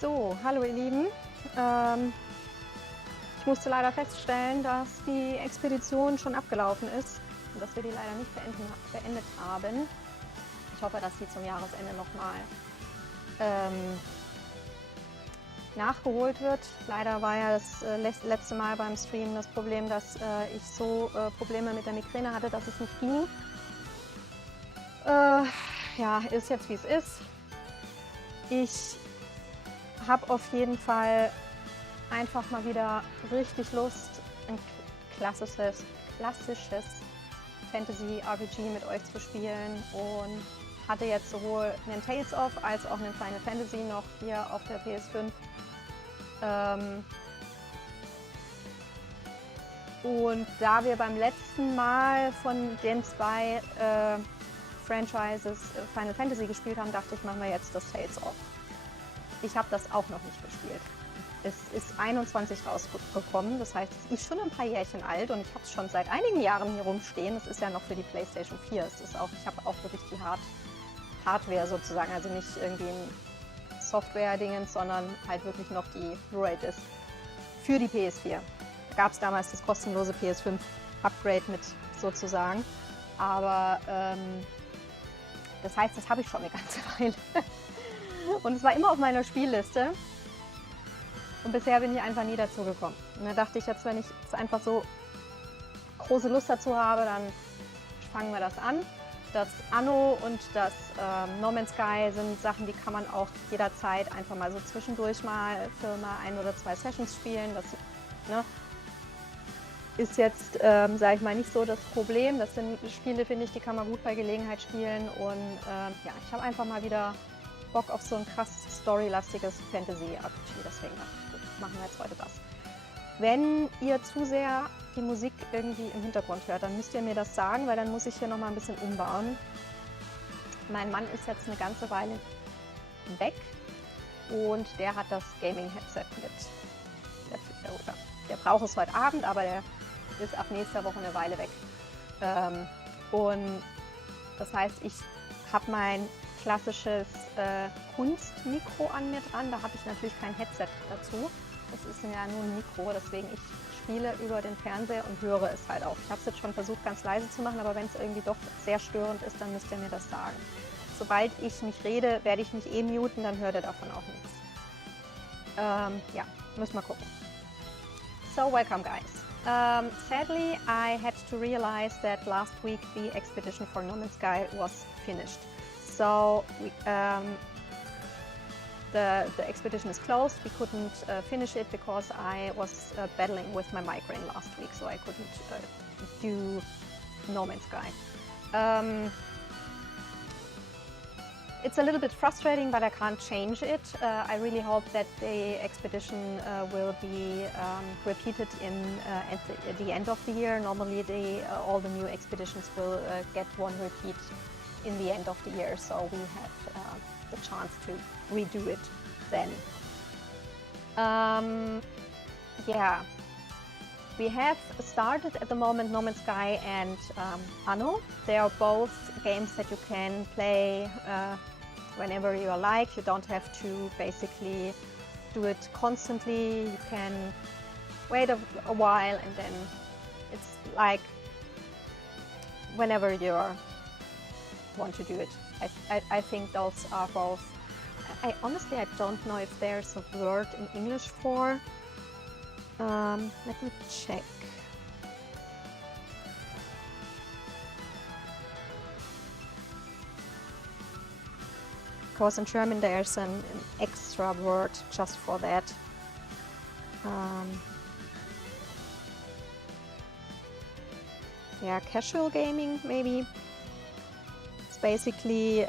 So, hallo ihr Lieben. Ich musste leider feststellen, dass die Expedition schon abgelaufen ist und dass wir die leider nicht beendet haben. Ich hoffe, dass sie zum Jahresende nochmal nachgeholt wird. Leider war ja das letzte Mal beim Stream das Problem, dass ich so Probleme mit der Migräne hatte, dass es nicht ging. Ja, ist jetzt wie es ist. Ich habe auf jeden Fall einfach mal wieder richtig Lust, ein klassisches Fantasy-RPG mit euch zu spielen und hatte jetzt sowohl einen Tales of als auch einen Final Fantasy noch hier auf der PS5. Und da wir beim letzten Mal von den zwei Franchises Final Fantasy gespielt haben, dachte ich, machen wir jetzt das Tales of. Ich habe das auch noch nicht gespielt. Es ist 21 rausgekommen, das heißt, es ist schon ein paar Jährchen alt und ich habe es schon seit einigen Jahren hier rumstehen. Es ist ja noch für die PlayStation 4. Ich habe auch wirklich die Hardware sozusagen, also nicht irgendwie ein Software-Dingens, sondern halt wirklich noch die Blu-ray-Disc für die PS4. Da gab es damals das kostenlose PS5-Upgrade mit sozusagen, aber das heißt, das habe ich schon eine ganze Weile. Und es war immer auf meiner Spielliste. Und bisher bin ich einfach nie dazu gekommen. Und da dachte ich jetzt, wenn ich jetzt einfach so große Lust dazu habe, dann fangen wir das an. Das Anno und das No Man's Sky sind Sachen, die kann man auch jederzeit einfach mal so zwischendurch mal für mal 1 oder 2 Sessions spielen. Das ist jetzt, sage ich mal, nicht so das Problem. Das sind Spiele, finde ich, die kann man gut bei Gelegenheit spielen. Und ja, ich habe einfach mal wieder Bock auf so ein krass storylastiges Fantasy-RPG. Deswegen machen wir jetzt heute das. Wenn ihr zu sehr die Musik irgendwie im Hintergrund hört, dann müsst ihr mir das sagen, weil dann muss ich hier noch mal ein bisschen umbauen. Mein Mann ist jetzt eine ganze Weile weg und der hat das Gaming-Headset mit. Der braucht es heute Abend, aber der ist ab nächster Woche eine Weile weg. Und das heißt, ich habe mein klassisches Kunstmikro an mir dran. Da habe ich natürlich kein Headset dazu. Das ist ja nur ein Mikro, deswegen ich spiele über den Fernseher und höre es halt auch. Ich habe es jetzt schon versucht, ganz leise zu machen, aber wenn es irgendwie doch sehr störend ist, dann müsst ihr mir das sagen. Sobald ich nicht rede, werde ich mich muten, dann hört ihr davon auch nichts. Ja, müssen wir gucken. So, welcome guys. Sadly, I had to realize that last week the expedition for No Man's Sky was finished. So the expedition is closed. We couldn't finish it because I was battling with my migraine last week, so I couldn't do No Man's Sky. It's a little bit frustrating, but I can't change it. I really hope that the expedition will be repeated at the end of the year. Normally, all the new expeditions will get one repeat in the end of the year, so we have the chance to redo it then. Yeah, we have started at the moment No Man's Sky and Anno. They are both games that you can play whenever you like. You don't have to basically do it constantly. You can wait a while and then it's like whenever you want to do it. I think those are both. Honestly, I don't know if there's a word in English for. Let me check. Because in German there's an extra word just for that. Yeah, casual gaming maybe. It's basically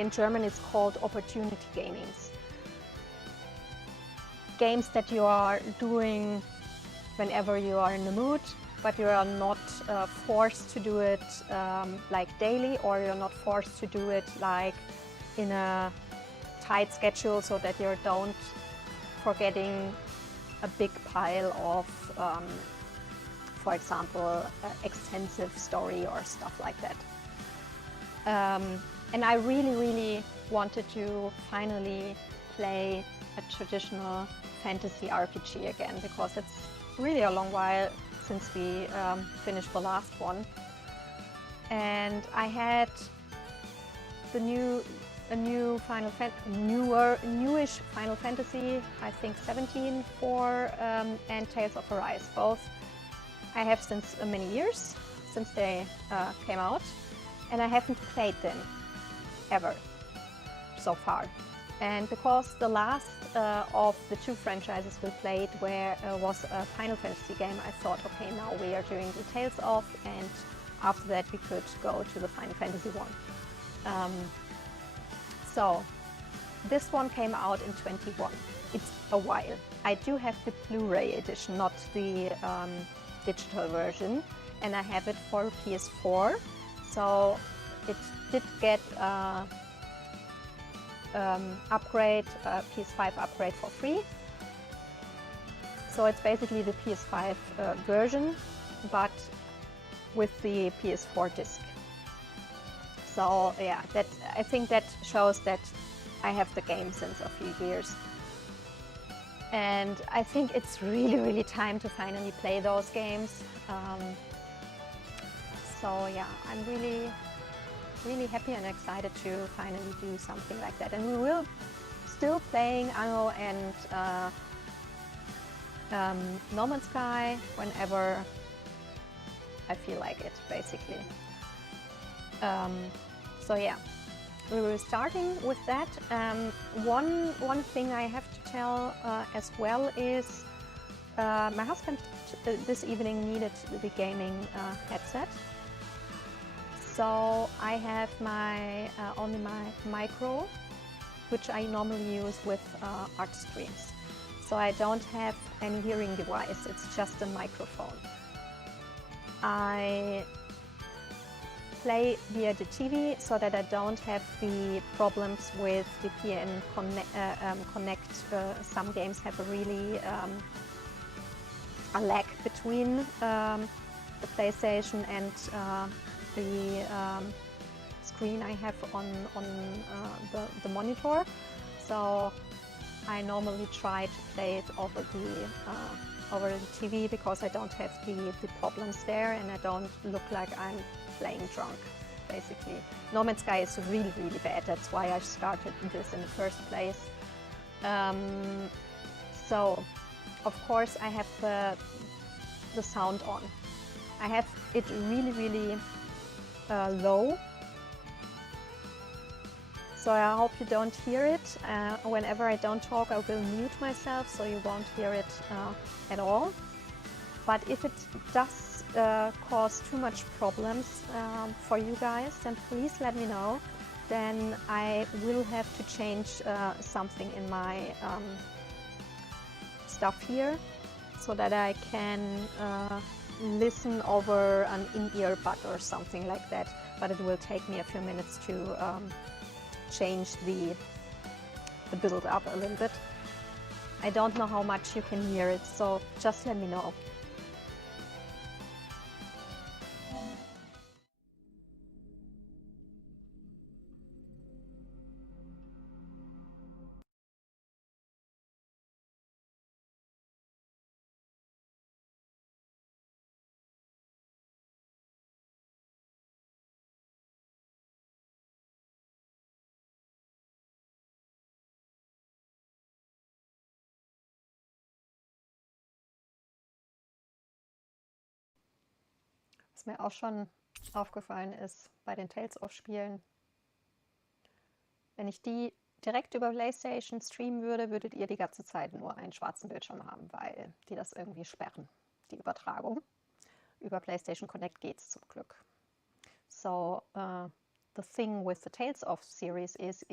in German it's called opportunity gamings. Games that you are doing whenever you are in the mood, but you are not forced to do it like daily, or you're not forced to do it like in a tight schedule so that you don't forgetting a big pile of, for example, extensive story or stuff like that. And I really, really wanted to finally play a traditional fantasy RPG again, because it's really a long while since we finished the last one. And I had newish Final Fantasy, I think 17 4, and Tales of Arise. Both I have since many years, since they came out, and I haven't played them ever so far. And because the last of the two franchises we played was a Final Fantasy game, I thought, okay, now we are doing the Tales of, and after that we could go to the Final Fantasy one. So this one came out in 21. It's a while. I do have the Blu-ray edition, not the digital version, and I have it for PS4. So it did get PS5 upgrade for free. So it's basically the PS5 version, but with the PS4 disc. So yeah, I think that shows that I have the game since a few years. And I think it's really, really time to finally play those games. So yeah, I'm really, really happy and excited to finally do something like that. And we will still playing Anno and No Man's Sky whenever I feel like it, basically. So yeah, we were starting with that. One thing I have to tell as well is my husband this evening needed the gaming headset. So I have only my micro, which I normally use with art streams. So I don't have any hearing device, it's just a microphone. I play via the TV so that I don't have the problems with VPN Connect. Some games have a really a lag between the PlayStation and the screen I have on the monitor. So I normally try to play it over the TV because I don't have the problems there, and I don't look like I'm playing drunk, basically. No Man's Sky is really, really bad. That's why I started this in the first place. So, of course, I have the sound on. I have it really, really low. So I hope you don't hear it. Whenever I don't talk, I will mute myself so you won't hear it at all. But if it does cause too much problems for you guys, then please let me know. Then I will have to change something in my stuff here so that I can listen over an in-ear bud or something like that. But it will take me a few minutes to change the build up a little bit. I don't know how much you can hear it, so just let me know. Was mir auch schon aufgefallen ist bei den Tales of Spielen, wenn ich die direkt über PlayStation streamen würde, würdet ihr die ganze Zeit nur einen schwarzen Bildschirm haben, weil die das irgendwie sperren, die Übertragung. Über PlayStation Connect geht's zum Glück. So the thing with the Tales of series is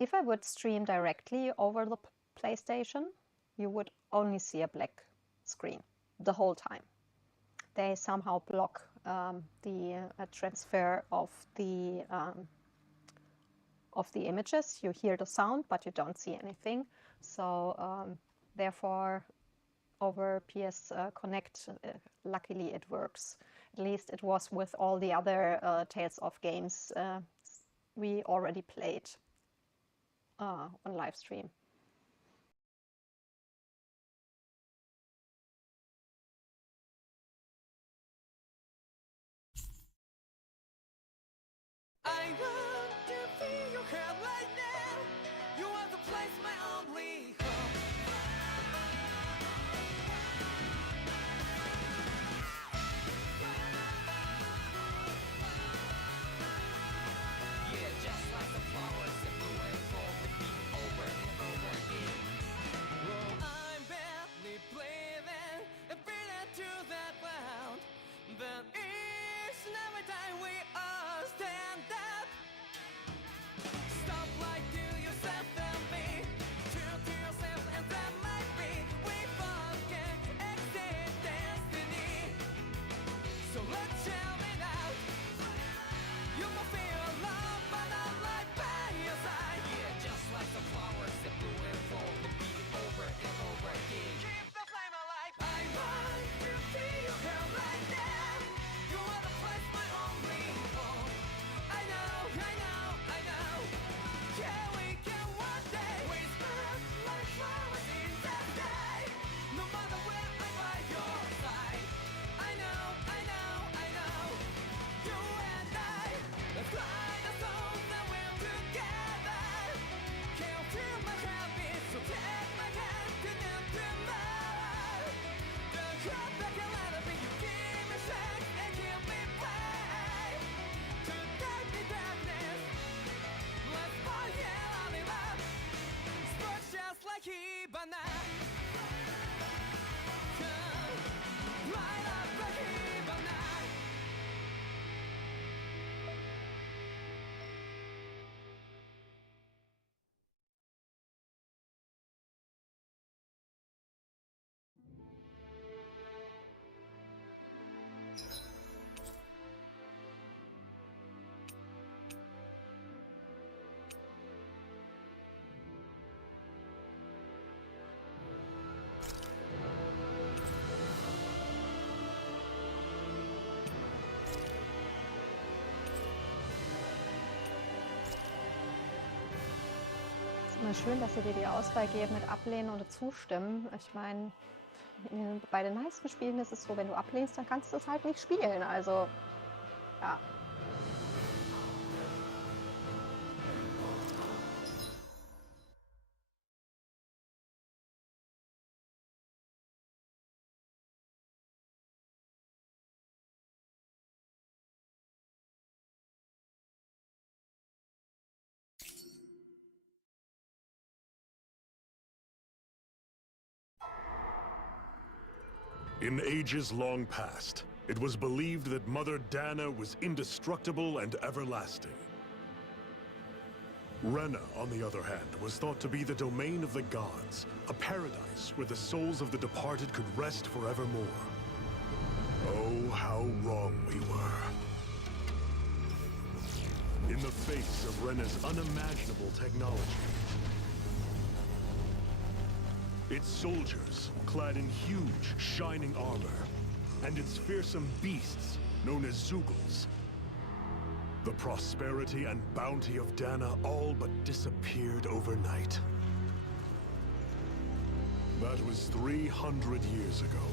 if I would stream directly over the PlayStation, you would only see a black screen the whole time. They somehow block the transfer of the images. You hear the sound, but you don't see anything. So therefore, over PS Connect, luckily it works. At least it was with all the other Tales of games we already played on live stream. I want to feel your hand right now. You are the place, my only home. Yeah, just like the flowers that blew and fall, repeat over and over again. Well, I'm barely breathing and breathing to that ground, but it's never time we all stand up. Stop lying to yourself and be true to yourself, and that might be we both can exit destiny. So let's shout it out. You will feel love, but I'm right by your side. Yeah, just like the flowers that bloom and fall, repeat over and over again. Keep the flame alive. I want to see you here right now. You are the place, my only home. I know, I know, I know. Yeah, we can one day whisper like flowers in the sky. No matter where I'm by your side. I know, I know, I know. You and I, let's fly the soul that we're together. Can't feel my heartbeat, so take my hand to the tomorrow. The crowd that can let it be, you give me strength and give me faith. To take the darkness, let's fall, yeah, I'll live up. Sparks just like Hibana. Light up like Hibana. Es ist immer schön, dass sie dir die Auswahl geben mit Ablehnen oder Zustimmen. Ich meine, bei den meisten Spielen ist es so, wenn du ablehnst, dann kannst du es halt nicht spielen. Also, ja. In ages long past, it was believed that Mother Dana was indestructible and everlasting. Rena, on the other hand, was thought to be the domain of the gods, a paradise where the souls of the departed could rest forevermore. Oh, how wrong we were. In the face of Rena's unimaginable technology, its soldiers, clad in huge, shining armor, and its fearsome beasts, known as Zeugles. The prosperity and bounty of Dana all but disappeared overnight. That was 300 years ago.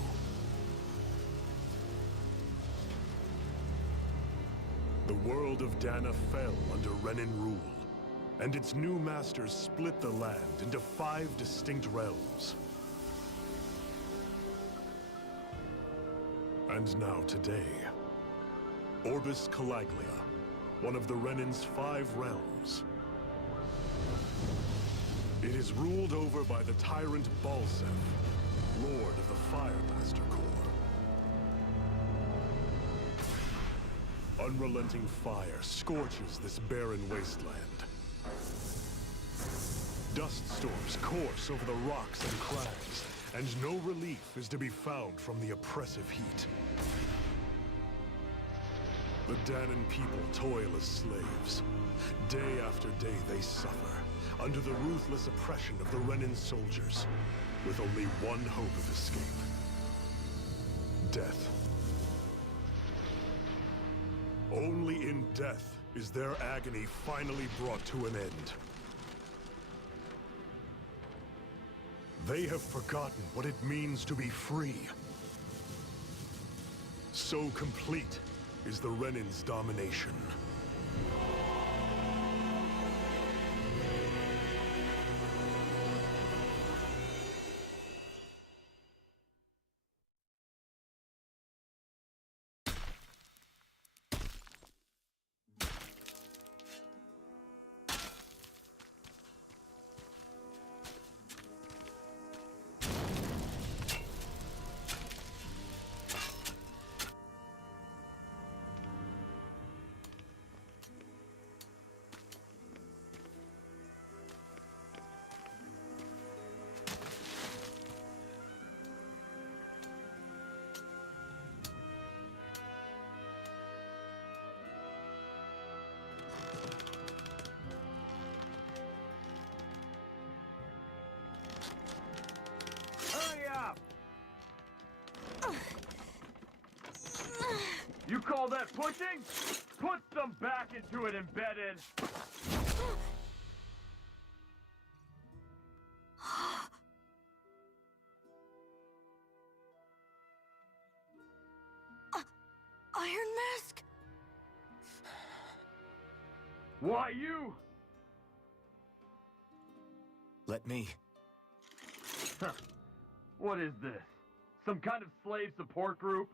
The world of Dana fell under Renin rule, and its new masters split the land into 5 distinct realms. And now today, Orbis Calaglia, one of the Renin's 5 realms. It is ruled over by the tyrant Balsef, Lord of the Firemaster Corps. Unrelenting fire scorches this barren wasteland. Dust storms course over the rocks and crags, and no relief is to be found from the oppressive heat. The Danan people toil as slaves. Day after day they suffer, under the ruthless oppression of the Renin soldiers. with only one hope of escape. Death. Only in death is their agony finally brought to an end. They have forgotten what it means to be free. So complete is the Renan's domination. You call that pushing? Put some back into it, embedded! Iron Mask? Why you? Let me. Huh. What is this? Some kind of slave support group?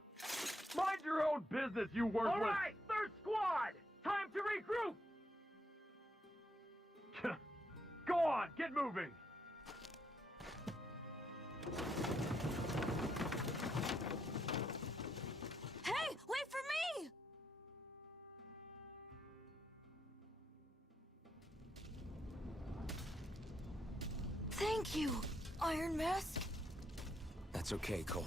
Mind your own business, you worthless! All right, third squad! Time to regroup! Go on, get moving! Hey, wait for me! Thank you, Iron Mask. That's okay, Cole.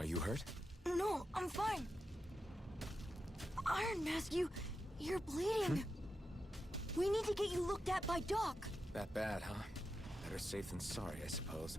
Are you hurt? No, I'm fine. Iron Mask, you're bleeding. We need to get you looked at by Doc. That bad, huh? Better safe than sorry, I suppose.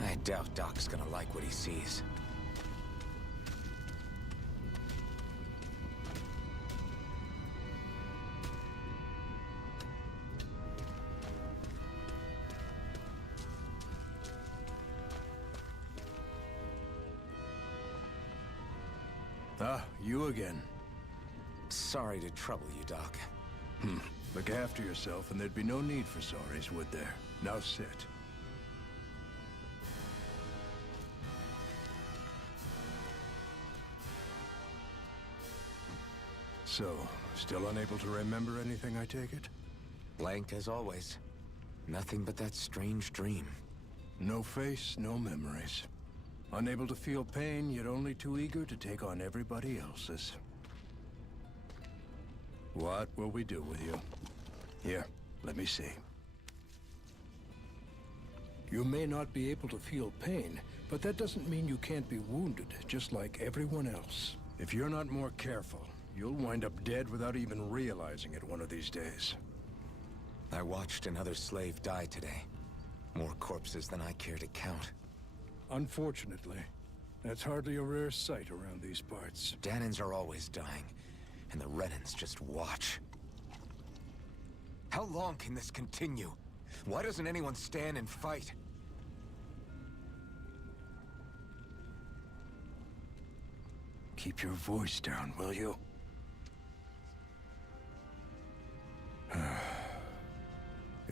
I doubt Doc's gonna like what he sees. Ah, you again. Sorry to trouble you, Doc. Look after yourself and there'd be no need for sorries, would there? Now sit. So, still unable to remember anything, I take it? Blank as always. Nothing but that strange dream. No face, no memories. Unable to feel pain, yet only too eager to take on everybody else's. What will we do with you? Here, let me see. You may not be able to feel pain, but that doesn't mean you can't be wounded, just like everyone else. If you're not more careful, you'll wind up dead without even realizing it one of these days. I watched another slave die today. More corpses than I care to count. Unfortunately, that's hardly a rare sight around these parts. Danans are always dying, and the Renans just watch. How long can this continue? Why doesn't anyone stand and fight? Keep your voice down, will you?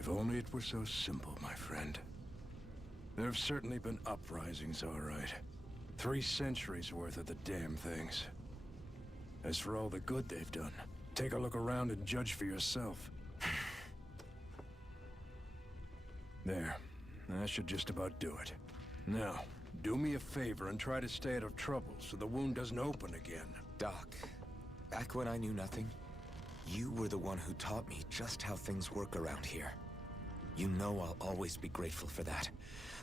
If only it were so simple, my friend. There have certainly been uprisings, all right. 3 centuries worth of the damn things. As for all the good they've done, take a look around and judge for yourself. There. That should just about do it. Now, do me a favor and try to stay out of trouble so the wound doesn't open again. Doc, back when I knew nothing, you were the one who taught me just how things work around here. You know I'll always be grateful for that.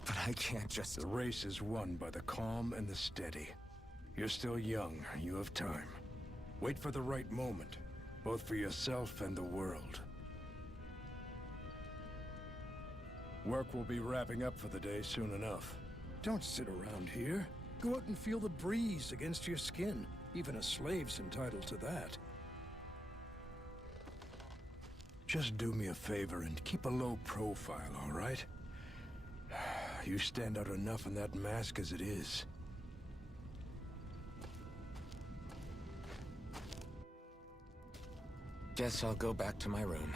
But I can't just... The race is won by the calm and the steady. You're still young. You have time. Wait for the right moment, both for yourself and the world. Work will be wrapping up for the day soon enough. Don't sit around here. Go out and feel the breeze against your skin. Even a slave's entitled to that. Just do me a favor and keep a low profile, all right? You stand out enough in that mask as it is. Guess I'll go back to my room.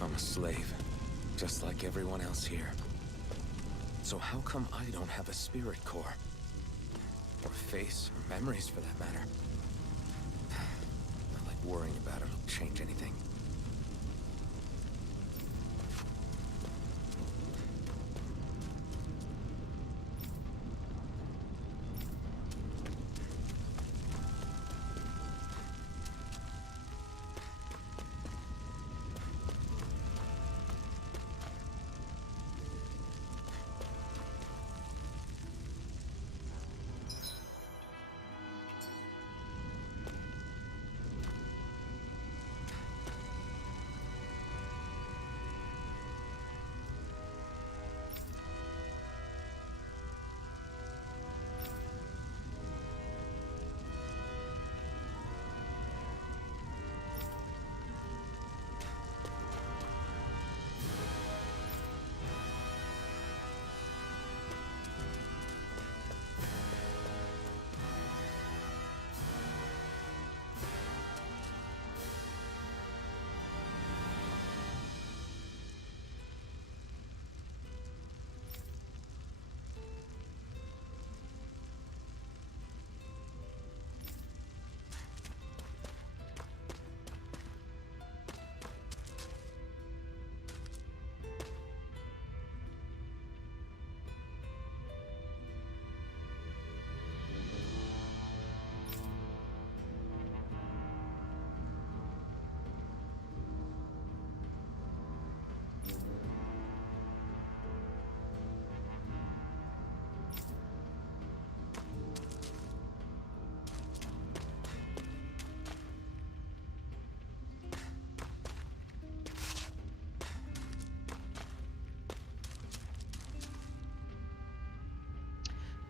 I'm a slave, just like everyone else here. So how come I don't have a spirit core? Or a face, or memories for that matter? Not like worrying about it'll change anything.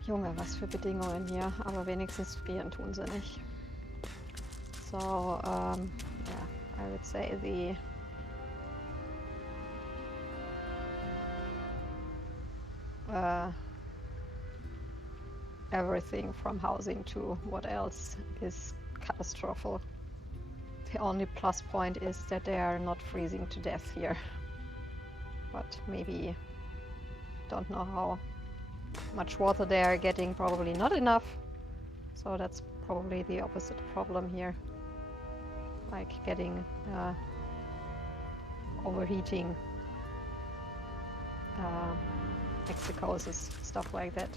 Junge, was für Bedingungen hier. Aber wenigstens frieren tun sie nicht. So, yeah, I would say everything from housing to what else is catastrophic. The only plus point is that they are not freezing to death here. But maybe, don't know how much water they are getting, probably not enough. So that's probably the opposite problem here. Like getting overheating, Exocosis, stuff like that.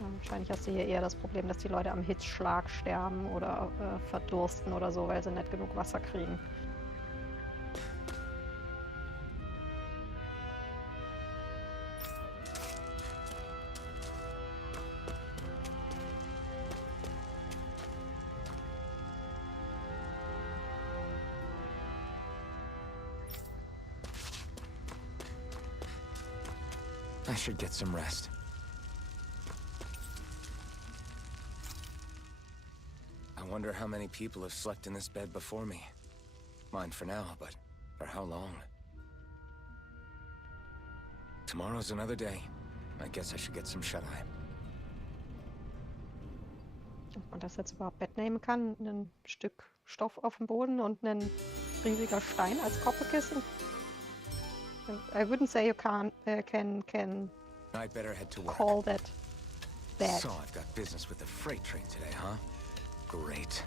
Wahrscheinlich hast du hier eher das Problem, dass die Leute am Hitzschlag sterben oder verdursten oder so, weil sie nicht genug Wasser kriegen. I should get some rest. I wonder how many people have slept in this bed before me. Mine for now, but for how long? Tomorrow's another day. I guess I should get some shut-eye. Ob man das jetzt überhaupt Bett nehmen kann? Ein Stück Stoff auf dem Boden und ein riesiger Stein als Kopfkissen? I wouldn't say you can't can I'd better head to work. call that bed. So I've got business with the freight train today, huh? Great.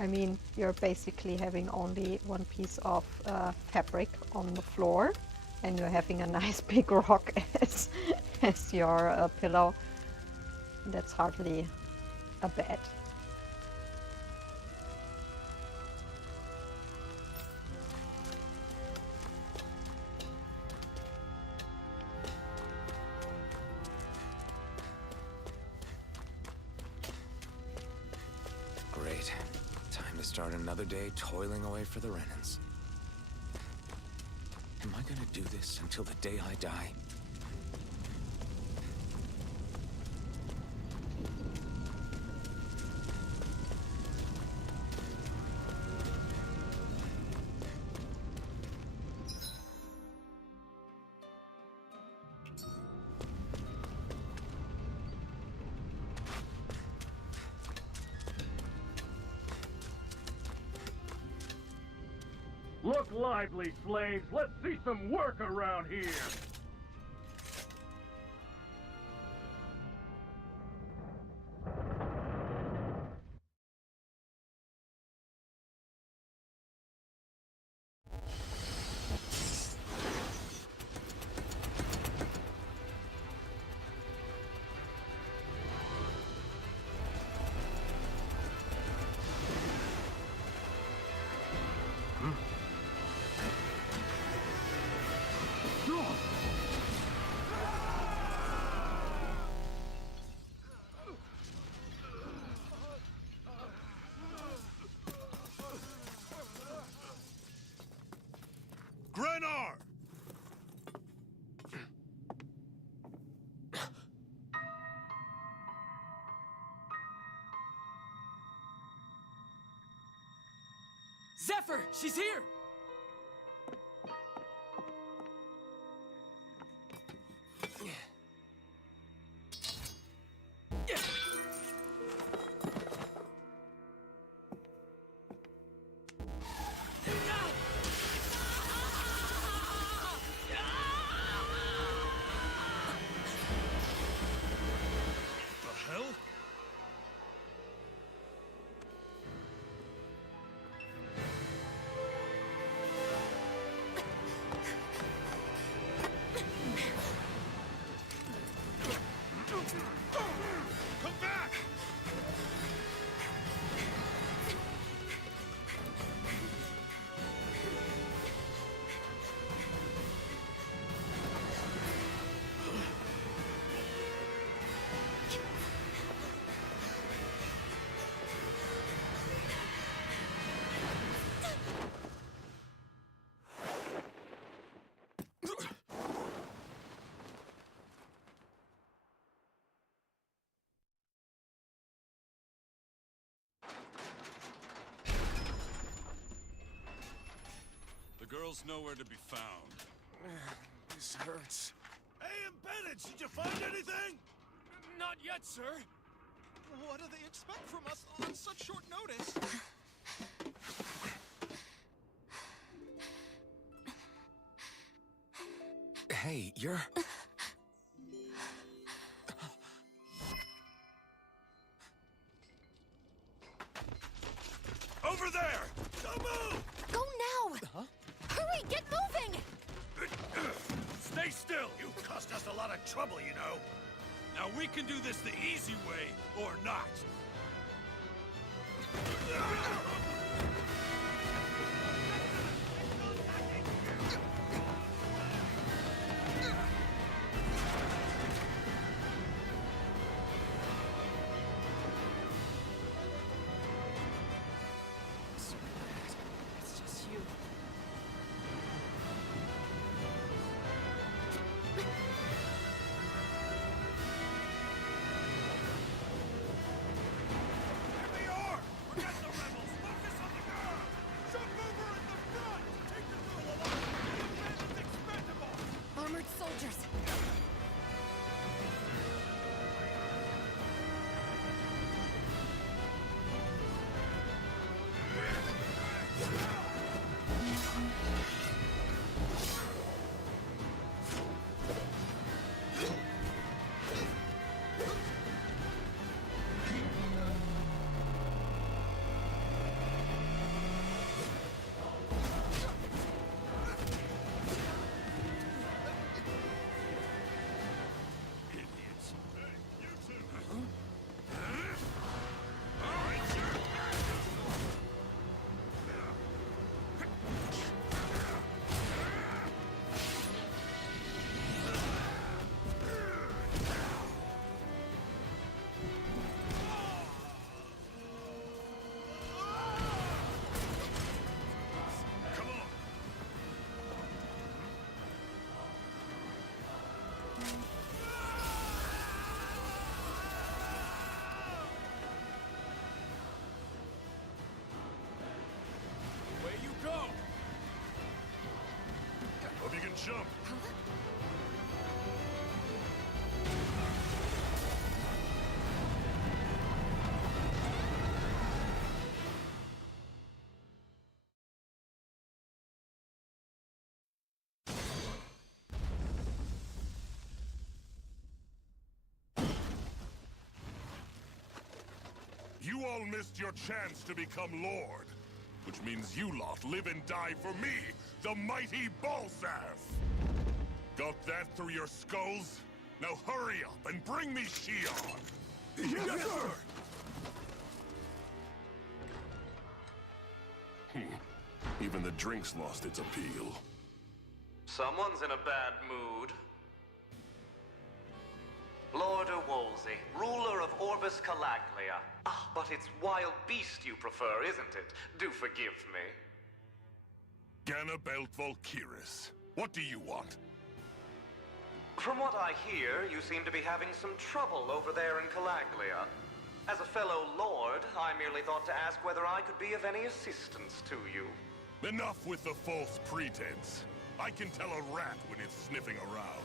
I mean, you're basically having only one piece of fabric on the floor, and you're having a nice big rock as your pillow. That's hardly a bed. Great. Time to start another day toiling away for the Renans. Am I gonna do this until the day I die? Look lively, slaves. Let's see some work around here. Grenar! Zephyr, she's here! The hell? Come back! The girl's nowhere to be found. This hurts. Hey, Embedded, did you find anything? Not yet, sir. What do they expect from us on such short notice? Hey, you're... lot of trouble, you know. Now we can do this the easy way, or not. It's just you. Here they are! Forget the rebels! Focus on the girl! Jump over at the front! Take the girl along! The bandit's expendable! Armored soldiers. Idiots. Hey, you two! Come on! Away you go! Hope you can jump. You all missed your chance to become Lord. Which means you lot live and die for me, the mighty Balsath! Got that through your skulls? Now hurry up and bring me Shion! Yes, sir! Even the drink's lost its appeal. Someone's in a bad mood. Lord Wolsey, ruler of Orbis Calaglia. Ah, but it's wild beast you prefer, isn't it? Do forgive me. Ganabelt Volkiris, what do you want? From what I hear, you seem to be having some trouble over there in Calaglia. As a fellow lord, I merely thought to ask whether I could be of any assistance to you. Enough with the false pretense. I can tell a rat when it's sniffing around.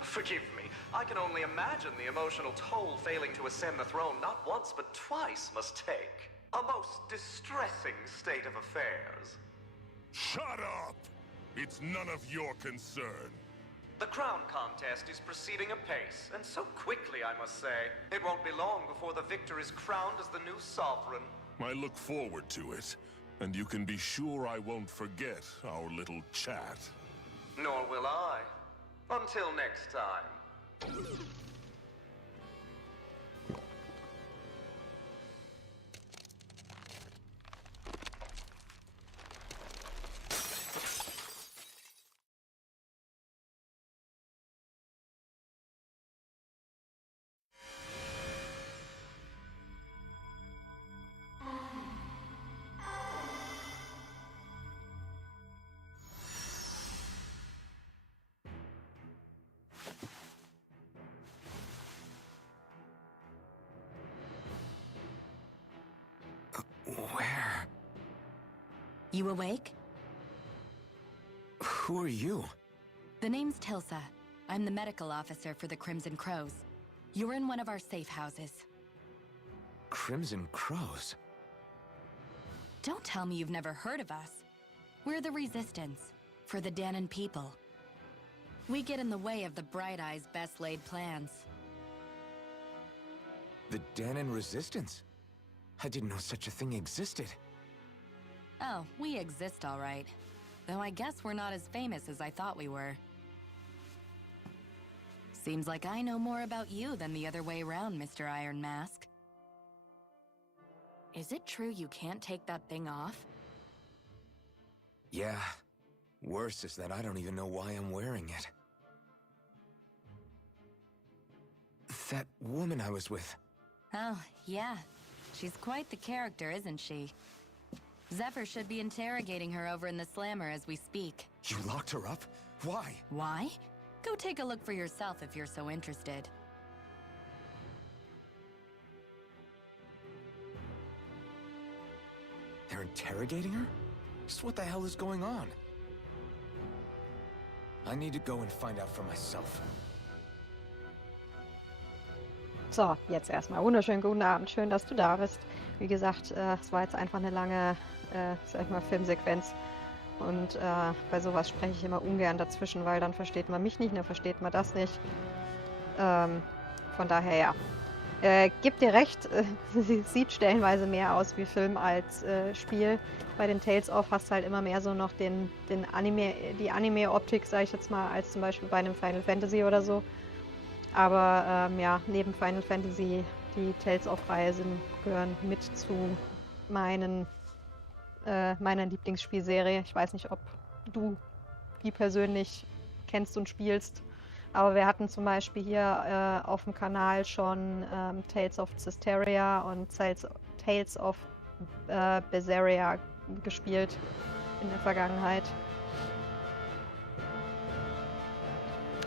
Forgive me, I can only imagine the emotional toll failing to ascend the throne not once but twice must take. A most distressing state of affairs. Shut up! It's none of your concern. The crown contest is proceeding apace, and so quickly, I must say. It won't be long before the victor is crowned as the new sovereign. I look forward to it, and you can be sure I won't forget our little chat. Nor will I. Until next time. Where? You awake? Who are you? The name's Tilsa. I'm the medical officer for the Crimson Crows. You're in one of our safe houses. Crimson Crows? Don't tell me you've never heard of us. We're the Resistance, for the Dahnan people. We get in the way of the Bright Eye's best-laid plans. The Dahnan Resistance? I didn't know such a thing existed. Oh, we exist all right. Though I guess we're not as famous as I thought we were. Seems like I know more about you than the other way around, Mr. Iron Mask. Is it true you can't take that thing off? Yeah. Worse is that I don't even know why I'm wearing it. That woman I was with. Oh, yeah. She's quite the character, isn't she? Zephyr should be interrogating her over in the Slammer as we speak. You locked her up? Why? Why? Go take a look for yourself if you're so interested. They're interrogating her? Just what the hell is going on? I need to go and find out for myself. So, jetzt erstmal wunderschönen guten Abend. Schön, dass du da bist. Wie gesagt, es war jetzt einfach eine lange, sag ich mal, Filmsequenz. Und bei sowas spreche ich immer ungern dazwischen, weil dann versteht man mich nicht, dann versteht man das nicht. Von daher ja. Gib dir recht, sie sieht stellenweise mehr aus wie Film als Spiel. Bei den Tales of hast du halt immer mehr so noch die Anime-Optik, sag ich jetzt mal, als zum Beispiel bei einem Final Fantasy oder so. Aber ja, neben Final Fantasy, die Tales of-Reihe gehören mit zu meiner Lieblingsspielserie. Ich weiß nicht, ob du die persönlich kennst und spielst. Aber wir hatten zum Beispiel hier auf dem Kanal schon Tales of Zestiria und Tales of Berseria gespielt in der Vergangenheit.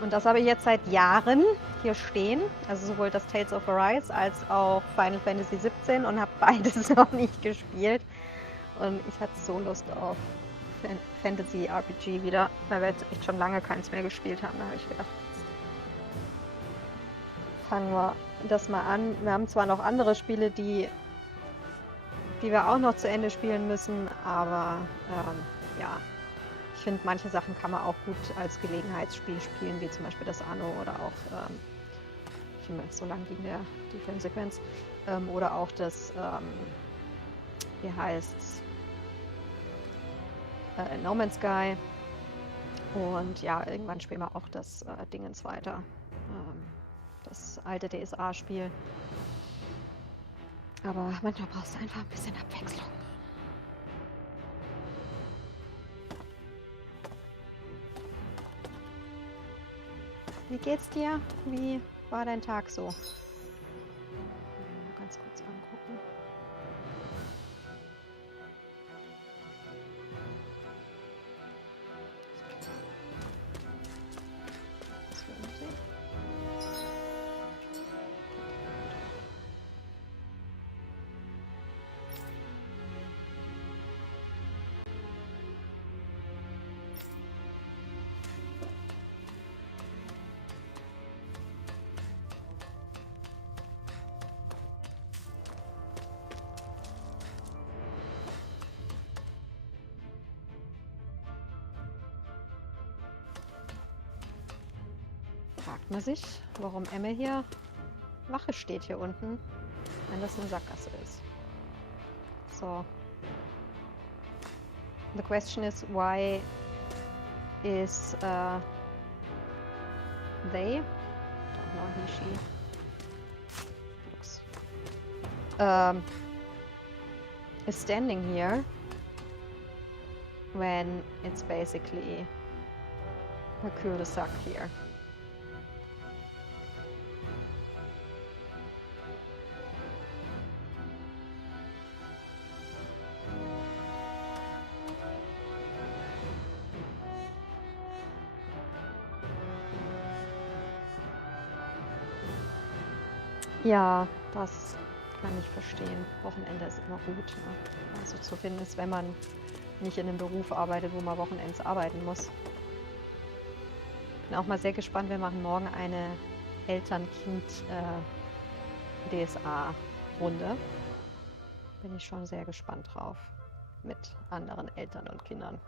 Und das habe ich jetzt seit Jahren hier stehen, also sowohl das Tales of Arise als auch Final Fantasy 17 und habe beides noch nicht gespielt. Und ich hatte so Lust auf Fantasy RPG wieder, weil wir jetzt echt schon lange keins mehr gespielt haben. Da habe ich gedacht, fangen wir das mal an. Wir haben zwar noch andere Spiele, die wir auch noch zu Ende spielen müssen, aber ja, ich finde, manche Sachen kann man auch gut als Gelegenheitsspiel spielen, wie zum Beispiel das Anno oder auch, so lang ging die Filmsequenz, oder auch das, wie heißt's, No Man's Sky. Und ja, irgendwann spielen wir auch das Dingens weiter. Das alte DSA-Spiel. Aber manchmal brauchst du einfach ein bisschen Abwechslung. Wie geht's dir? Wie war dein Tag so? Mal ganz kurz angucken. Das werden wir sehen. Fragt man sich, warum Emme hier Wache steht hier unten, wenn das eine Sackgasse ist. So. The question is, why is they, don't know, he, she, looks, is standing here when it's basically a cul-de-sac here. Ja, das kann ich verstehen. Wochenende ist immer gut, ne? Also zumindest, wenn man nicht in einem Beruf arbeitet, wo man Wochenends arbeiten muss. Bin auch mal sehr gespannt. Wir machen morgen eine Eltern-Kind-DSA-Runde. Bin ich schon sehr gespannt drauf. Mit anderen Eltern und Kindern.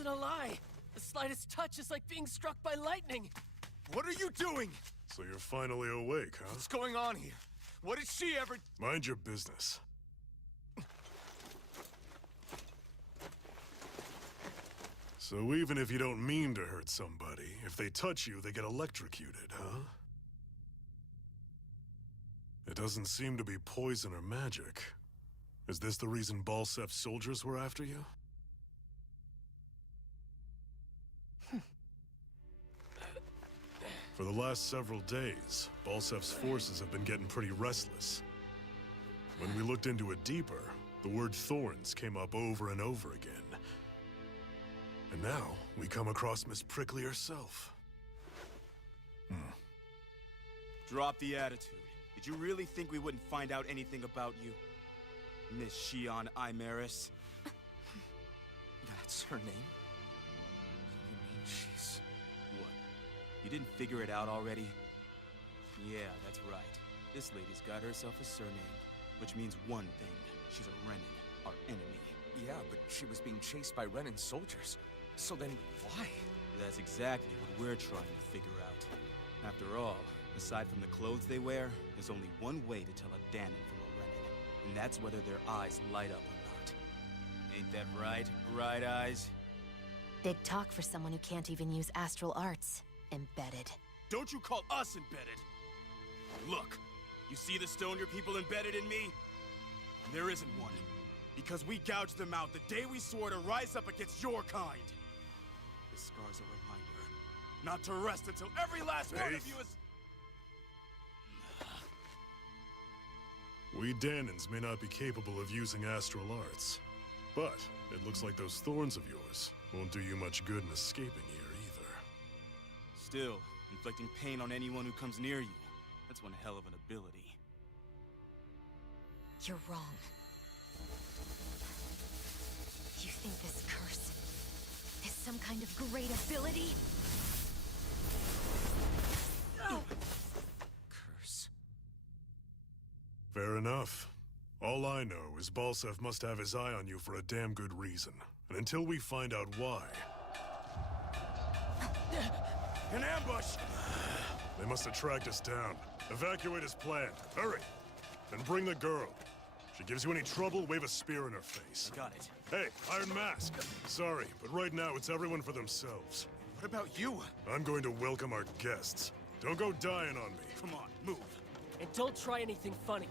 wasn't a lie. The slightest touch is like being struck by lightning. What are you doing? So you're finally awake, huh? What's going on here? What did she ever... Mind your business. So even if you don't mean to hurt somebody, if they touch you, they get electrocuted, huh? It doesn't seem to be poison or magic. Is this the reason Balsef's soldiers were after you? For the last several days, Balsef's forces have been getting pretty restless. When we looked into it deeper, the word thorns came up over and over again. And now, we come across Miss Prickly herself. Drop the attitude. Did you really think we wouldn't find out anything about you? Miss Shion Imaris? That's her name? You mean she's... What? You didn't figure it out already? Yeah, that's right. This lady's got herself a surname, which means one thing. She's a Renin, our enemy. Yeah, but she was being chased by Renin soldiers. So then, why? That's exactly what we're trying to figure out. After all, aside from the clothes they wear, there's only one way to tell a Danon from a Renin, and that's whether their eyes light up or not. Ain't that right, Bright Eyes? Big talk for someone who can't even use astral arts. Embedded. Don't you call us embedded! Look, you see the stone your people embedded in me? There isn't one. Because we gouged them out the day we swore to rise up against your kind. This scar's a reminder, not to rest until every last one of you is... We Danons may not be capable of using astral arts, but it looks like those thorns of yours won't do you much good in escaping here either. Still, inflicting pain on anyone who comes near you, that's one hell of an ability. You're wrong. You think this curse is some kind of great ability? Curse. Fair enough. All I know is Balsef must have his eye on you for a damn good reason. And until we find out why... An ambush! They must have tracked us down. Evacuate as planned. Hurry! And bring the girl. If she gives you any trouble, wave a spear in her face. Got it. Hey, Iron Mask. Sorry, but right now it's everyone for themselves. What about you? I'm going to welcome our guests. Don't go dying on me. Come on, move. And don't try anything funny.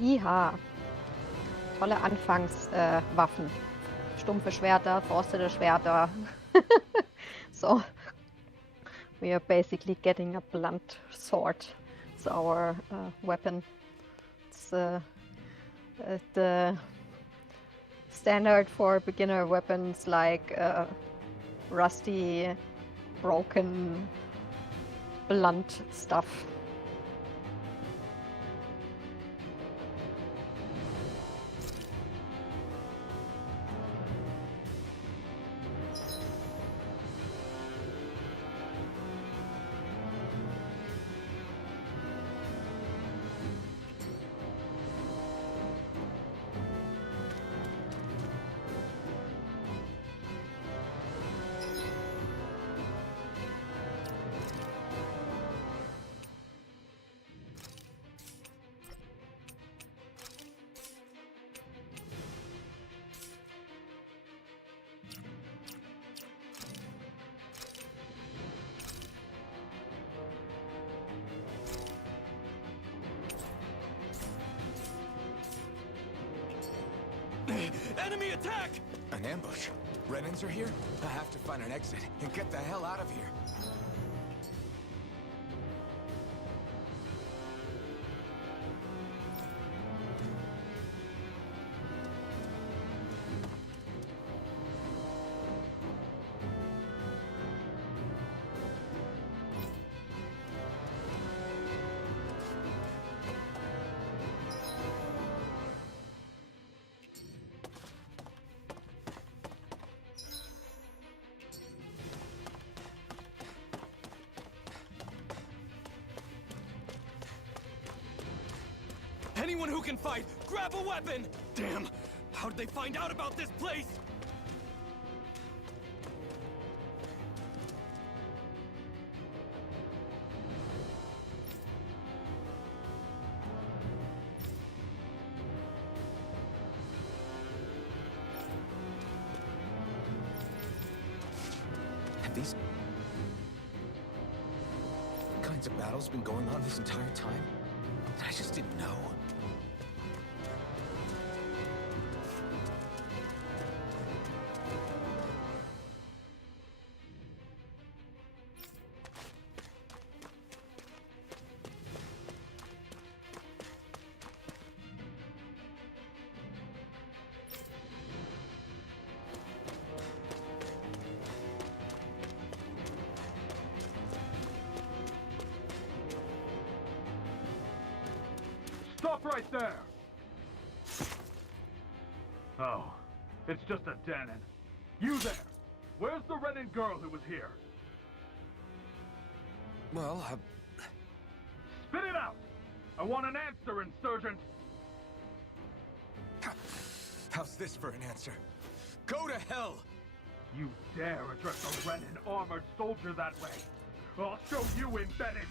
Jiha. Tolle Anfangswaffen. Stumpfe Schwerter, verrostete Schwerter. So, we are basically getting a blunt sword. It's our weapon. It's the standard for beginner weapons like rusty, broken, blunt stuff. Enemy attack! An ambush? Renins are here? I have to find an exit and get the hell out of here. Anyone who can fight, grab a weapon! Damn! How'd they find out about this place? Have these kinds of battles been going on this entire time? I just didn't know. Stop right there! Oh, it's just a Danon. You there! Where's the Renin girl who was here? Well, Spit it out! I want an answer, Insurgent! how's this for an answer? Go to hell! You dare address a Renin armored soldier that way? I'll show you embedded!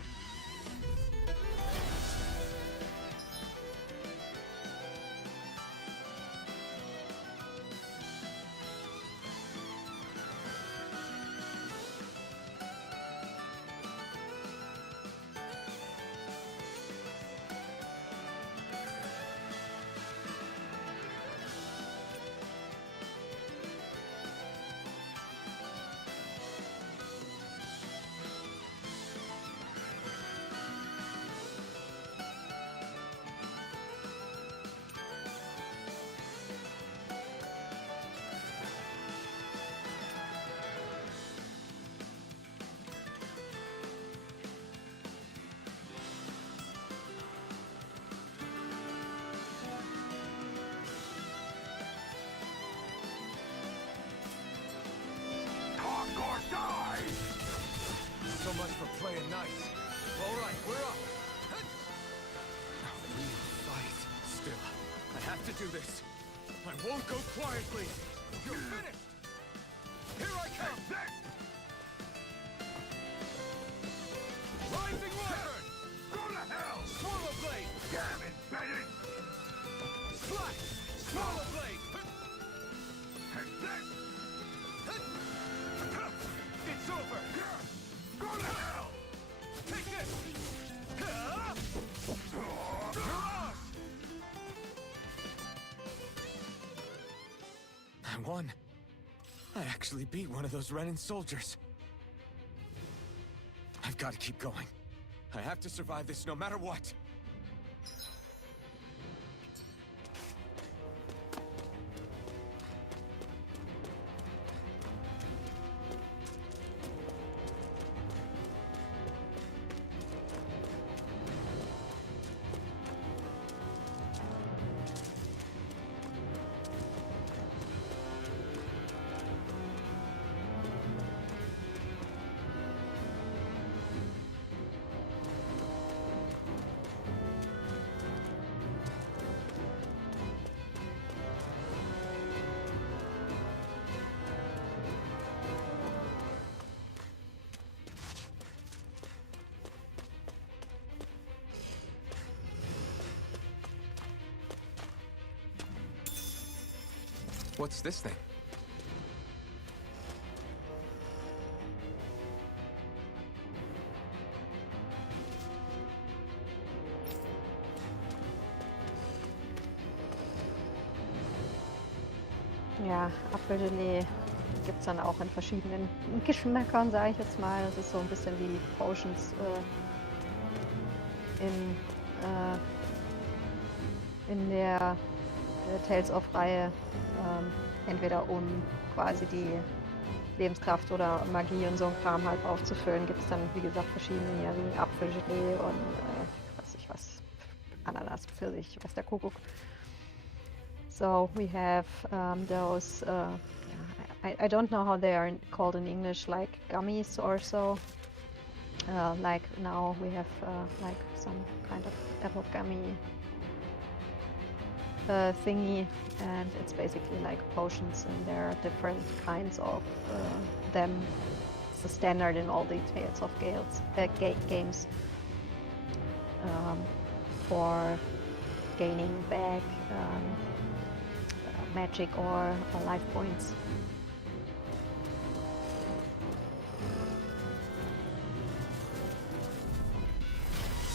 So much for playing nice. All right, we're up. We fight. Still, I have to do this. I won't go quietly. You're finished. Here I come. Rising Wyvern. Go to hell. Swallow Blade. Damn it, Bennett. Slash. Swallow Blade. It's over. Go to hell! Take this! I won. I actually beat one of those Renin soldiers. I've got to keep going. I have to survive this no matter what. What's this thing? Ja, Apfelgelee gibt es dann auch in verschiedenen Geschmäckern, sage ich jetzt mal. Das ist so ein bisschen wie Potions in der Tales of-Reihe. Entweder um quasi die Lebenskraft oder Magie und so ein Kram halt aufzufüllen, gibt es dann, wie gesagt, verschiedene hier, wie Apfelgelee und weiß ich was, Ananas, Pfirsich, was der Kuckuck. So we have those, I don't know how they are called in English, like gummies or so. Like now we have like some kind of apple gummy thingy, and it's basically like potions, and there are different kinds of them. It's the standard in all the Tales of Gales games for gaining back magic or life points.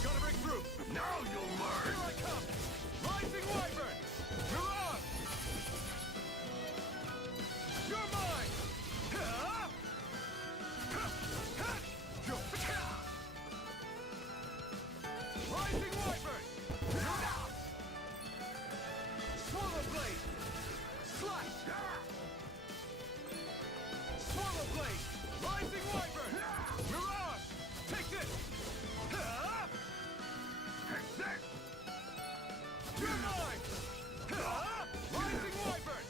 Gotta break through! Now you'll learn! Here I come! Rising Wyvern! Mirage! You're mine! Ha! Ha! Ha! Rising Wyvern! Swallow Blade! Slash! Swallow Blade! Rising Wyvern! Mirage! Take this! Ha! Take this! You're mine! Ha! Rising Wyvern!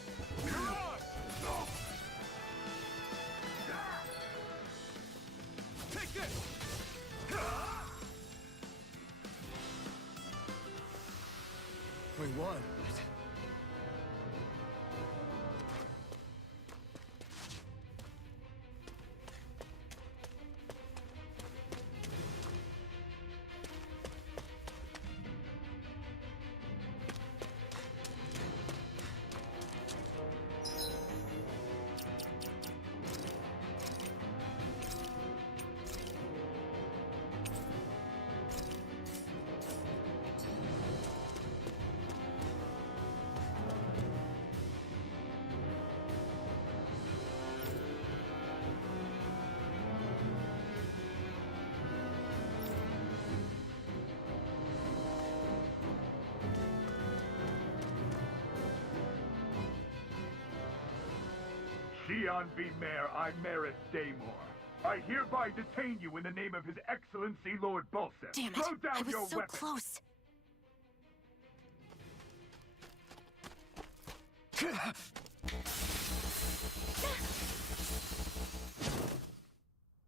Mirage! Take this! Ha! We won. Xi'an V. Mayor, I Merit Daymore. I hereby detain you in the name of His Excellency Lord Bulseth. Damn it! Throw down I was your so weapon. close.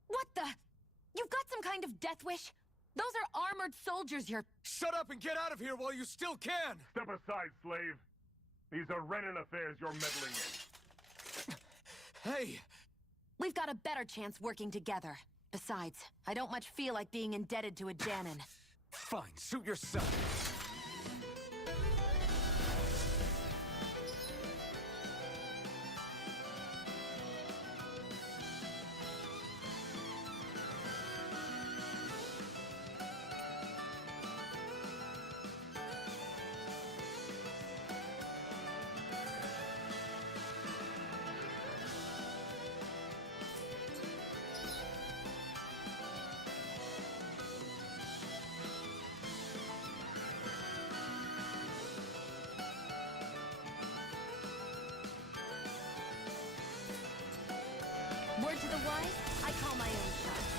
What the? You've got some kind of death wish? Those are armored soldiers you're... Shut up and get out of here while you still can! Step aside, slave. These are Renan affairs you're meddling in. Hey! We've got a better chance working together. Besides, I don't much feel like being indebted to a Dahnan. Fine, suit yourself. Word to the wise, I call my own shots.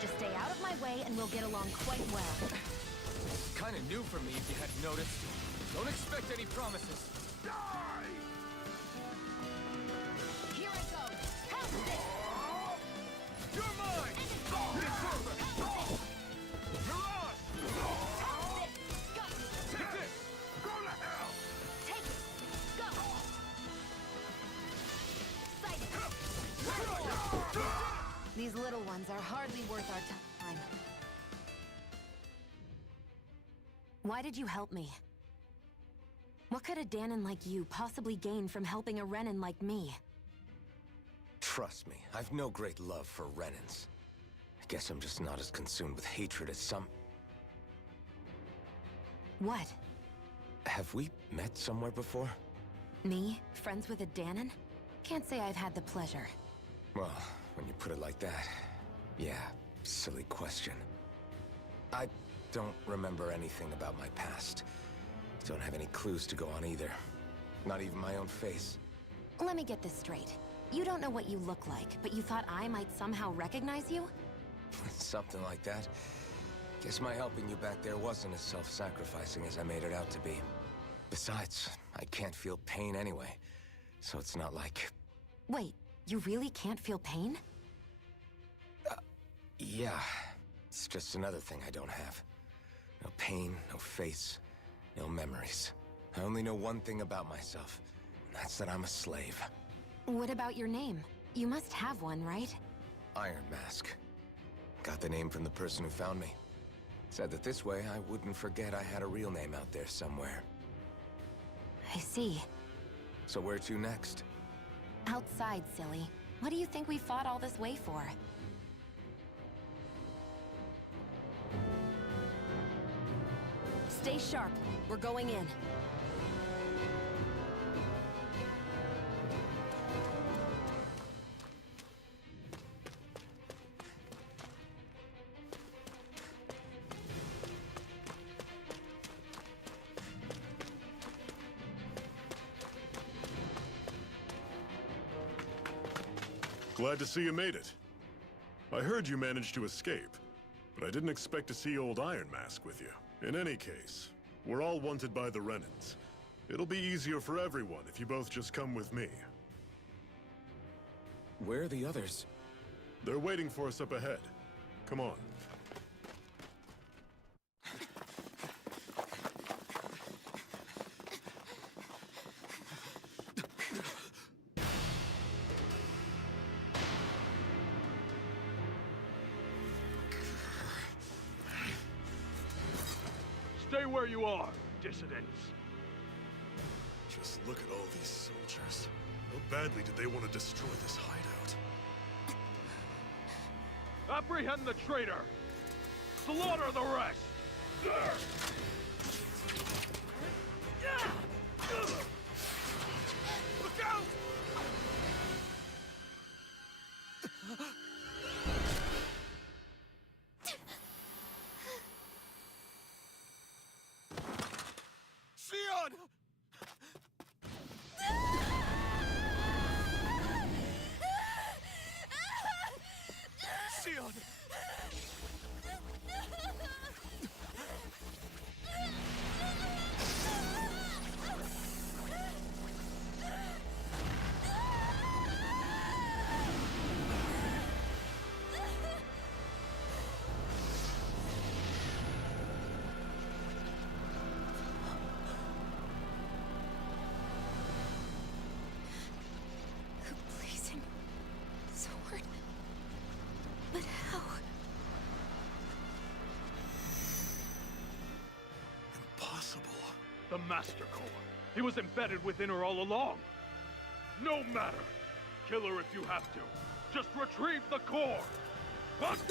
Just stay out of my way and we'll get along quite well. Kinda new for me if you hadn't noticed. Don't expect any promises. Die! Here I go. How's this? You're mine! It's over! Mirage! How's this? Got you. Take this! Go to hell! Take it. Go. Sight it. These little ones are hardly worth our time. Why did you help me? What could a Dahnan like you possibly gain from helping a Renan like me? Trust me, I've no great love for Renans. I guess I'm just not as consumed with hatred as some... What? Have we met somewhere before? Me? Friends with a Dahnan? Can't say I've had the pleasure. Well, when you put it like that, yeah, silly question. I don't remember anything about my past. Don't have any clues to go on either. Not even my own face. Let me get this straight. You don't know what you look like, but you thought I might somehow recognize you? Something like that. Guess my helping you back there wasn't as self-sacrificing as I made it out to be. Besides, I can't feel pain anyway. So it's not like... Wait, you really can't feel pain? Yeah. It's just another thing I don't have. No pain, no face, no memories. I only know one thing about myself. And that's that I'm a slave. What about your name? You must have one, right? Iron Mask. Got the name from the person who found me. Said that this way I wouldn't forget I had a real name out there somewhere. I see. So where to next? Outside, silly. What do you think we fought all this way for? Stay sharp. We're going in. Glad to see you made it. I heard you managed to escape, but I didn't expect to see old Iron Mask with you. In any case, we're all wanted by the Renans. It'll be easier for everyone if you both just come with me. Where are the others? They're waiting for us up ahead. Come on. Stay where you are, dissidents. Just look at all these soldiers. How badly did they want to destroy this hideout? Apprehend the traitor! Slaughter the rest! Look out! Sion! Sion! Blazing sword. But how? Impossible. The Master Core. He was embedded within her all along. No matter. Kill her if you have to. Just retrieve the core. Attack!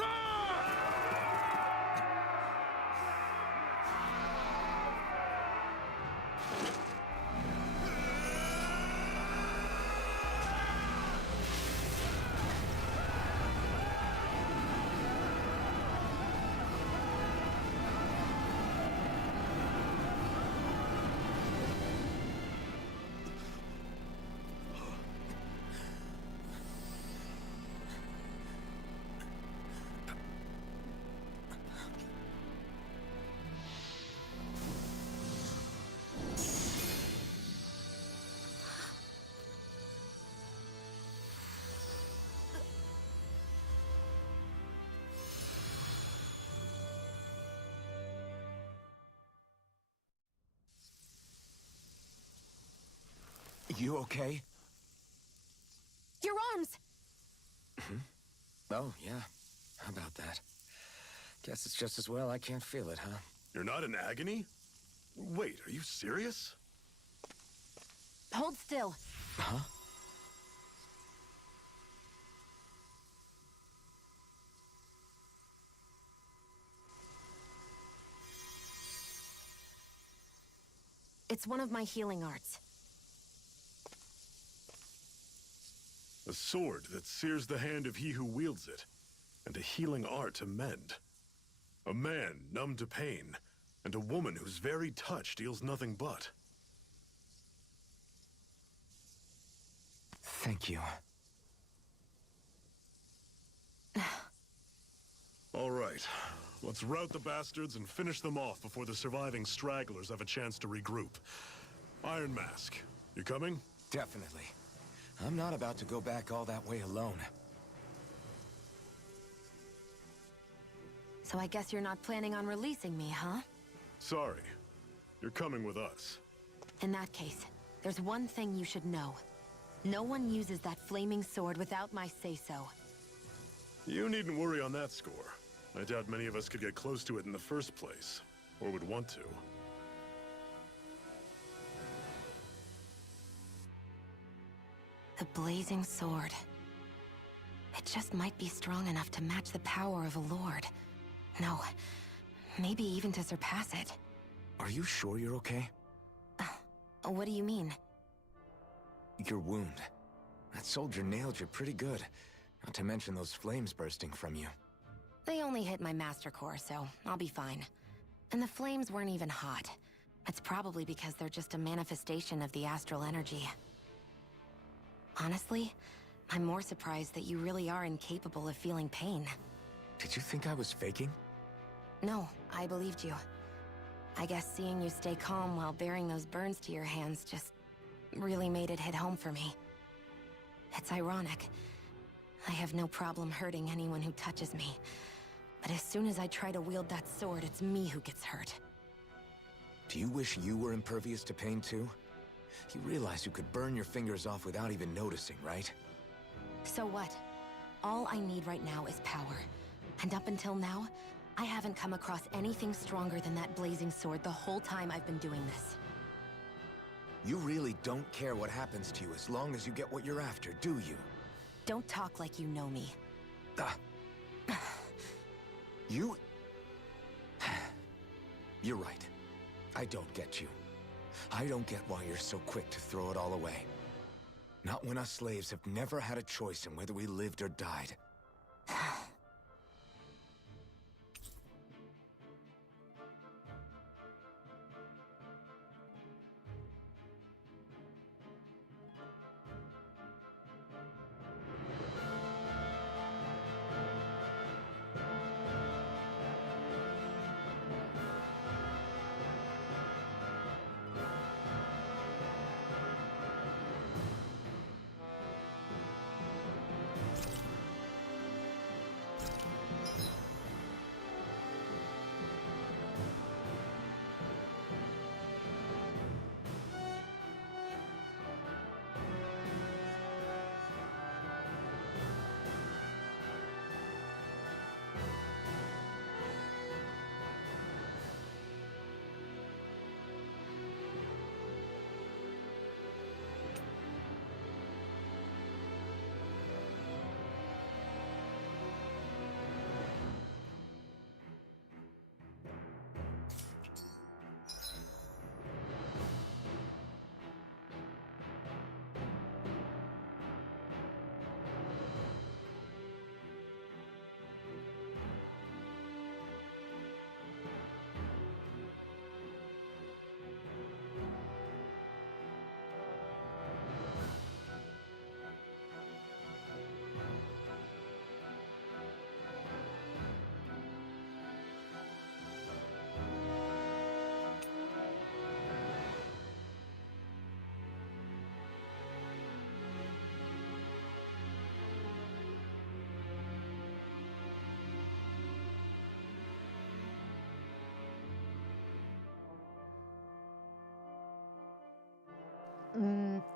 You okay? Your arms! Oh, yeah. How about that? Guess it's just as well I can't feel it, huh? You're not in agony? Wait, are you serious? Hold still. Huh? It's one of my healing arts. A sword that sears the hand of he who wields it, and a healing art to mend. A man numb to pain, and a woman whose very touch deals nothing but. Thank you. All right, let's rout the bastards and finish them off before the surviving stragglers have a chance to regroup. Iron Mask, you coming? Definitely. I'm not about to go back all that way alone. So I guess you're not planning on releasing me, huh? Sorry. You're coming with us. In that case, there's one thing you should know. No one uses that flaming sword without my say-so. You needn't worry on that score. I doubt many of us could get close to it in the first place, or would want to. The blazing sword. It just might be strong enough to match the power of a lord. No, maybe even to surpass it. Are you sure you're okay? What do you mean? Your wound. That soldier nailed you pretty good. Not to mention those flames bursting from you. They only hit my master core, so I'll be fine. And the flames weren't even hot. It's probably because they're just a manifestation of the astral energy. Honestly, I'm more surprised that you really are incapable of feeling pain. Did you think I was faking? No, I believed you. I guess seeing you stay calm while bearing those burns to your hands just really made it hit home for me. It's ironic. I have no problem hurting anyone who touches me. But as soon as I try to wield that sword, it's me who gets hurt. Do you wish you were impervious to pain too? You realize you could burn your fingers off without even noticing, right? So what? All I need right now is power. And up until now, I haven't come across anything stronger than that blazing sword the whole time I've been doing this. You really don't care what happens to you as long as you get what you're after, do you? Don't talk like you know me. You... You're right. I don't get you. I don't get why you're so quick to throw it all away. Not when us slaves have never had a choice in whether we lived or died.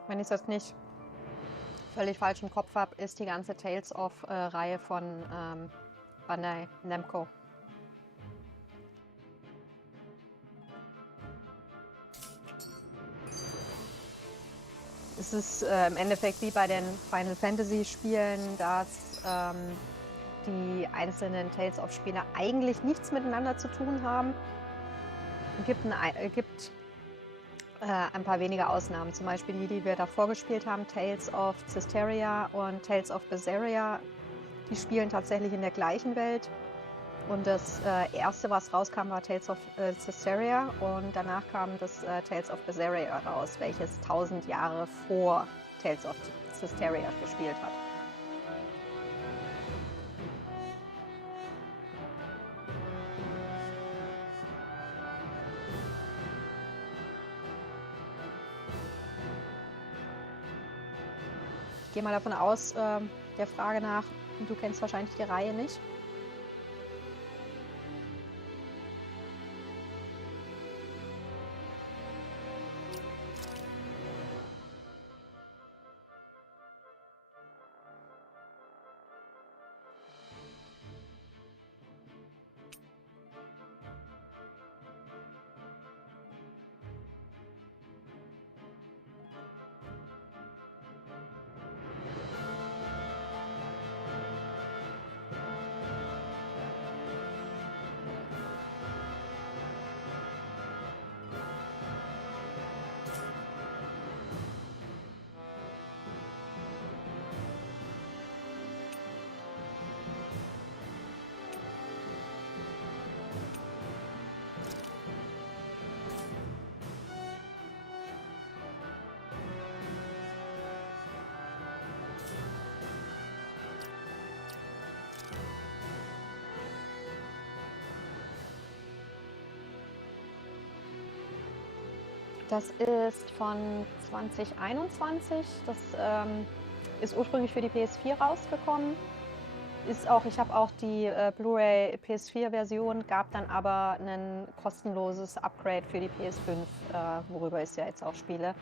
Wenn ich das nicht völlig falsch im Kopf habe, ist die ganze Tales of-Reihe von Bandai Namco. Es ist im Endeffekt wie bei den Final Fantasy Spielen, dass die einzelnen Tales of Spiele eigentlich nichts miteinander zu tun haben. Es gibt ein paar wenige Ausnahmen, zum Beispiel die wir davor gespielt haben, Tales of Zestiria und Tales of Berseria. Die spielen tatsächlich in der gleichen Welt. Und das erste, was rauskam, war Tales of Zestiria und danach kam das Tales of Berseria raus, welches 1000 Jahre vor Tales of Zestiria gespielt hat. Ich gehe mal davon aus, der Frage nach, du kennst wahrscheinlich die Reihe nicht. Das ist von 2021. Das ist ursprünglich für die PS4 rausgekommen. Ich habe auch die Blu-ray PS4-Version, gab dann aber ein kostenloses Upgrade für die PS5, worüber ich es ja jetzt auch spiele.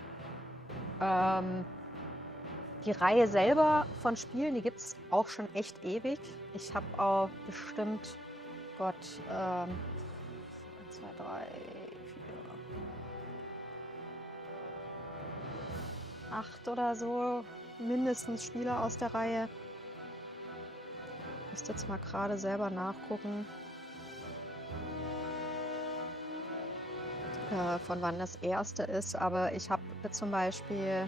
Die Reihe selber von Spielen, die gibt es auch schon echt ewig. Ich habe auch bestimmt, Gott, 1, 2, 3, 4, 8 oder so mindestens Spiele aus der Reihe. Ich müsste jetzt mal gerade selber nachgucken, von wann das erste ist. Aber ich habe zum Beispiel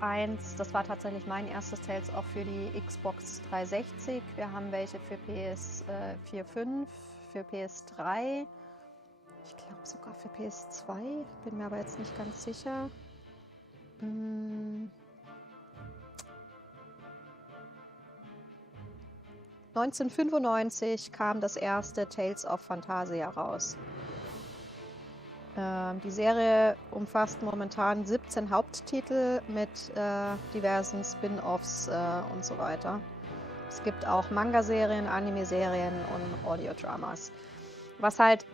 eins, das war tatsächlich mein erstes Tales auch für die Xbox 360. Wir haben welche für PS4, 5, für PS3. Ich glaube sogar für PS2, bin mir aber jetzt nicht ganz sicher. 1995 kam das erste Tales of Phantasia raus. Die Serie umfasst momentan 17 Haupttitel mit diversen Spin-offs und so weiter. Es gibt auch Manga-Serien, Anime-Serien und Audio-Dramas. Was halt,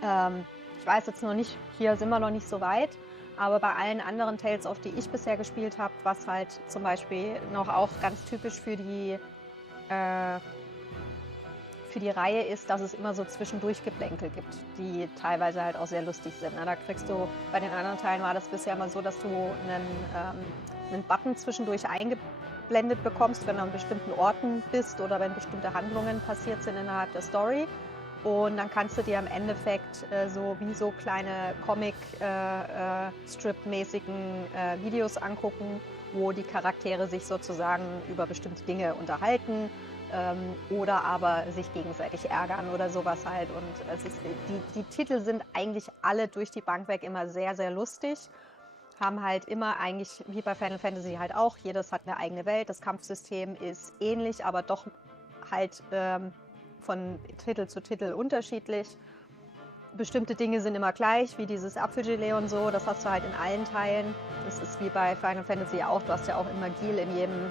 ich weiß jetzt noch nicht, hier sind wir noch nicht so weit, aber bei allen anderen Tales of, die ich bisher gespielt habe, was halt zum Beispiel noch auch ganz typisch für die Reihe ist, dass es immer so zwischendurch Geplänkel gibt, die teilweise halt auch sehr lustig sind. Ne? Da kriegst du, bei den anderen Teilen war das bisher immer so, dass du einen Button zwischendurch eingeblendet bekommst, wenn du an bestimmten Orten bist oder wenn bestimmte Handlungen passiert sind innerhalb der Story. Und dann kannst du dir im Endeffekt so kleine Comic-Strip-mäßigen Videos angucken, wo die Charaktere sich sozusagen über bestimmte Dinge unterhalten oder aber sich gegenseitig ärgern oder sowas halt. Und die Titel sind eigentlich alle durch die Bank weg immer sehr, sehr lustig. Haben halt immer eigentlich, wie bei Final Fantasy halt auch, jedes hat eine eigene Welt. Das Kampfsystem ist ähnlich, aber doch halt von Titel zu Titel unterschiedlich. Bestimmte Dinge sind immer gleich, wie dieses Apfelgelee und so. Das hast du halt in allen Teilen. Das ist wie bei Final Fantasy auch. Du hast ja auch immer Gil in jedem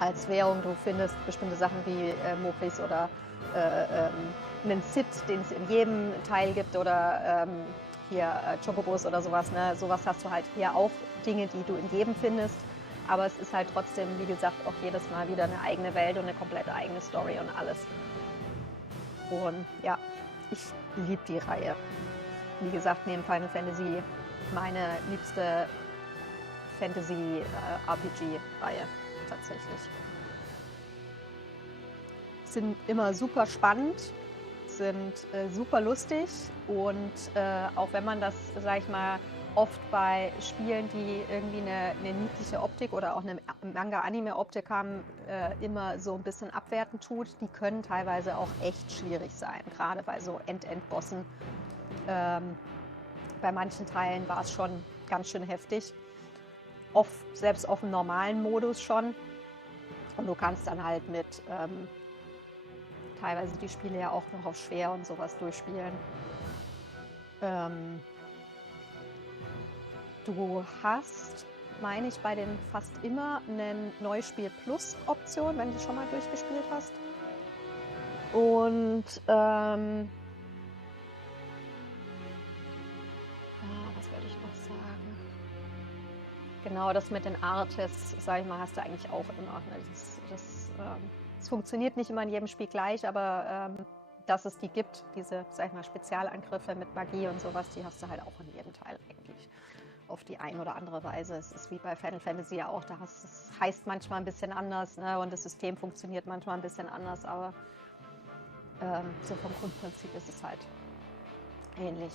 als Währung. Du findest bestimmte Sachen wie Mopris oder einen Cid, den es in jedem Teil gibt, oder hier Chocobos oder sowas. Ne? Sowas hast du halt hier auch, Dinge, die du in jedem findest. Aber es ist halt trotzdem, wie gesagt, auch jedes Mal wieder eine eigene Welt und eine komplett eigene Story und alles. Und ja, ich liebe die Reihe. Wie gesagt, neben Final Fantasy meine liebste Fantasy-RPG-Reihe tatsächlich. Sind immer super spannend, sind super lustig und auch wenn man das, sag ich mal, oft bei Spielen, die irgendwie eine niedliche Optik oder auch eine Manga-Anime-Optik haben, immer so ein bisschen abwertend tut, die können teilweise auch echt schwierig sein, gerade bei so End-Bossen. Bei manchen Teilen war es schon ganz schön heftig, selbst auf dem normalen Modus schon. Und du kannst dann halt mit teilweise die Spiele ja auch noch auf schwer und sowas durchspielen. Du hast, meine ich, bei den fast immer eine Neuspiel-Plus-Option, wenn du schon mal durchgespielt hast. Und was wollte ich noch sagen? Genau, das mit den Artests, sag ich mal, hast du eigentlich auch immer. Ne? Das funktioniert nicht immer in jedem Spiel gleich, aber dass es die gibt, diese, sag ich mal, Spezialangriffe mit Magie und sowas, die hast du halt auch in jedem Teil eigentlich. Auf die eine oder andere Weise. Es ist wie bei Final Fantasy ja auch, es heißt manchmal ein bisschen anders, ne? Und das System funktioniert manchmal ein bisschen anders, aber so vom Grundprinzip ist es halt ähnlich.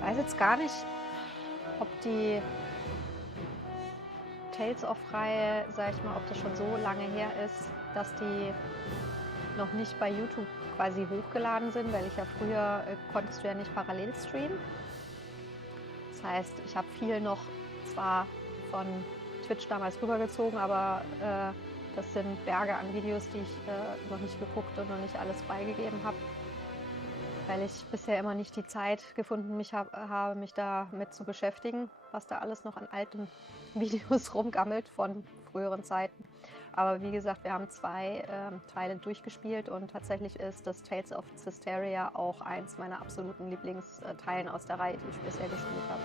Ich weiß jetzt gar nicht, ob die Tales of-Reihe, sag ich mal, ob das schon so lange her ist, dass die noch nicht bei YouTube quasi hochgeladen sind, weil ich ja früher konntest du ja nicht parallel streamen. Das heißt, ich habe viel noch zwar von Twitch damals rübergezogen, aber das sind Berge an Videos, die ich noch nicht geguckt und noch nicht alles freigegeben habe, weil ich bisher immer nicht die Zeit gefunden habe, mich damit zu beschäftigen, was da alles noch an alten Videos rumgammelt von früheren Zeiten. Aber wie gesagt, wir haben 2 Teile durchgespielt und tatsächlich ist das Tales of Zestiria auch eins meiner absoluten Lieblingsteilen aus der Reihe, die ich bisher gespielt habe.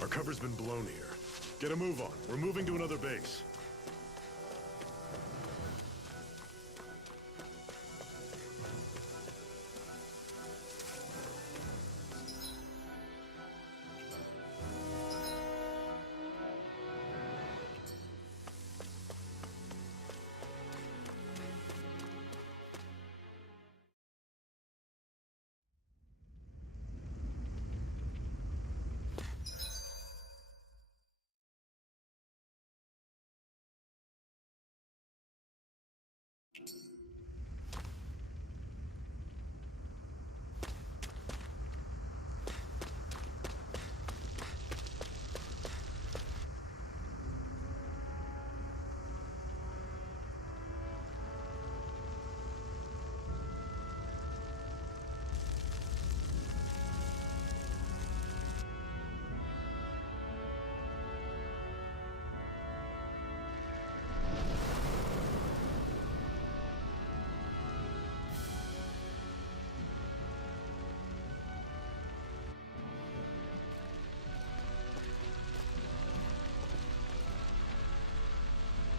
Our cover's been blown here. Get a move on. We're moving to another base.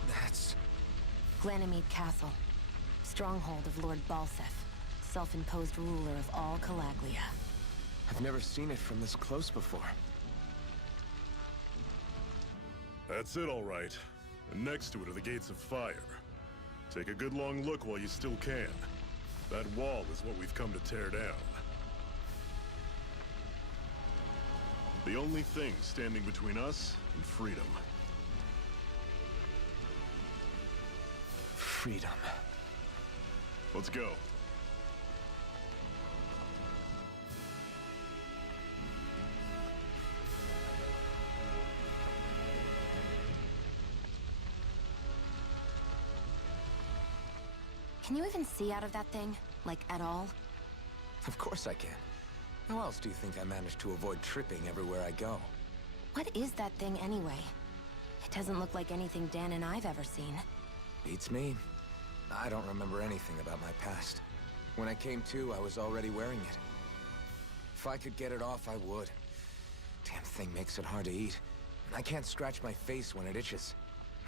That's... Glanimede Castle. Stronghold of Lord Balseth. Self-imposed ruler of all Calaglia. I've never seen it from this close before. That's it, all right. And next to it are the Gates of Fire. Take a good long look while you still can. That wall is what we've come to tear down. The only thing standing between us and freedom. Freedom. Let's go. Can you even see out of that thing? Like, at all? Of course I can. How else do you think I managed to avoid tripping everywhere I go? What is that thing anyway? It doesn't look like anything Dan and I've ever seen. Beats me. I don't remember anything about my past. When I came to, I was already wearing it. If I could get it off, I would. Damn thing makes it hard to eat. And I can't scratch my face when it itches.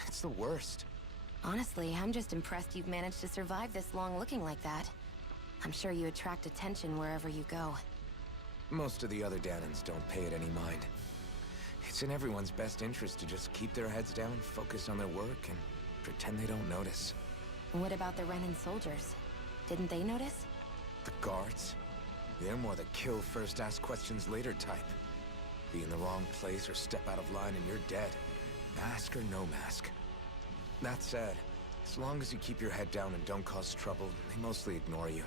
It's the worst. Honestly, I'm just impressed you've managed to survive this long looking like that. I'm sure you attract attention wherever you go. Most of the other Danans don't pay it any mind. It's in everyone's best interest to just keep their heads down, focus on their work, and pretend they don't notice. What about the Renan soldiers? Didn't they notice? The guards? They're more the kill first, ask questions later type. Be in the wrong place or step out of line and you're dead. Mask or no mask. That said, As long as you keep your head down and don't cause trouble, they mostly ignore you.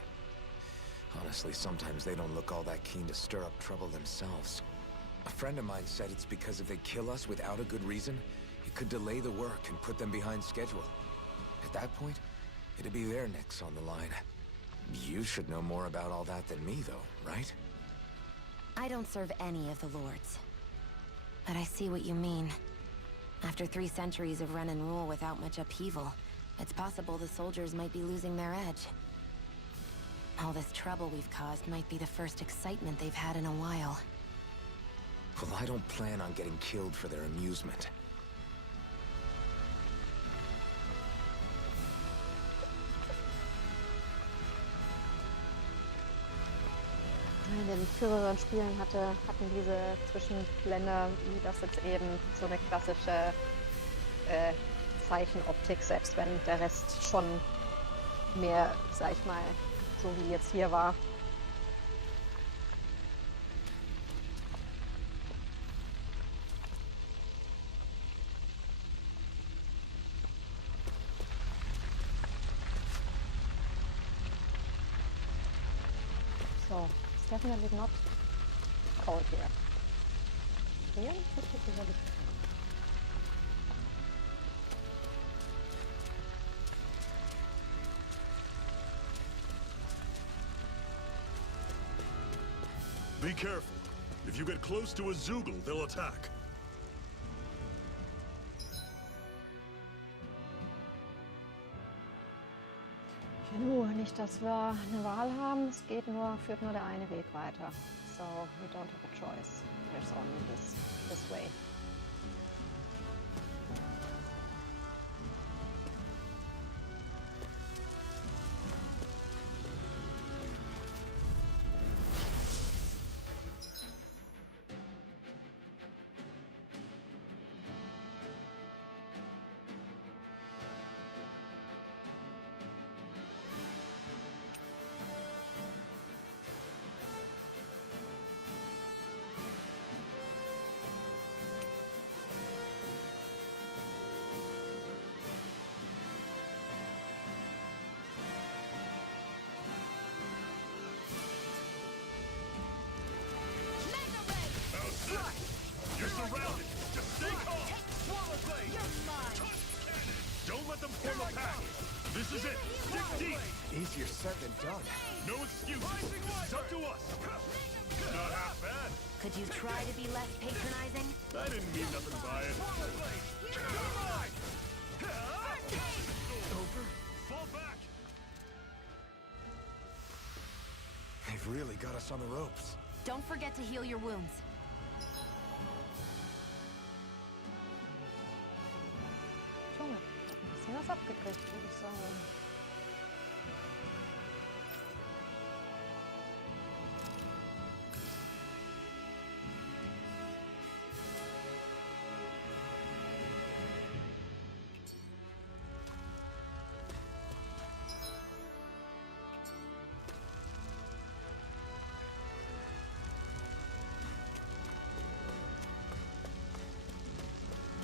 Honestly, sometimes they don't look all that keen to stir up trouble themselves. A friend of mine said it's because if they kill us without a good reason, it could delay the work and put them behind schedule. At that point, it'd be their necks on the line. You should know more about all that than me, though, right? I don't serve any of the lords. But I see what you mean. After 3 centuries of run and rule without much upheaval, it's possible the soldiers might be losing their edge. All this trouble we've caused might be the first excitement they've had in a while. Well, I don't plan on getting killed for their amusement. In den früheren Spielen hatten diese Zwischenblende, wie das jetzt eben so eine klassische Zeichenoptik, selbst wenn der Rest schon mehr, sag ich mal, so wie jetzt hier war. So, it's definitely not cold here. Here, this is a little bit. Be careful. If you get close to a Zoogle, they'll attack. Ja, nicht, dass wir eine Wahl haben. Es führt nur der eine Weg weiter. So, we don't have a choice. There's only this way. You're surrounded! Just stay calm! Swallow blade! You're mine! Don't let them form a pack! This is it! Dig deep! Easier said than done. No excuses! This is up to us! Not half bad! Could you try to be less patronizing? I didn't mean nothing by it. Over. Fall back! They've really got us on the ropes. Don't forget to heal your wounds. Schon ein bisschen was abgekriegt, würde ich sagen.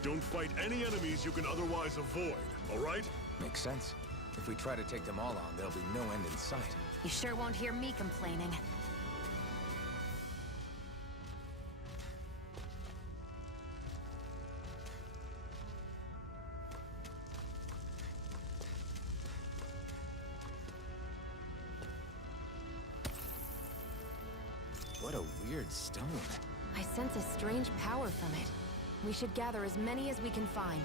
Don't fight any enemies you can otherwise avoid, all right? Makes sense. If we try to take them all on, there'll be no end in sight. You sure won't hear me complaining. What a weird stone. I sense a strange power from it. We should gather as many as we can find.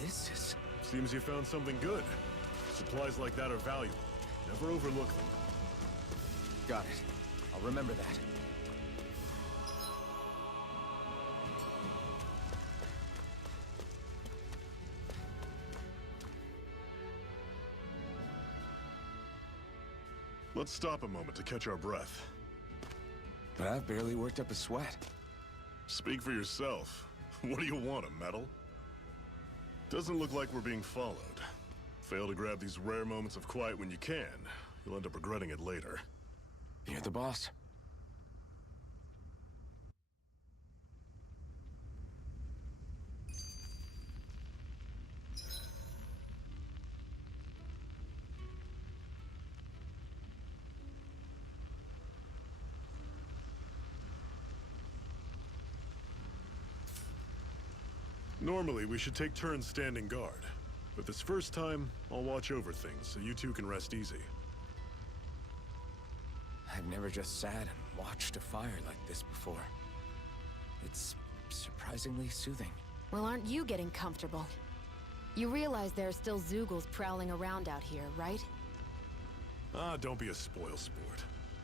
This is... Seems you found something good. Supplies like that are valuable. Never overlook them. Got it. I'll remember that. Let's stop a moment to catch our breath. But I've barely worked up a sweat. Speak for yourself. What do you want, a medal? Doesn't look like we're being followed. Fail to grab these rare moments of quiet when you can. You'll end up regretting it later. You're the boss. Normally, we should take turns standing guard. But this first time, I'll watch over things so you two can rest easy. I've never just sat and watched a fire like this before. It's surprisingly soothing. Well, aren't you getting comfortable? You realize there are still Zeugles prowling around out here, right? Ah, don't be a spoilsport.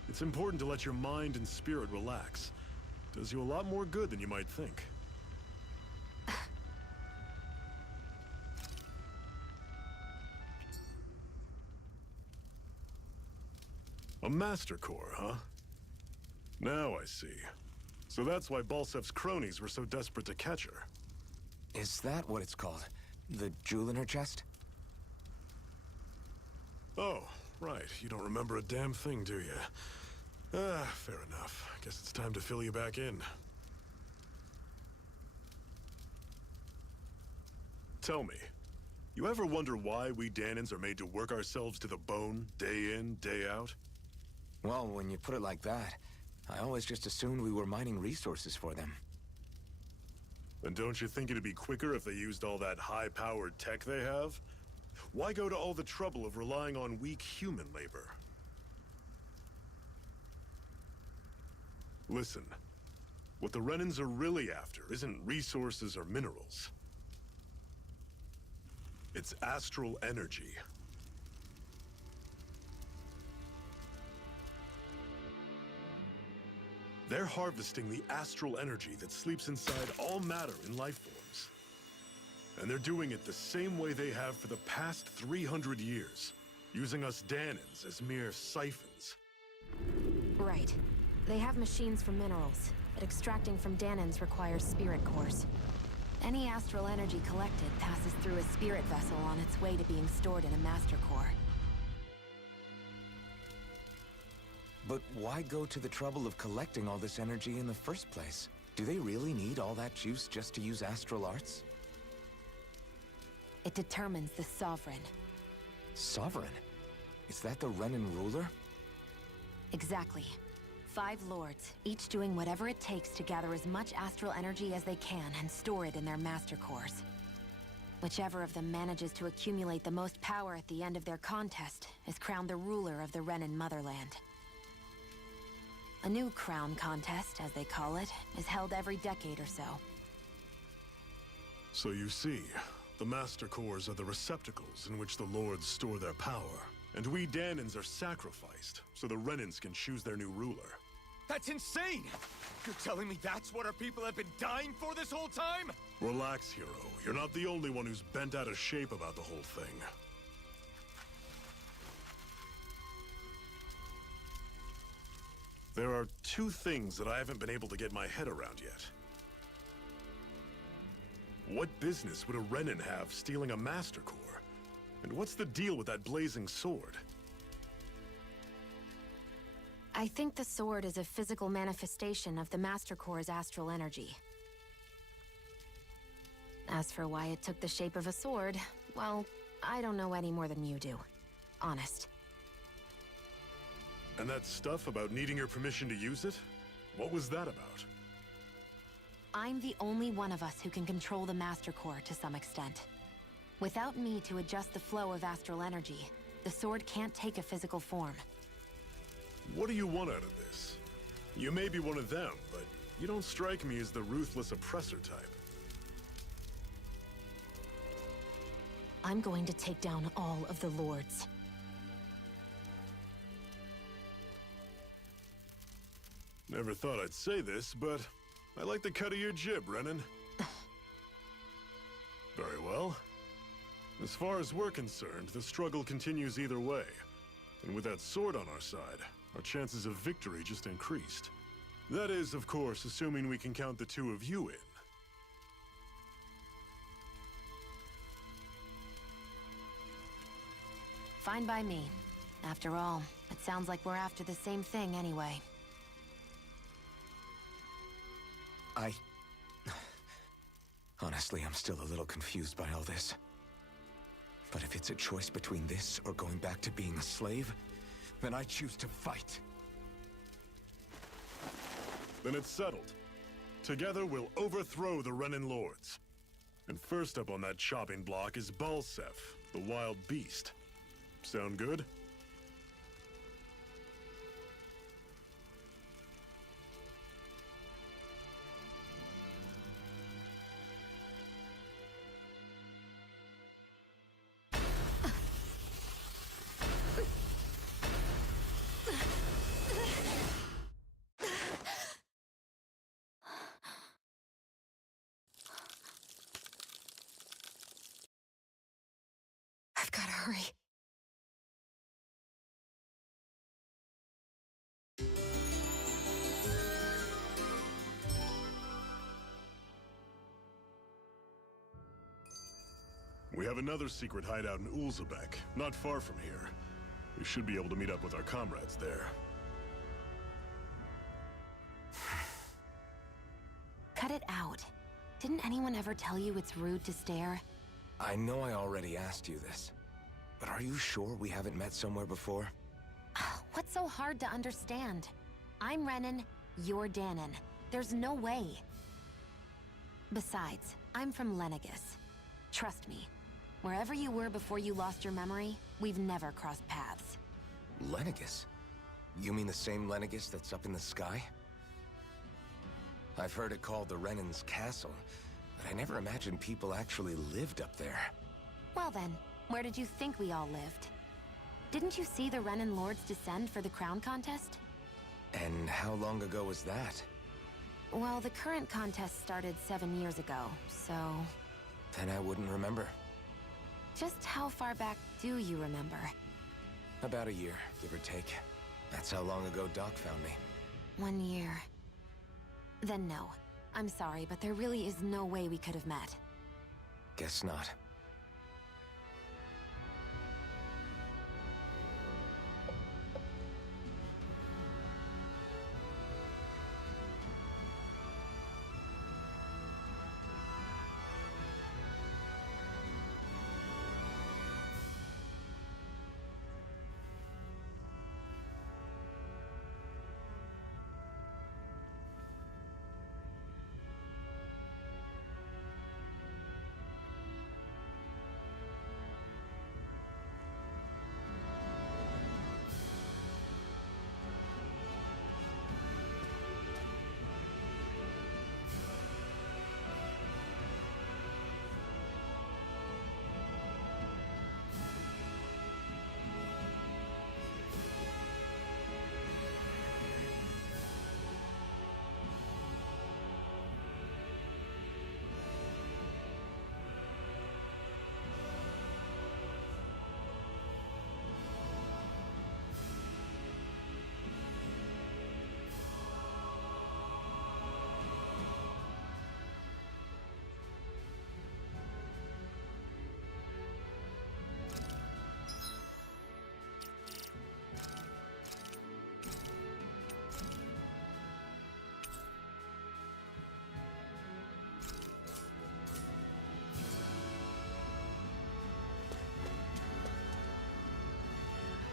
It's important to let your mind and spirit relax. Does you a lot more good than you might think. A Master Core, huh? Now I see. So that's why Balsef's cronies were so desperate to catch her. Is that what it's called? The jewel in her chest? Oh, right. You don't remember a damn thing, do you? Ah, fair enough. Guess it's time to fill you back in. Tell me, you ever wonder why we Dahnans are made to work ourselves to the bone, day in, day out? Well, when you put it like that, I always just assumed we were mining resources for them. And don't you think it'd be quicker if they used all that high-powered tech they have? Why go to all the trouble of relying on weak human labor? Listen, what the Renans are really after isn't resources or minerals. It's astral energy. They're harvesting the astral energy that sleeps inside all matter in life forms. And they're doing it the same way they have for the past 300 years, using us Dahnans as mere siphons. Right. They have machines for minerals, but extracting from Dahnans requires spirit cores. Any astral energy collected passes through a spirit vessel on its way to being stored in a master core. But why go to the trouble of collecting all this energy in the first place? Do they really need all that juice just to use astral arts? It determines the Sovereign. Sovereign? Is that the Renan ruler? Exactly. 5 lords, each doing whatever it takes to gather as much astral energy as they can and store it in their master cores. Whichever of them manages to accumulate the most power at the end of their contest is crowned the ruler of the Renan motherland. A new crown contest, as they call it, is held every decade or so. So you see, the Master Cores are the receptacles in which the Lords store their power. And we Dahnans are sacrificed, so the Renans can choose their new ruler. That's insane! You're telling me that's what our people have been dying for this whole time? Relax, hero. You're not the only one who's bent out of shape about the whole thing. There are 2 things that I haven't been able to get my head around yet. What business would a Renan have stealing a Master Core? And what's the deal with that blazing sword? I think the sword is a physical manifestation of the Master Core's astral energy. As for why it took the shape of a sword, well, I don't know any more than you do. Honest. And that stuff about needing your permission to use it? What was that about? I'm the only one of us who can control the Master Core to some extent. Without me to adjust the flow of astral energy, the sword can't take a physical form. What do you want out of this? You may be one of them, but you don't strike me as the ruthless oppressor type. I'm going to take down all of the lords. Never thought I'd say this, but I like the cut of your jib, Renan. Very well. As far as we're concerned, the struggle continues either way. And with that sword on our side, our chances of victory just increased. That is, of course, assuming we can count the two of you in. Fine by me. After all, it sounds like we're after the same thing anyway. Honestly, I'm still a little confused by all this. But if it's a choice between this or going back to being a slave, then I choose to fight. Then it's settled. Together we'll overthrow the Renan Lords. And first up on that chopping block is Balseph, the wild beast. Sound good? I've gotta hurry. We have another secret hideout in Ulzebek, not far from here. We should be able to meet up with our comrades there. Cut it out. Didn't anyone ever tell you it's rude to stare? I know I already asked you this, but are you sure we haven't met somewhere before? What's so hard to understand? I'm Renan, you're Danon. There's no way. Besides, I'm from Lenegis. Trust me, wherever you were before you lost your memory, we've never crossed paths. Lenegis? You mean the same Lenegis that's up in the sky? I've heard it called the Renan's Castle, but I never imagined people actually lived up there. Well then, where did you think we all lived? Didn't you see the Renan Lords descend for the crown contest? And how long ago was that? Well, the current contest started 7 years ago, so... Then I wouldn't remember. Just how far back do you remember? About a year, give or take. That's how long ago Doc found me. 1 year. Then no. I'm sorry, but there really is no way we could have met. Guess not.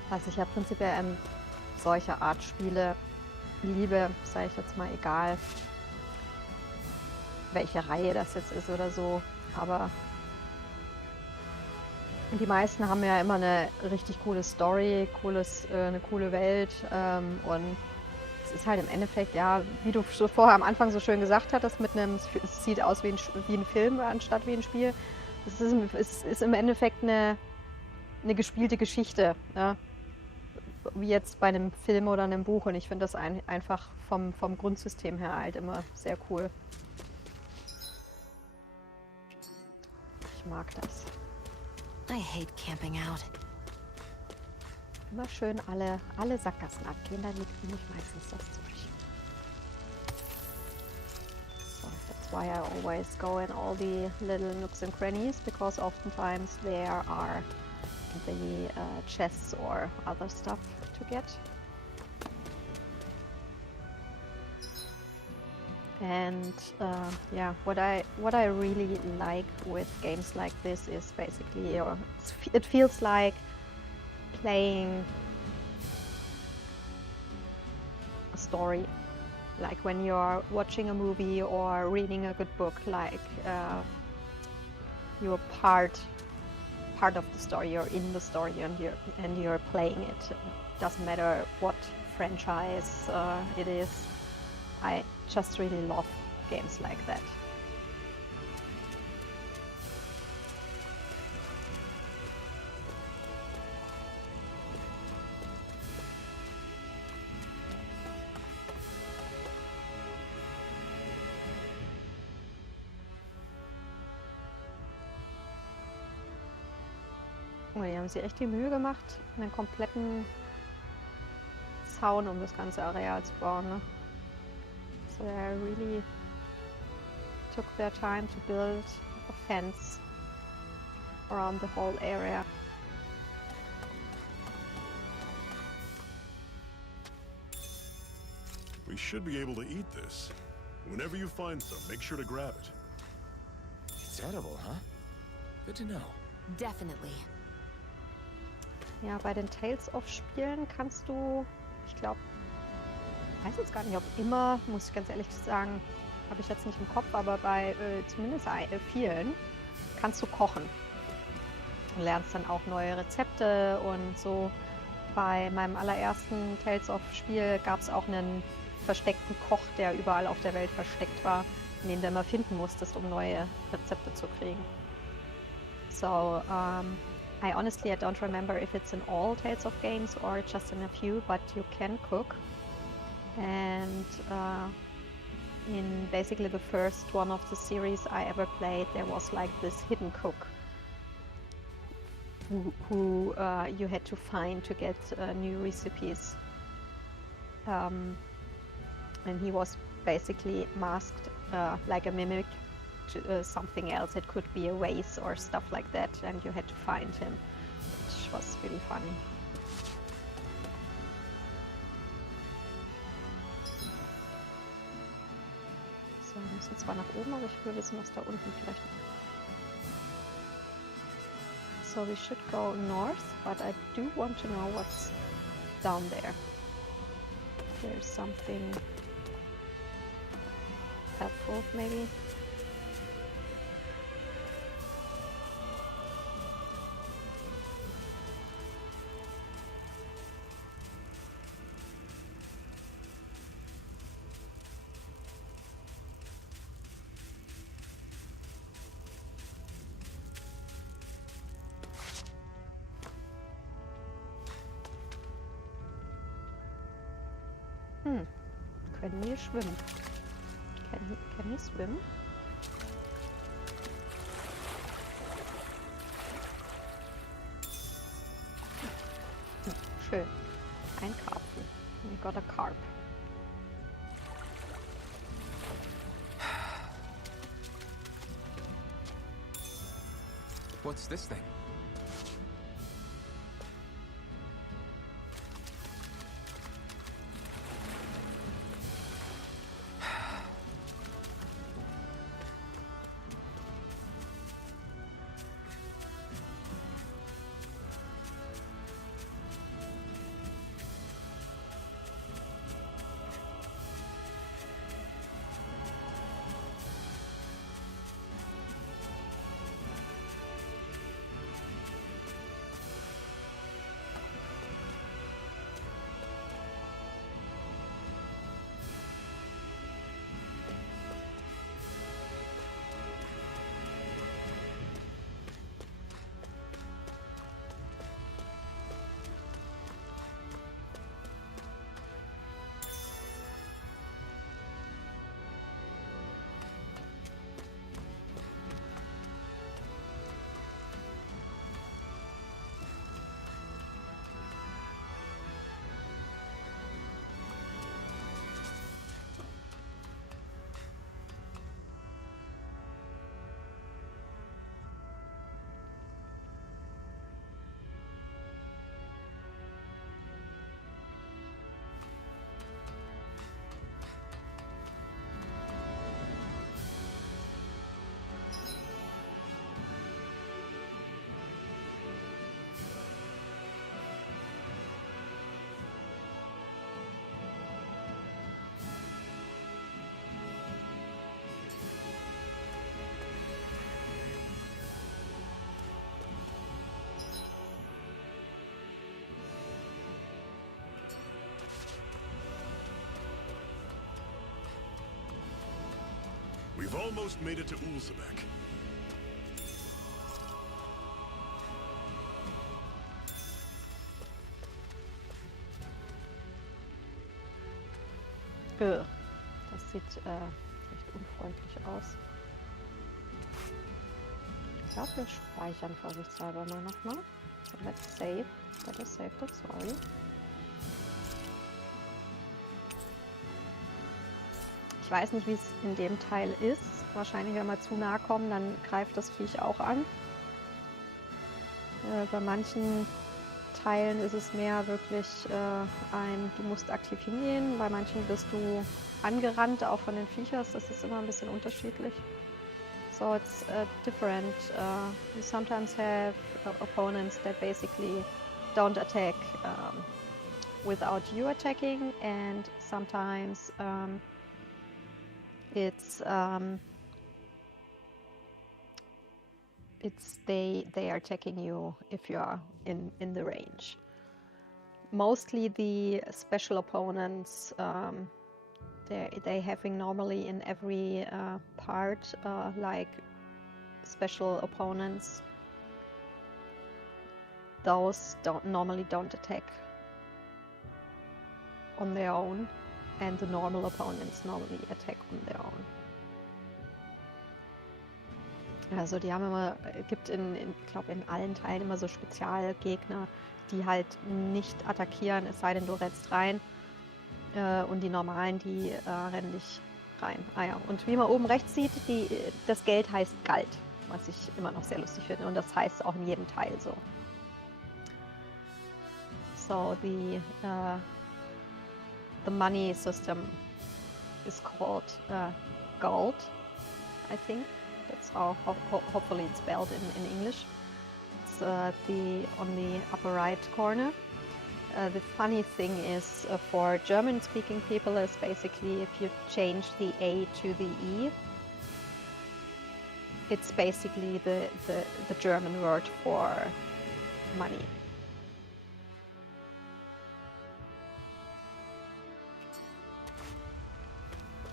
Was ich ja prinzipiell solcher Art Spiele liebe, sage ich jetzt mal, egal welche Reihe das jetzt ist oder so, aber die meisten haben ja immer eine richtig coole Story, eine coole Welt und es ist halt im Endeffekt, ja, wie du vorher am Anfang so schön gesagt hattest, es sieht aus wie ein Film anstatt wie ein Spiel. Es ist im Endeffekt eine gespielte Geschichte, ja? Wie jetzt bei einem Film oder einem Buch, und ich finde das einfach vom Grundsystem her halt immer sehr cool. Ich mag das. I hate camping out. Immer schön alle Sackgassen abgehen, dann liegt nämlich meistens das Zeug. why I always go in all the little nooks and crannies, because oftentimes there are the chests or other stuff to get. And yeah, what I really like with games like this is basically, it feels like playing a story, like when you're watching a movie or reading a good book, like you're part of the story, you're in the story, and you're playing it. Doesn't matter what franchise it is. I just really love games like that. Oh, die haben sich echt die Mühe gemacht, einen kompletten Zaun um das ganze Areal zu bauen, ne? So they really took their time to build a fence around the whole area. We should be able to eat this. Whenever you find some, make sure to grab it. It's edible, huh? Good to know. Definitely. Ja, bei den Tales of Spielen kannst du, ich glaube, ich weiß jetzt gar nicht, ob immer, muss ich ganz ehrlich sagen, habe ich jetzt nicht im Kopf, aber bei zumindest vielen kannst du kochen. Du lernst dann auch neue Rezepte und so. Bei meinem allerersten Tales of Spiel gab es auch einen versteckten Koch, der überall auf der Welt versteckt war, den du immer finden musstest, um neue Rezepte zu kriegen. So, I don't remember if it's in all Tales of games or just in a few, but you can cook. And in basically the first one of the series I ever played, there was like this hidden cook who you had to find to get new recipes. And he was basically masked like a mimic to something else. It could be a vase or stuff like that, and you had to find him, which was really funny. So, wir müssen zwar nach oben, aber ich will wissen, was da unten vielleicht... So we should go north, but I do want to know what's down there. There's something helpful, maybe. Können wir schwimmen? Can he swim? Schön. Ein Karpfen. We got a carp. What's this thing? You've almost made it to Ulzebek. Das sieht recht unfreundlich aus. Ich glaube, wir speichern vorsichtshalber mal nochmal. Let's save. Better save than sorry. Ich weiß nicht, wie es in dem Teil ist. Wahrscheinlich, wenn wir zu nahe kommen, dann greift das Viech auch an. Bei manchen Teilen ist es mehr wirklich du musst aktiv hingehen. Bei manchen bist du angerannt, auch von den Viechers. Das ist immer ein bisschen unterschiedlich. So it's different. You sometimes have opponents that basically don't attack without you attacking, and sometimes they are attacking you if you are in the range. Mostly the special opponents, they having normally in every part like special opponents. Those normally don't attack on their own, and the normal opponents normally attack on their own. Also die haben immer, gibt ich glaube in allen Teilen immer so Spezialgegner, die halt nicht attackieren, es sei denn du rennst rein, und die normalen, die rennen dich rein. Ah ja, und wie man oben rechts sieht, das Geld heißt Galt, was ich immer noch sehr lustig finde, und das heißt auch in jedem Teil so. So the money system is called gold, I think. That's how hopefully it's spelled in English. It's on the upper right corner. The funny thing is for German-speaking people is basically if you change the A to the E, it's basically the German word for money.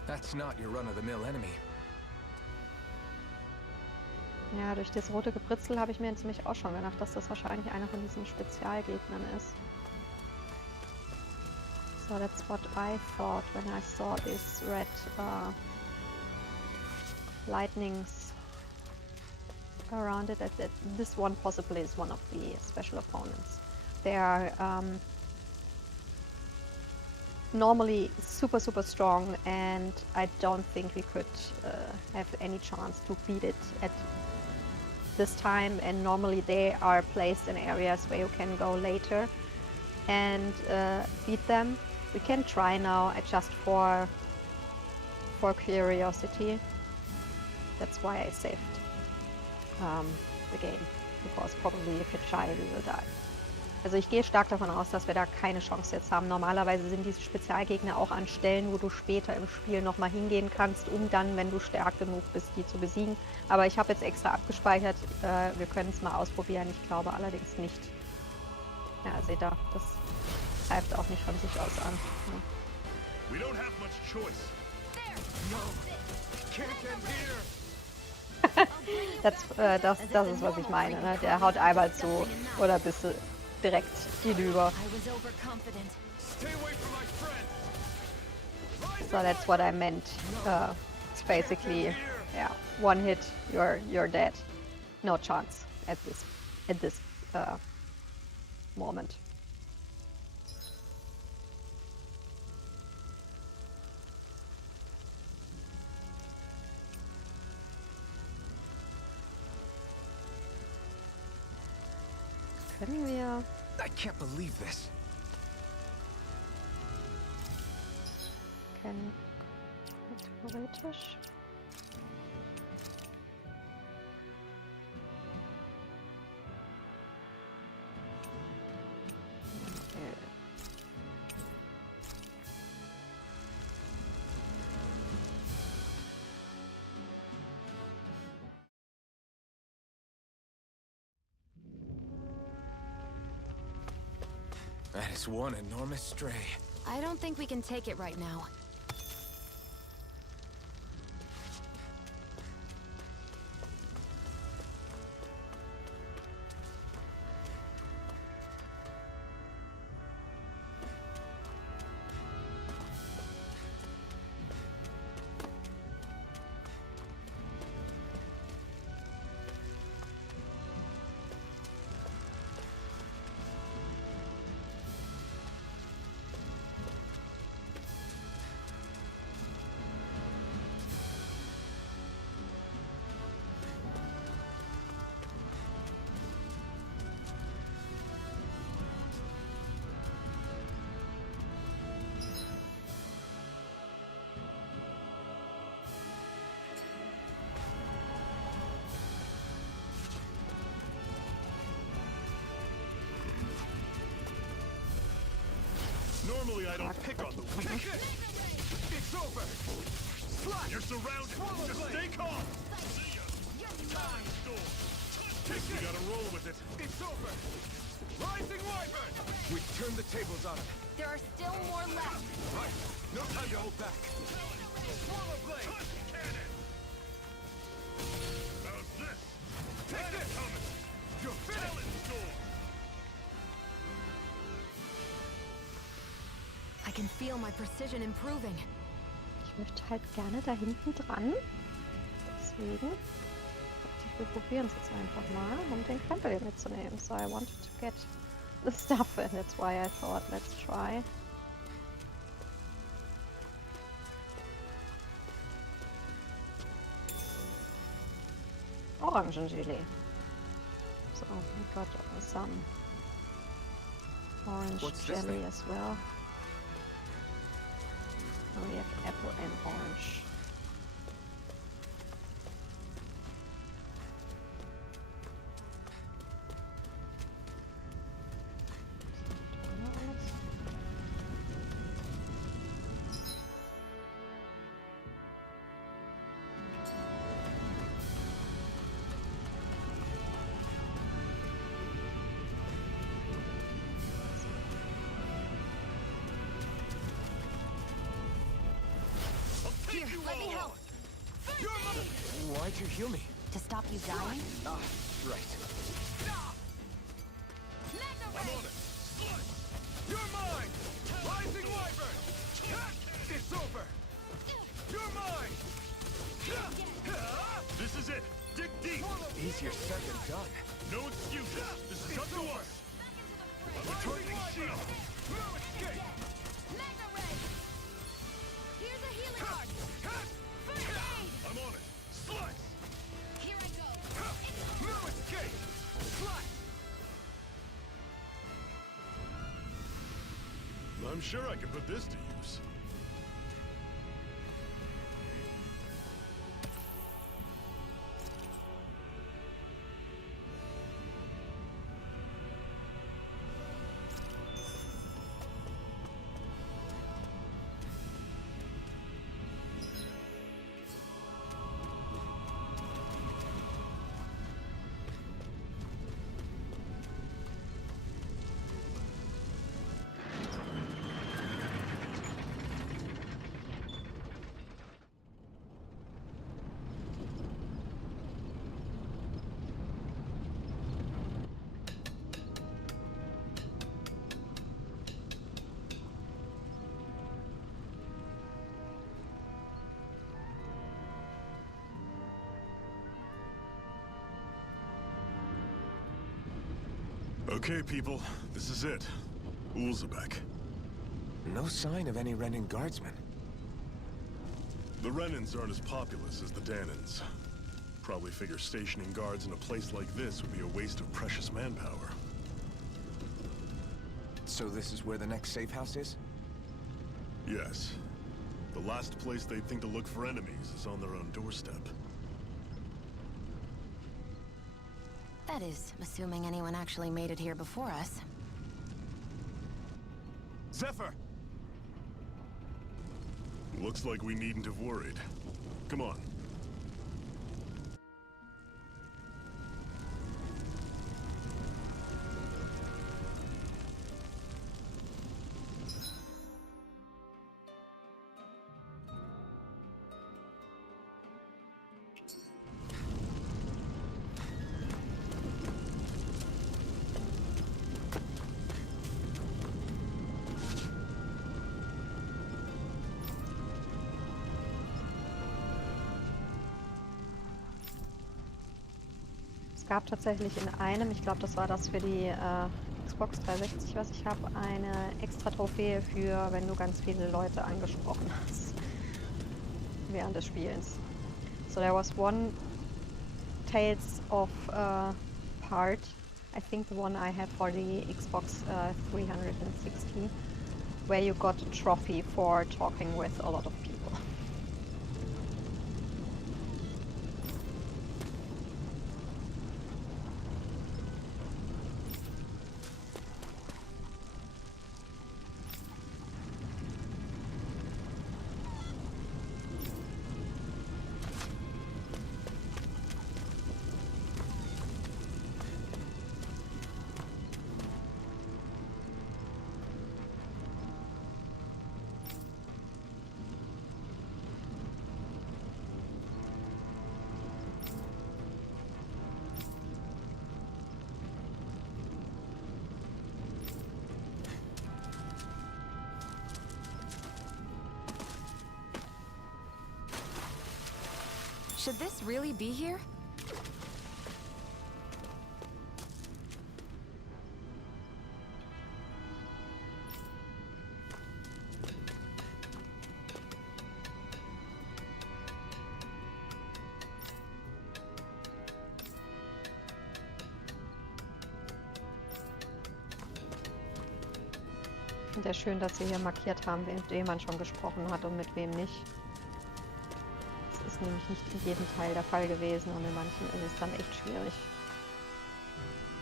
That's not your run-of-the-mill enemy. Ja, durch das rote Gebritzel habe ich mir jetzt nämlich auch schon gedacht, dass das wahrscheinlich einer von diesen Spezialgegnern ist. So that's what I thought when I saw these red lightnings around it. That this one possibly is one of the special opponents. They are normally super strong, and I don't think we could have any chance to beat it at this time, and normally they are placed in areas where you can go later and beat them. We can try now, just for curiosity. That's why I saved the game, because probably if you try, we will die. Also ich gehe stark davon aus, dass wir da keine Chance jetzt haben. Normalerweise sind diese Spezialgegner auch an Stellen, wo du später im Spiel nochmal hingehen kannst, um dann, wenn du stark genug bist, die zu besiegen. Aber ich habe jetzt extra abgespeichert. Wir können es mal ausprobieren. Ich glaube allerdings nicht. Ja, seht ihr, das greift auch nicht von sich aus an. Ja. We don't have much choice. Das ist, was ich meine. Ne? Der haut einmal zu oder bist du direkt hinüber. So that's what I meant. It's basically, yeah, one hit, you're dead. No chance at this moment. Können wir... I can't believe this. Können... Theoretisch... That is one enormous stray. I don't think we can take it right now. Normally I don't pick on the weak. It's over! You're surrounded. Just stay calm. See ya. Time storm. You gotta roll with it. It's over! Rising Wyvern! We've turned the tables on him. There are still more left. Right! No time to hold back! Swallow Blade! Cannon. How's this? Take this! You're finished! Talon storm. I can feel my precision improving. Ich möchte halt gerne da hinten dran. Deswegen. Wir probieren es jetzt einfach mal, um den Krempel hier mitzunehmen. So I wanted to get the stuff and that's why I thought let's try. Orangengelee. So we got some orange What's this jelly thing? as well. Oh, we have apple and orange. Here, let me help. Why'd you heal me? To stop you dying? Ah, right. I'm on it! You're mine! Rising Wyvern! It's over! You're mine! This is it. Dig deep. Easier said than done. No excuses. This is up to us. Returning shield! No escape! Here's a healing heart. I'm on it. Slice. Here I go. No escape! Slice! I'm sure I can put this to use. Okay, people. This is it. Ulzebek. No sign of any Renin guardsmen. The Renins aren't as populous as the Danins. Probably figure stationing guards in a place like this would be a waste of precious manpower. So this is where the next safe house is? Yes. The last place they'd think to look for enemies is on their own doorstep. That is, assuming anyone actually made it here before us. Zephyr! Looks like we needn't have worried. Come on. Es gab tatsächlich in einem, ich glaube, das war das für die Xbox 360, was ich habe, eine extra Trophäe für, wenn du ganz viele Leute angesprochen hast während des Spielens. So there was one Tales of part, I think the one I had for the Xbox 360, where you got a trophy for talking with a lot of people. Should this really be here? Ich finde es schön, dass sie hier markiert haben, mit wem man schon gesprochen hat und mit wem nicht. Das ist nämlich nicht in jedem Teil der Fall gewesen und in manchen ist es dann echt schwierig.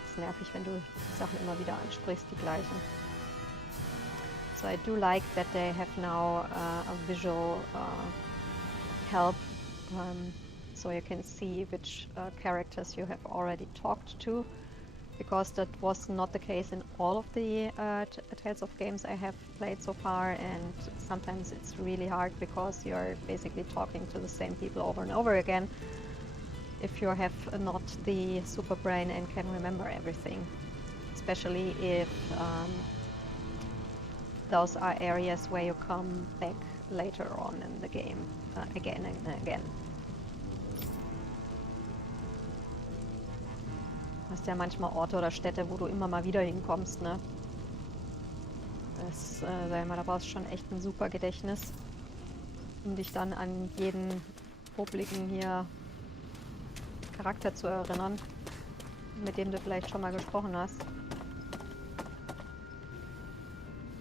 Es ist nervig, wenn du die Sachen immer wieder ansprichst, die gleichen. So I do like that they have now a visual help, so you can see which characters you have already talked to. Because that was not the case in all of the Tales of games I have played so far, and sometimes it's really hard because you're basically talking to the same people over and over again if you have not the super brain and can remember everything, especially if those are areas where you come back later on in the game again and again. Du hast ja manchmal Orte oder Städte, wo du immer mal wieder hinkommst, ne? Das, sag ich mal, da brauchst du schon echt ein super Gedächtnis, um dich dann an jeden popligen hier Charakter zu erinnern, mit dem du vielleicht schon mal gesprochen hast.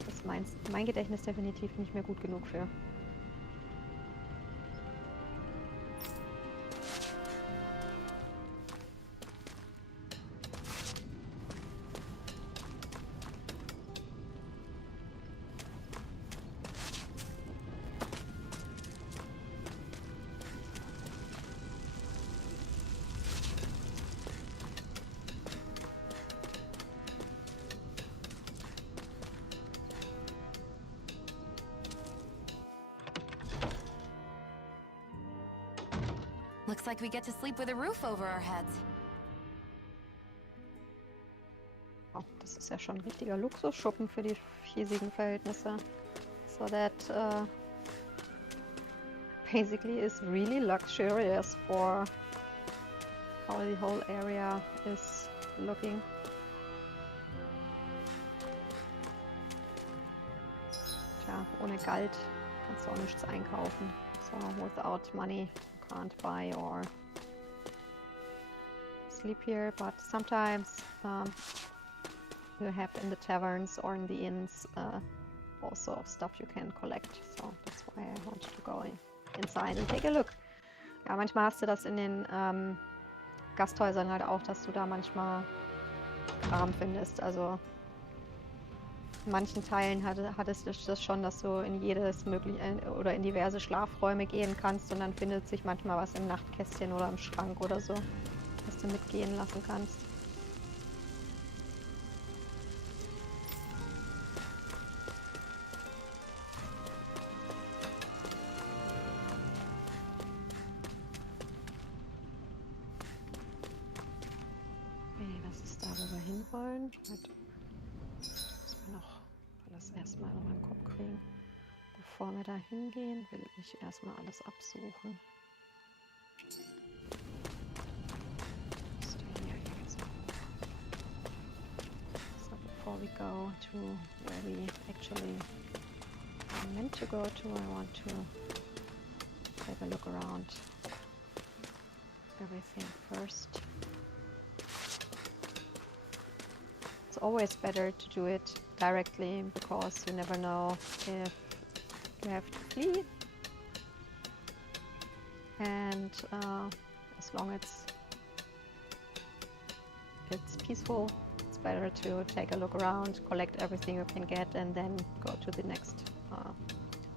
Das ist mein Gedächtnis definitiv nicht mehr gut genug für. Looks like we get to sleep with a roof over our heads. Oh, das ist ja schon ein richtiger Luxusschuppen für die hiesigen Verhältnisse. So that basically is really luxurious for how the whole area is looking. Tja, ohne Geld kannst du auch nichts einkaufen. So without money can't buy or sleep here, but sometimes you have in the taverns or in the inns also stuff you can collect, so that's why I wanted to go inside and take a look. Ja, manchmal hast du das in den Gasthäusern halt auch, dass du da manchmal Kram findest, also in manchen Teilen hattest du das schon, dass du in jedes mögliche oder in diverse Schlafräume gehen kannst und dann findet sich manchmal was im Nachtkästchen oder im Schrank oder so, was du mitgehen lassen kannst. Okay, das ist da, wo wir hinwollen. Noch alles erstmal in meinen Kopf kriegen. Bevor wir da hingehen, will ich erstmal alles absuchen. So before we go to where we actually are meant to go to, I want to take a look around everything first. It's always better to do it directly because you never know if you have to flee, and as long as it's peaceful, it's better to take a look around, collect everything you can get, and then go to the next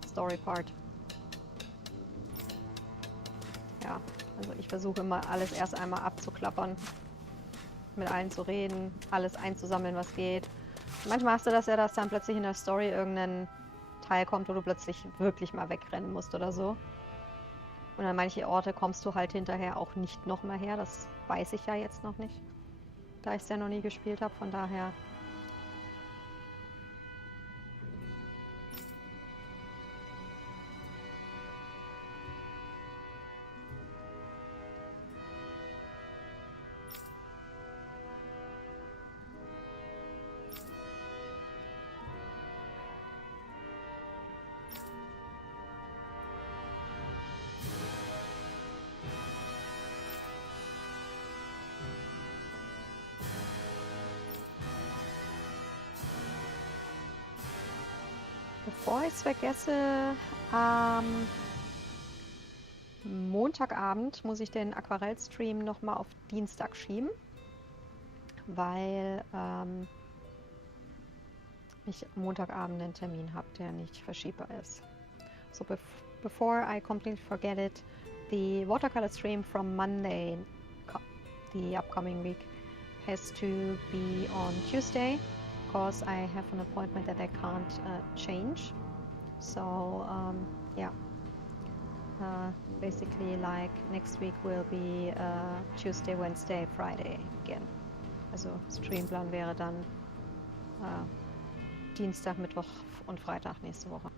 story part. Ja, also ich versuche immer alles erst einmal abzuklappern, mit allen zu reden, alles einzusammeln, was geht. Manchmal hast du das ja, dass dann plötzlich in der Story irgendein Teil kommt, wo du plötzlich wirklich mal wegrennen musst oder so. Und an manche Orte kommst du halt hinterher auch nicht noch mal her. Das weiß ich ja jetzt noch nicht, da ich es ja noch nie gespielt habe. Von daher Bevor ich es vergesse, am Montagabend muss ich den Aquarell-Stream nochmal auf Dienstag schieben, weil ich Montagabend einen Termin habe, der nicht verschiebbar ist. So before I completely forget it, the watercolor stream from Monday, the upcoming week, has to be on Tuesday, because I have an appointment that I can't change. So yeah, basically like next week will be Tuesday, Wednesday, Friday again. Also Streamplan wäre dann Dienstag, Mittwoch und Freitag nächste Woche.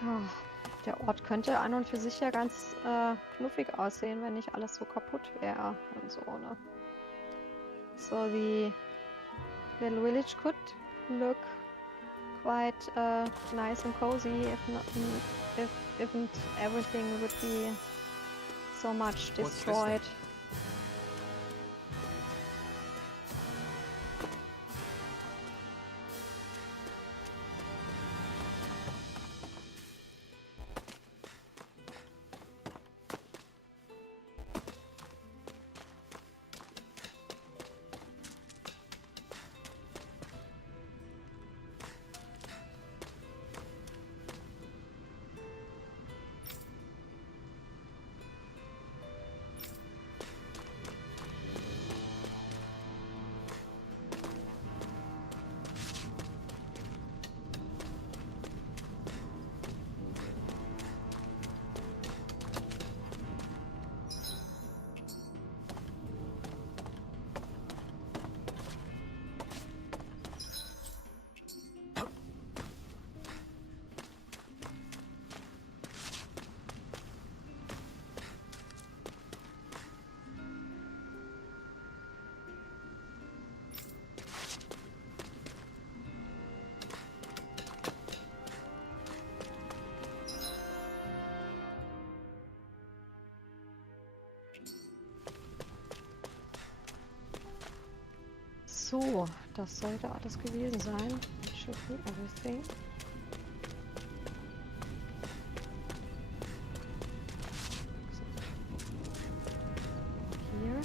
Tja, der Ort könnte an und für sich ja ganz knuffig aussehen, wenn nicht alles so kaputt wäre und so, ne? So the little village could look quite nice and cozy if not, if everything would be so much destroyed. So, das sollte alles gewesen sein. Should be everything. Hier.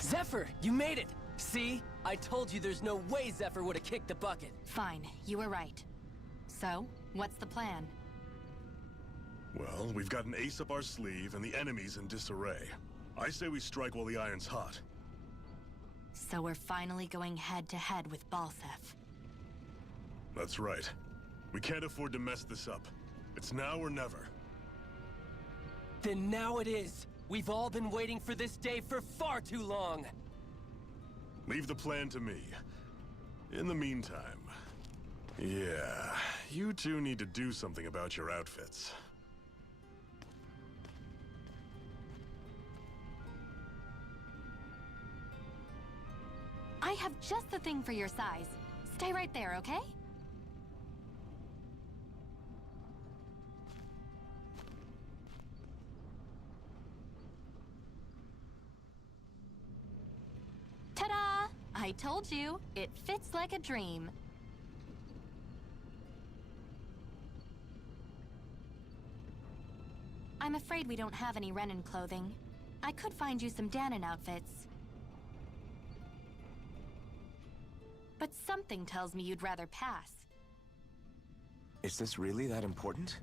Zephyr, you made it! See? I told you there's no way Zephyr would have kicked the bucket. Fine, you were right. So, what's the plan? Well, we've got an ace up our sleeve and the enemy's in disarray. I say we strike while the iron's hot. So we're finally going head-to-head with Balseph. That's right. We can't afford to mess this up. It's now or never. Then now it is! We've all been waiting for this day for far too long! Leave the plan to me. In the meantime... Yeah, you two need to do something about your outfits. I have just the thing for your size. Stay right there, okay? Ta-da! I told you, it fits like a dream. I'm afraid we don't have any Renan clothing. I could find you some Danon outfits. But something tells me you'd rather pass. Is this really that important?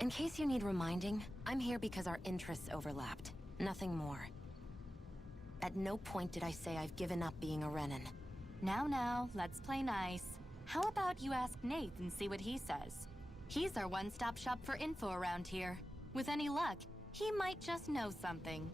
In case you need reminding, I'm here because our interests overlapped. Nothing more. At no point did I say I've given up being a Renan. Now, let's play nice. How about you ask Nate and see what he says? He's our one-stop shop for info around here. With any luck, he might just know something.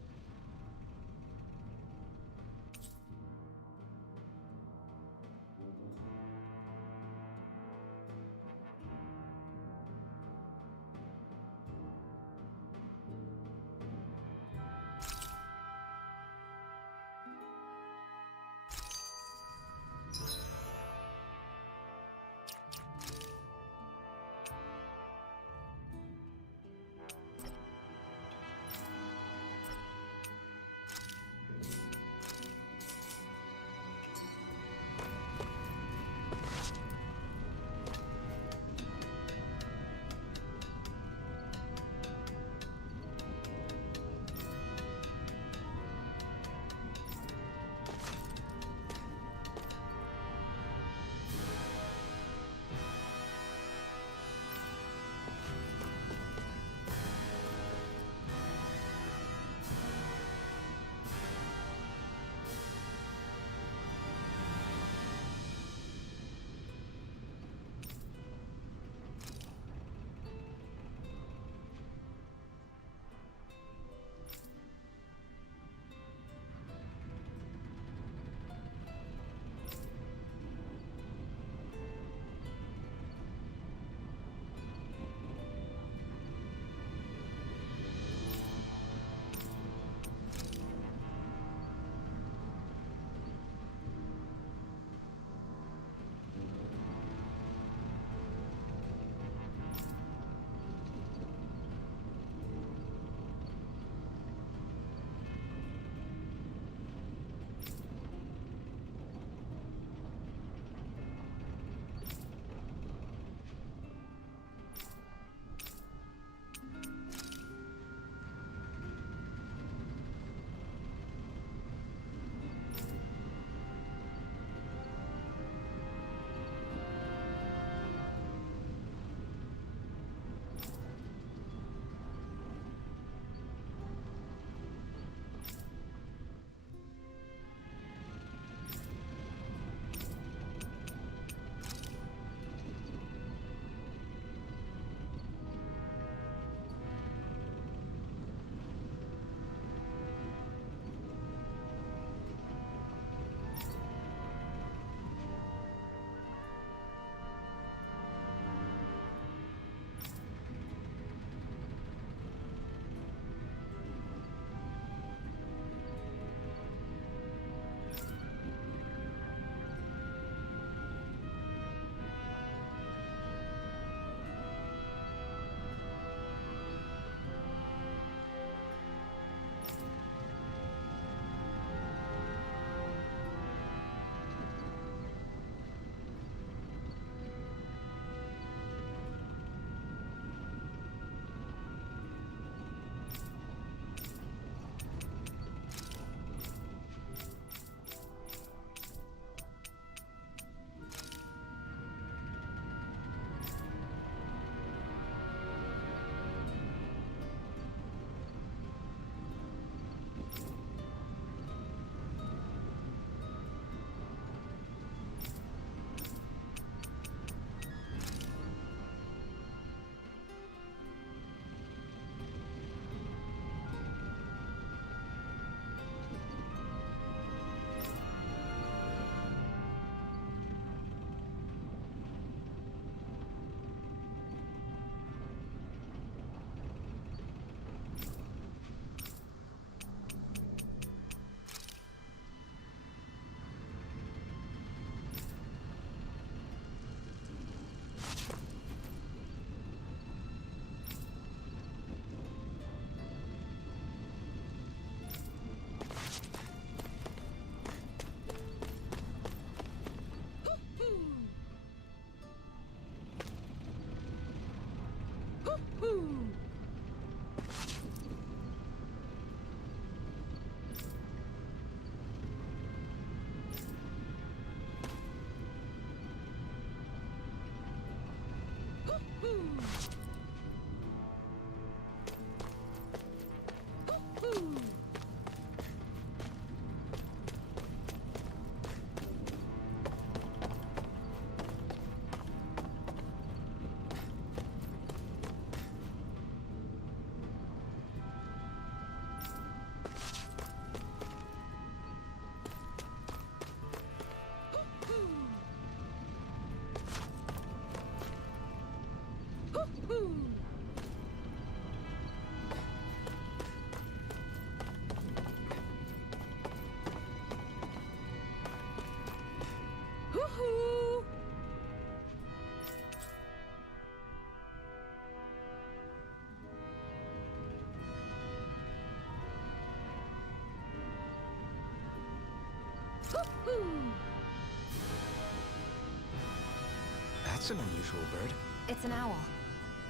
That's an unusual bird. It's an owl.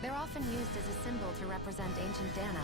They're often used as a symbol to represent ancient Dana.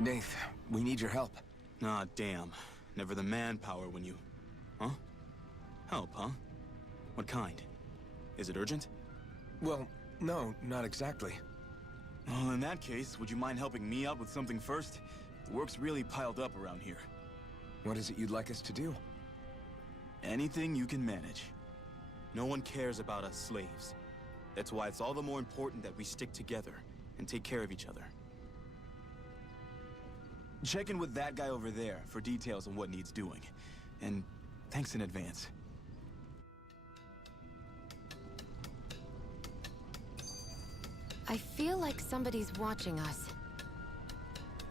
Nath, we need your help. Ah, damn. Never the manpower when you... Huh? Help, huh? What kind? Is it urgent? Well, no, not exactly. Well, in that case, would you mind helping me out with something first? The work's really piled up around here. What is it you'd like us to do? Anything you can manage. No one cares about us slaves. That's why it's all the more important that we stick together and take care of each other. Check in with that guy over there for details on what needs doing. And thanks in advance. I feel like somebody's watching us.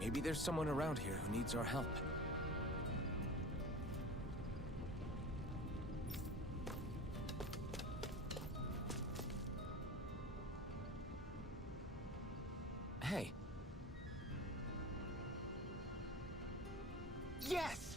Maybe there's someone around here who needs our help. Hey. Yes!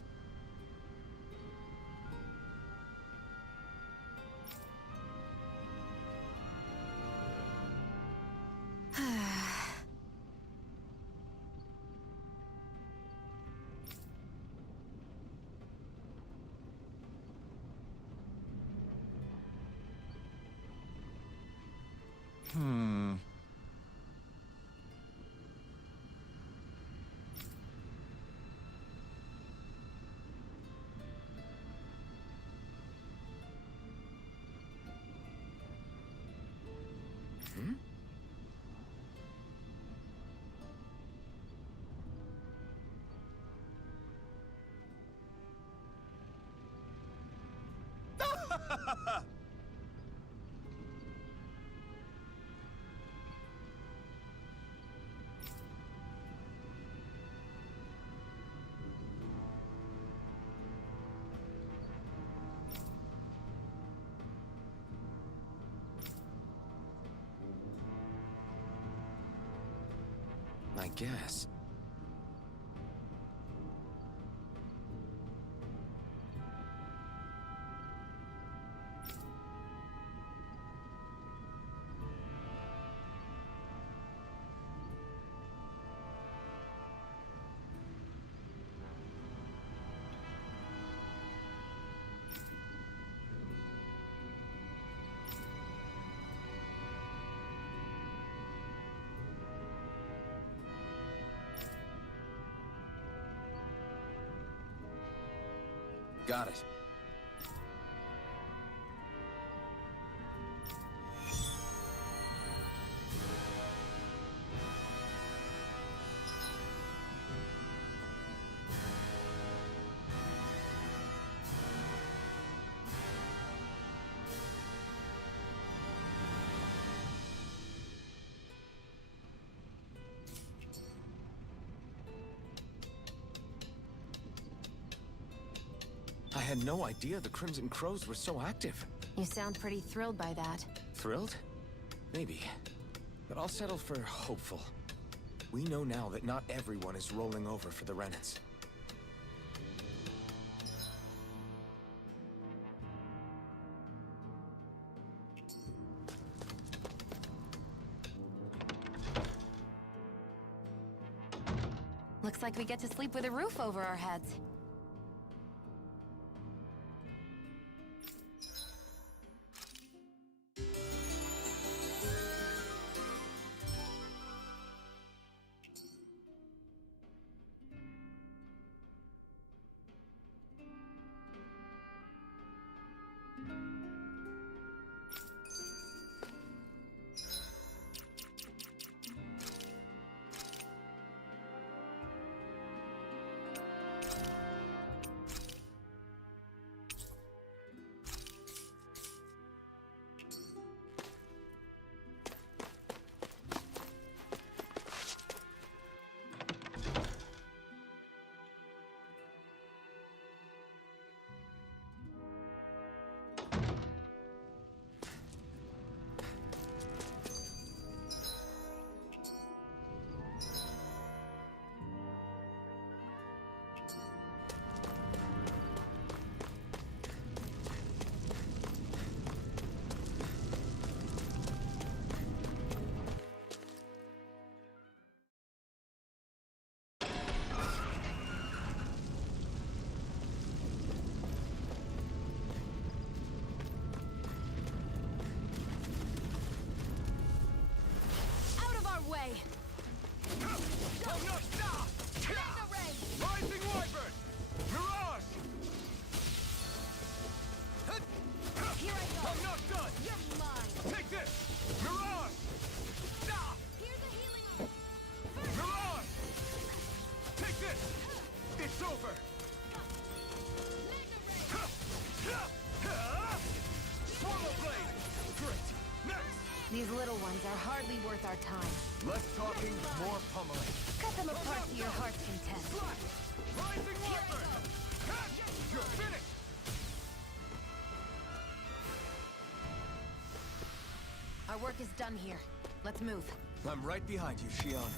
I guess. Got it. had no idea the Crimson Crows were so active. You sound pretty thrilled by that. Thrilled? Maybe. But I'll settle for hopeful. We know now that not everyone is rolling over for the Renans. Looks like we get to sleep with a roof over our heads. Way. Oh no, stop! Rising Wyvern! Mirage! Here I go. I'm not done! You're mine. Take this! Mirage! Stop! Here's a healing. Mirage! Take this! It's over! Swallow Blade! Great! Next! These little ones are hardly worth our time. Less talking, more pummeling. Cut them apart to your heart's content. Slash! Rising Wyvern! You're finished! Our work is done here. Let's move. I'm right behind you, Shion.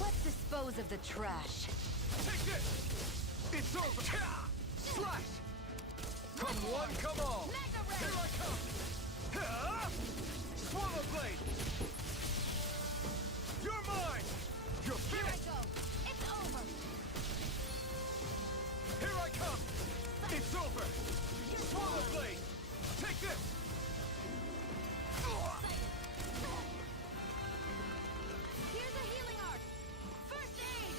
Let's dispose of the trash. Take this! It's over! Slash! Come one, come all! Here I come! Swallow Blade! You're mine! You're finished! It's over. Here I come! It's over! Swallow Blade! Take this! Here's a healing art. First aid.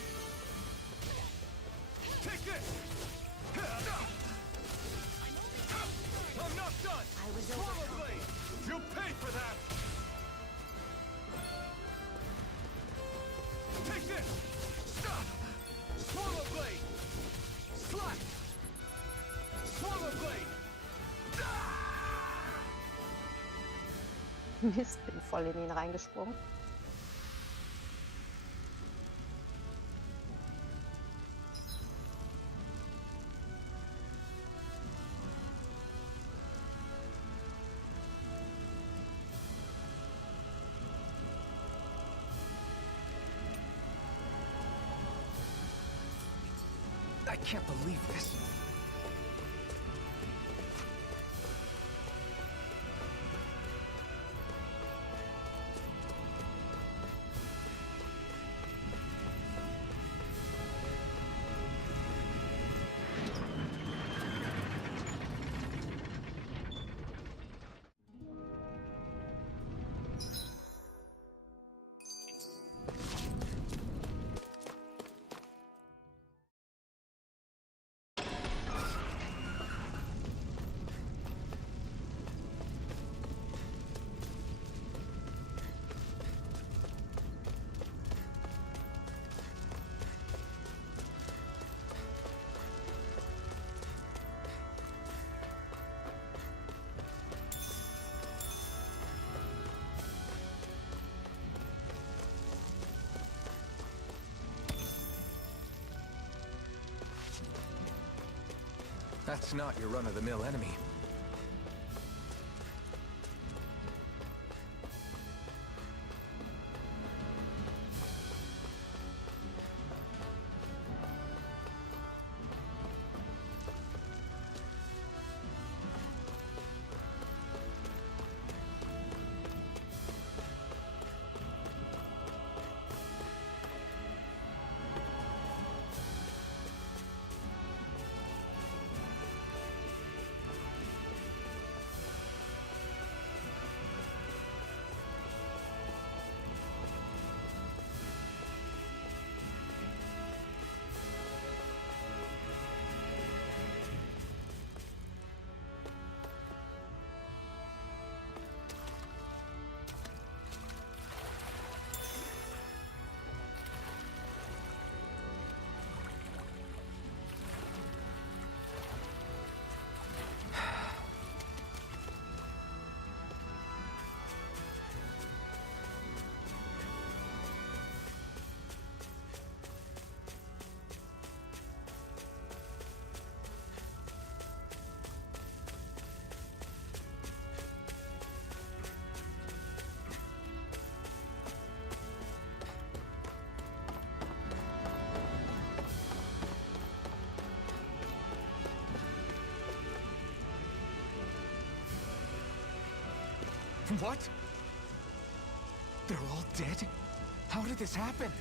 Take this! I'm not done! I was Swallow overcome. Blade! You'll pay for that! Take this! Stop! Swallow Blade! Slash! Swallow Blade! Mist, bin voll in ihn reingesprungen. I can't believe this. That's not your run-of-the-mill enemy. What? They're all dead? How did this happen?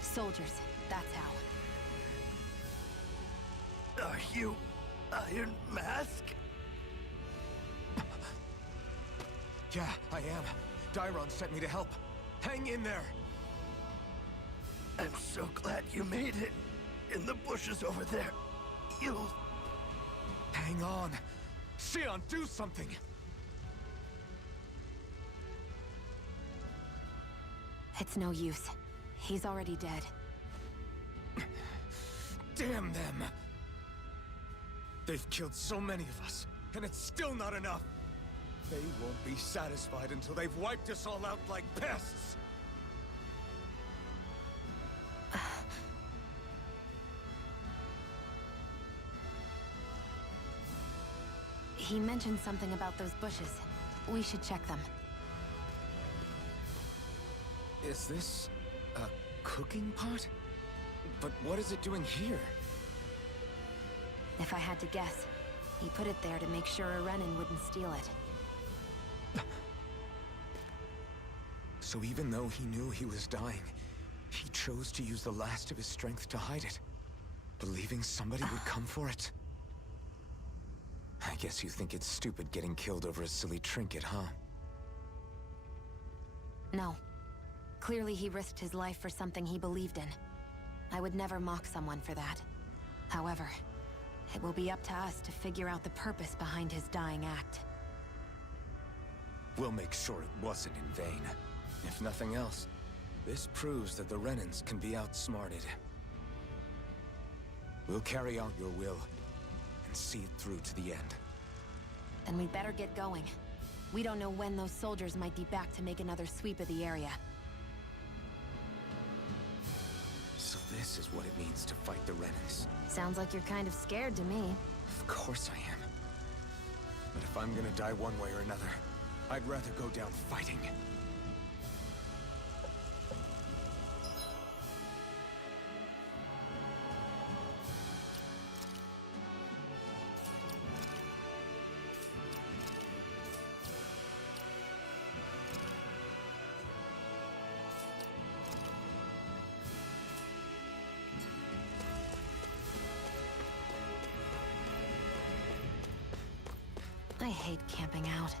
Soldiers, that's how. Are you Iron Mask? Yeah, I am. Dairon sent me to help. Hang in there! I'm so glad you made it. In the bushes over there. You'll... Hang on. Xion, do something! It's no use. He's already dead. Damn them! They've killed so many of us, and it's still not enough! They won't be satisfied until they've wiped us all out like pests! He mentioned something about those bushes. We should check them. Is this... a cooking pot? But what is it doing here? If I had to guess, he put it there to make sure a Renan wouldn't steal it. So even though he knew he was dying, he chose to use the last of his strength to hide it, believing somebody would come for it. I guess you think it's stupid getting killed over a silly trinket, huh? No. Clearly he risked his life for something he believed in. I would never mock someone for that. However, it will be up to us to figure out the purpose behind his dying act. We'll make sure it wasn't in vain. If nothing else, this proves that the Renans can be outsmarted. We'll carry out your will, and see it through to the end. Then we'd better get going. We don't know when those soldiers might be back to make another sweep of the area. So this is what it means to fight the Renans. Sounds like you're kind of scared to me. Of course I am. But if I'm gonna die one way or another, I'd rather go down fighting. I hate camping out.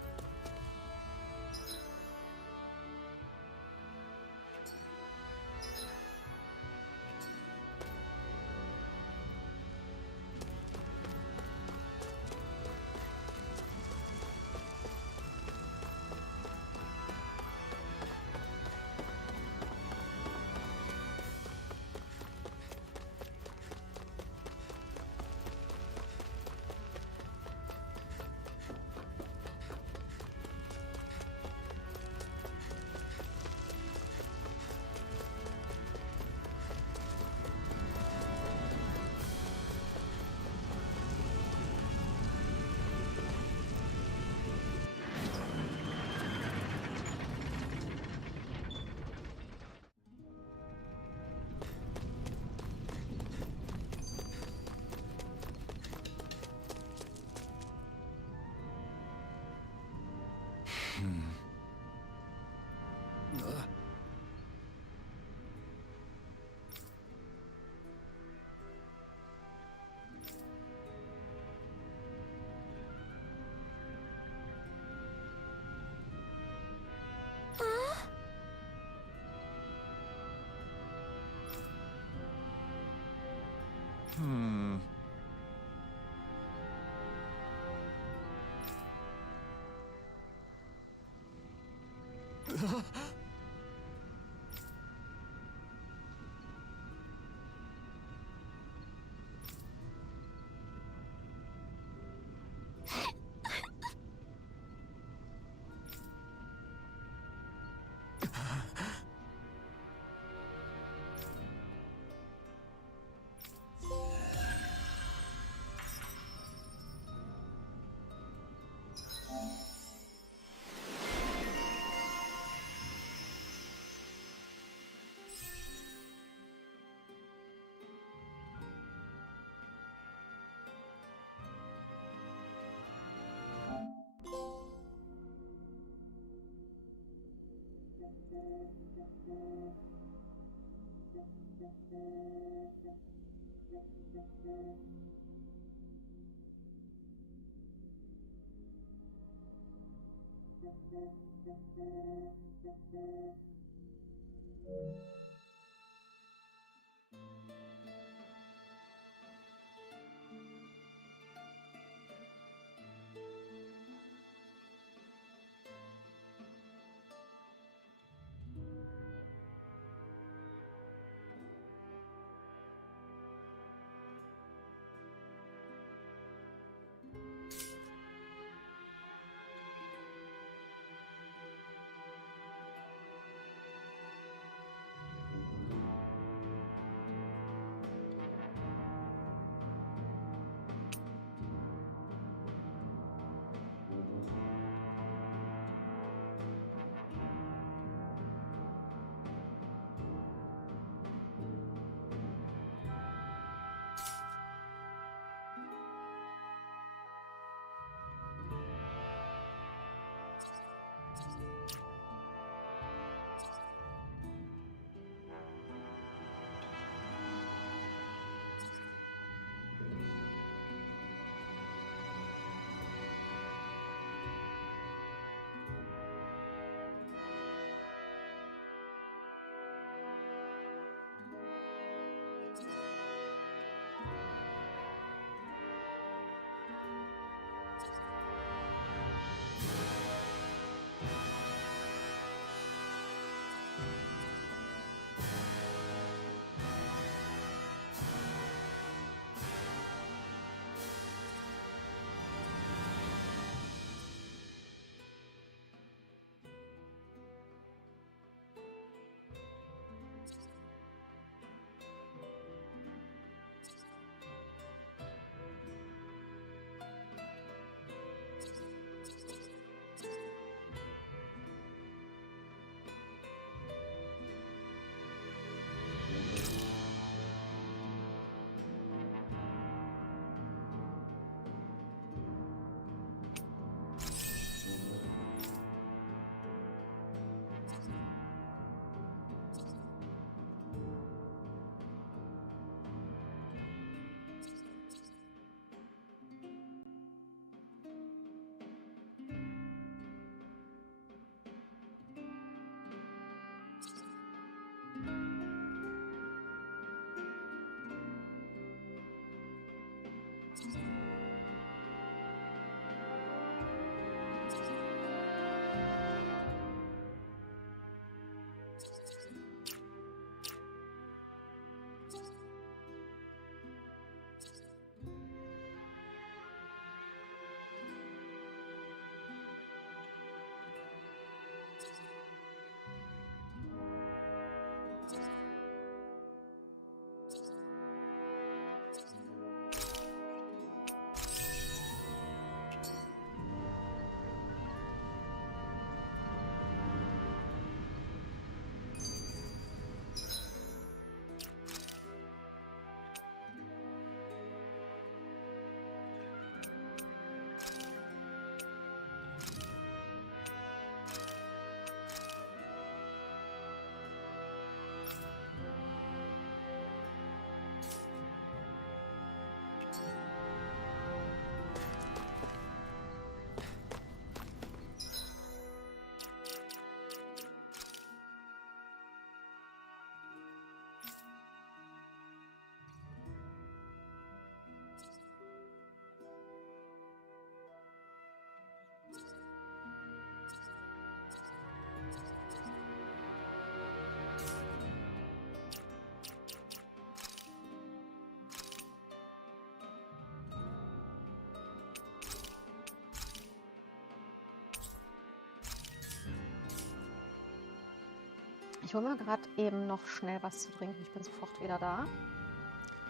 Ich hole mir gerade eben noch schnell was zu trinken. Ich bin sofort wieder da.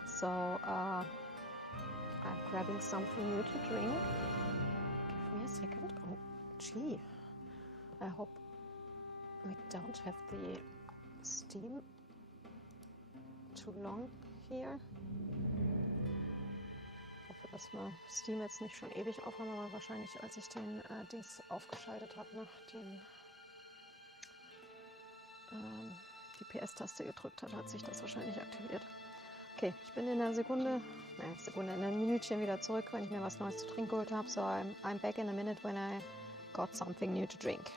So, I'm grabbing something new to drink. Give me a second. Oh, gee. I hope we don't have the steam too long here. Ich hoffe, dass wir Steam jetzt nicht schon ewig aufhaben, aber wahrscheinlich, als ich den Dings aufgeschaltet habe, ne, die PS-Taste gedrückt hat, hat sich das wahrscheinlich aktiviert. Okay, ich bin in einer in einem Minütchen wieder zurück, wenn ich mir was Neues zu trinken geholt habe. So I'm back in a minute when I got something new to drink.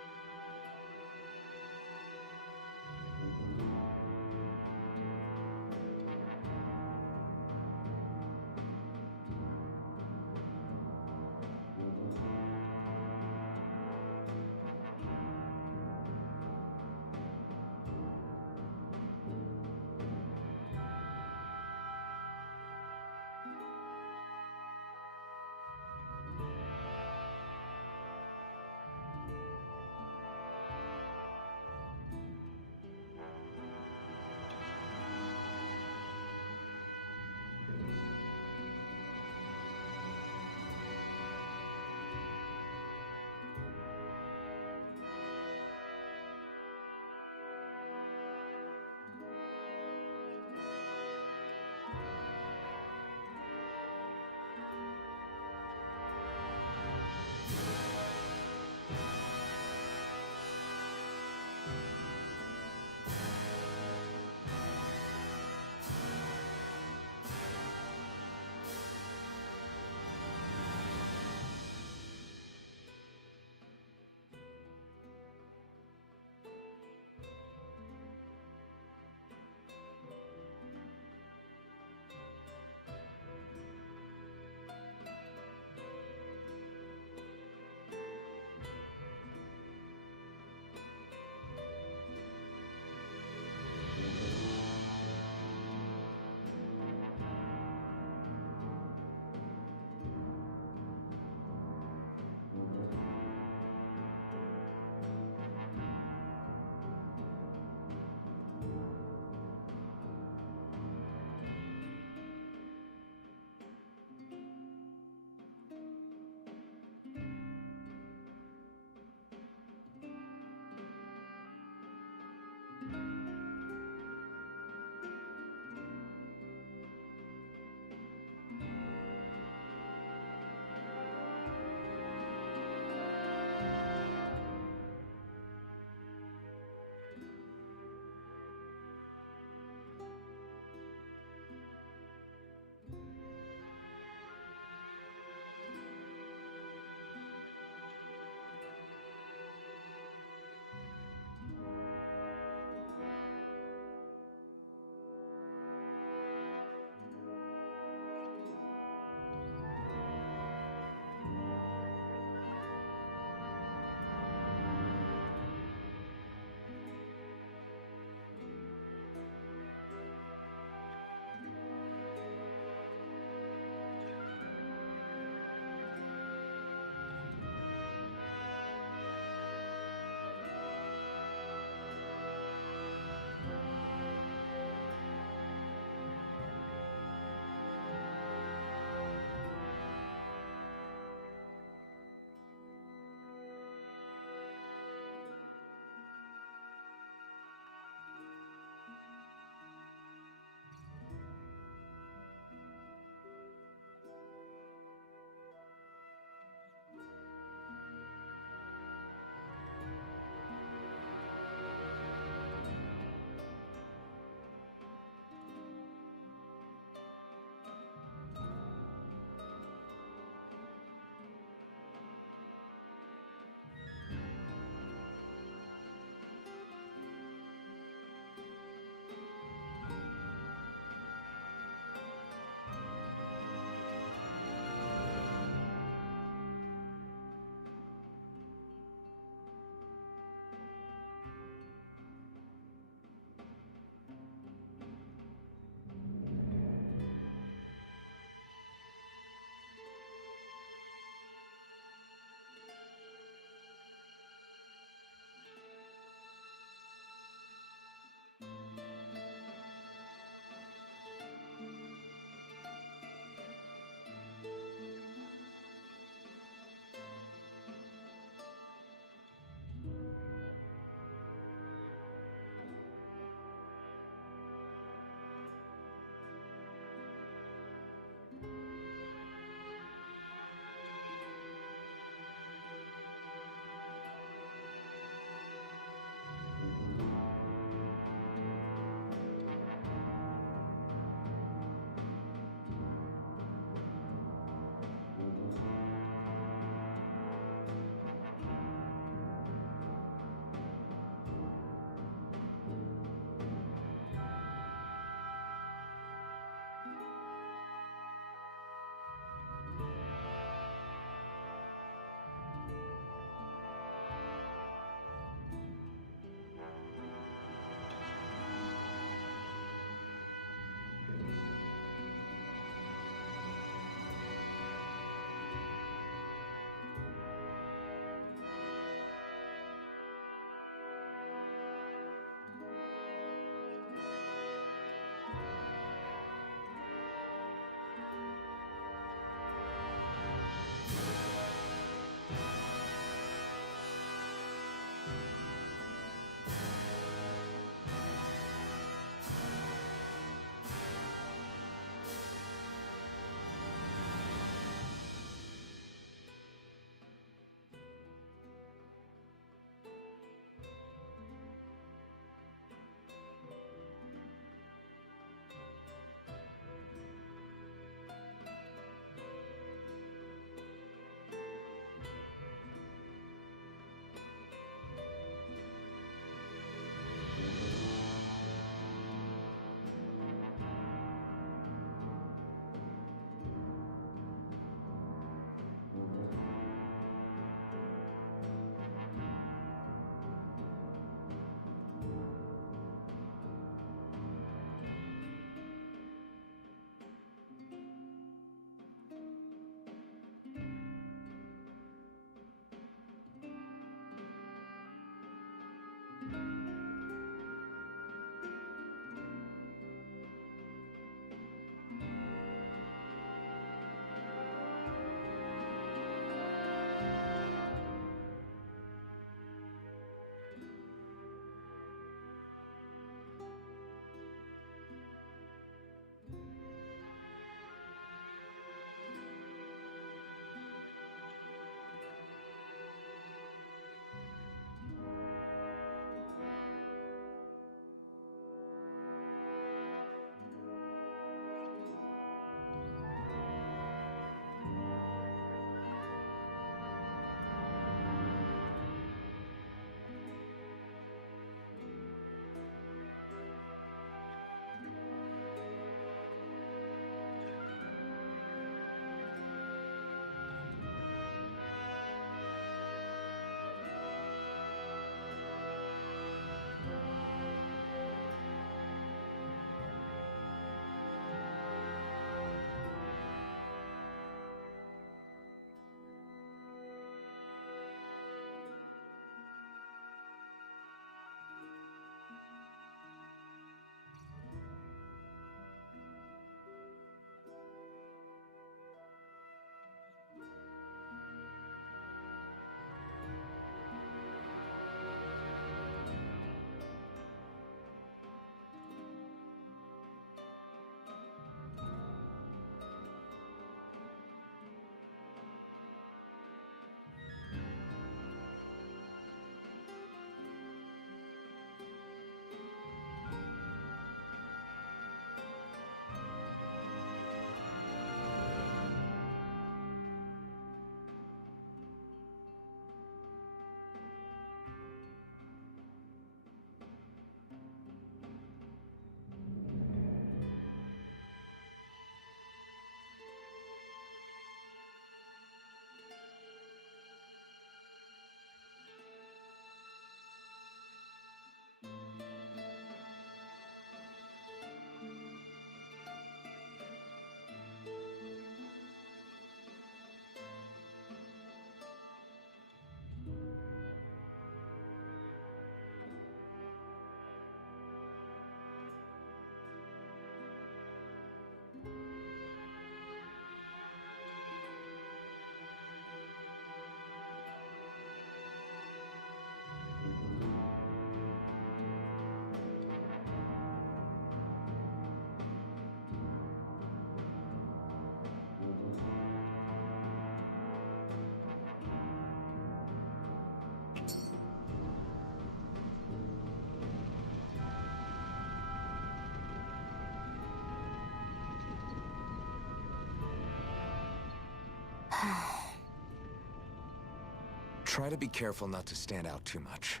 Try to be careful not to stand out too much.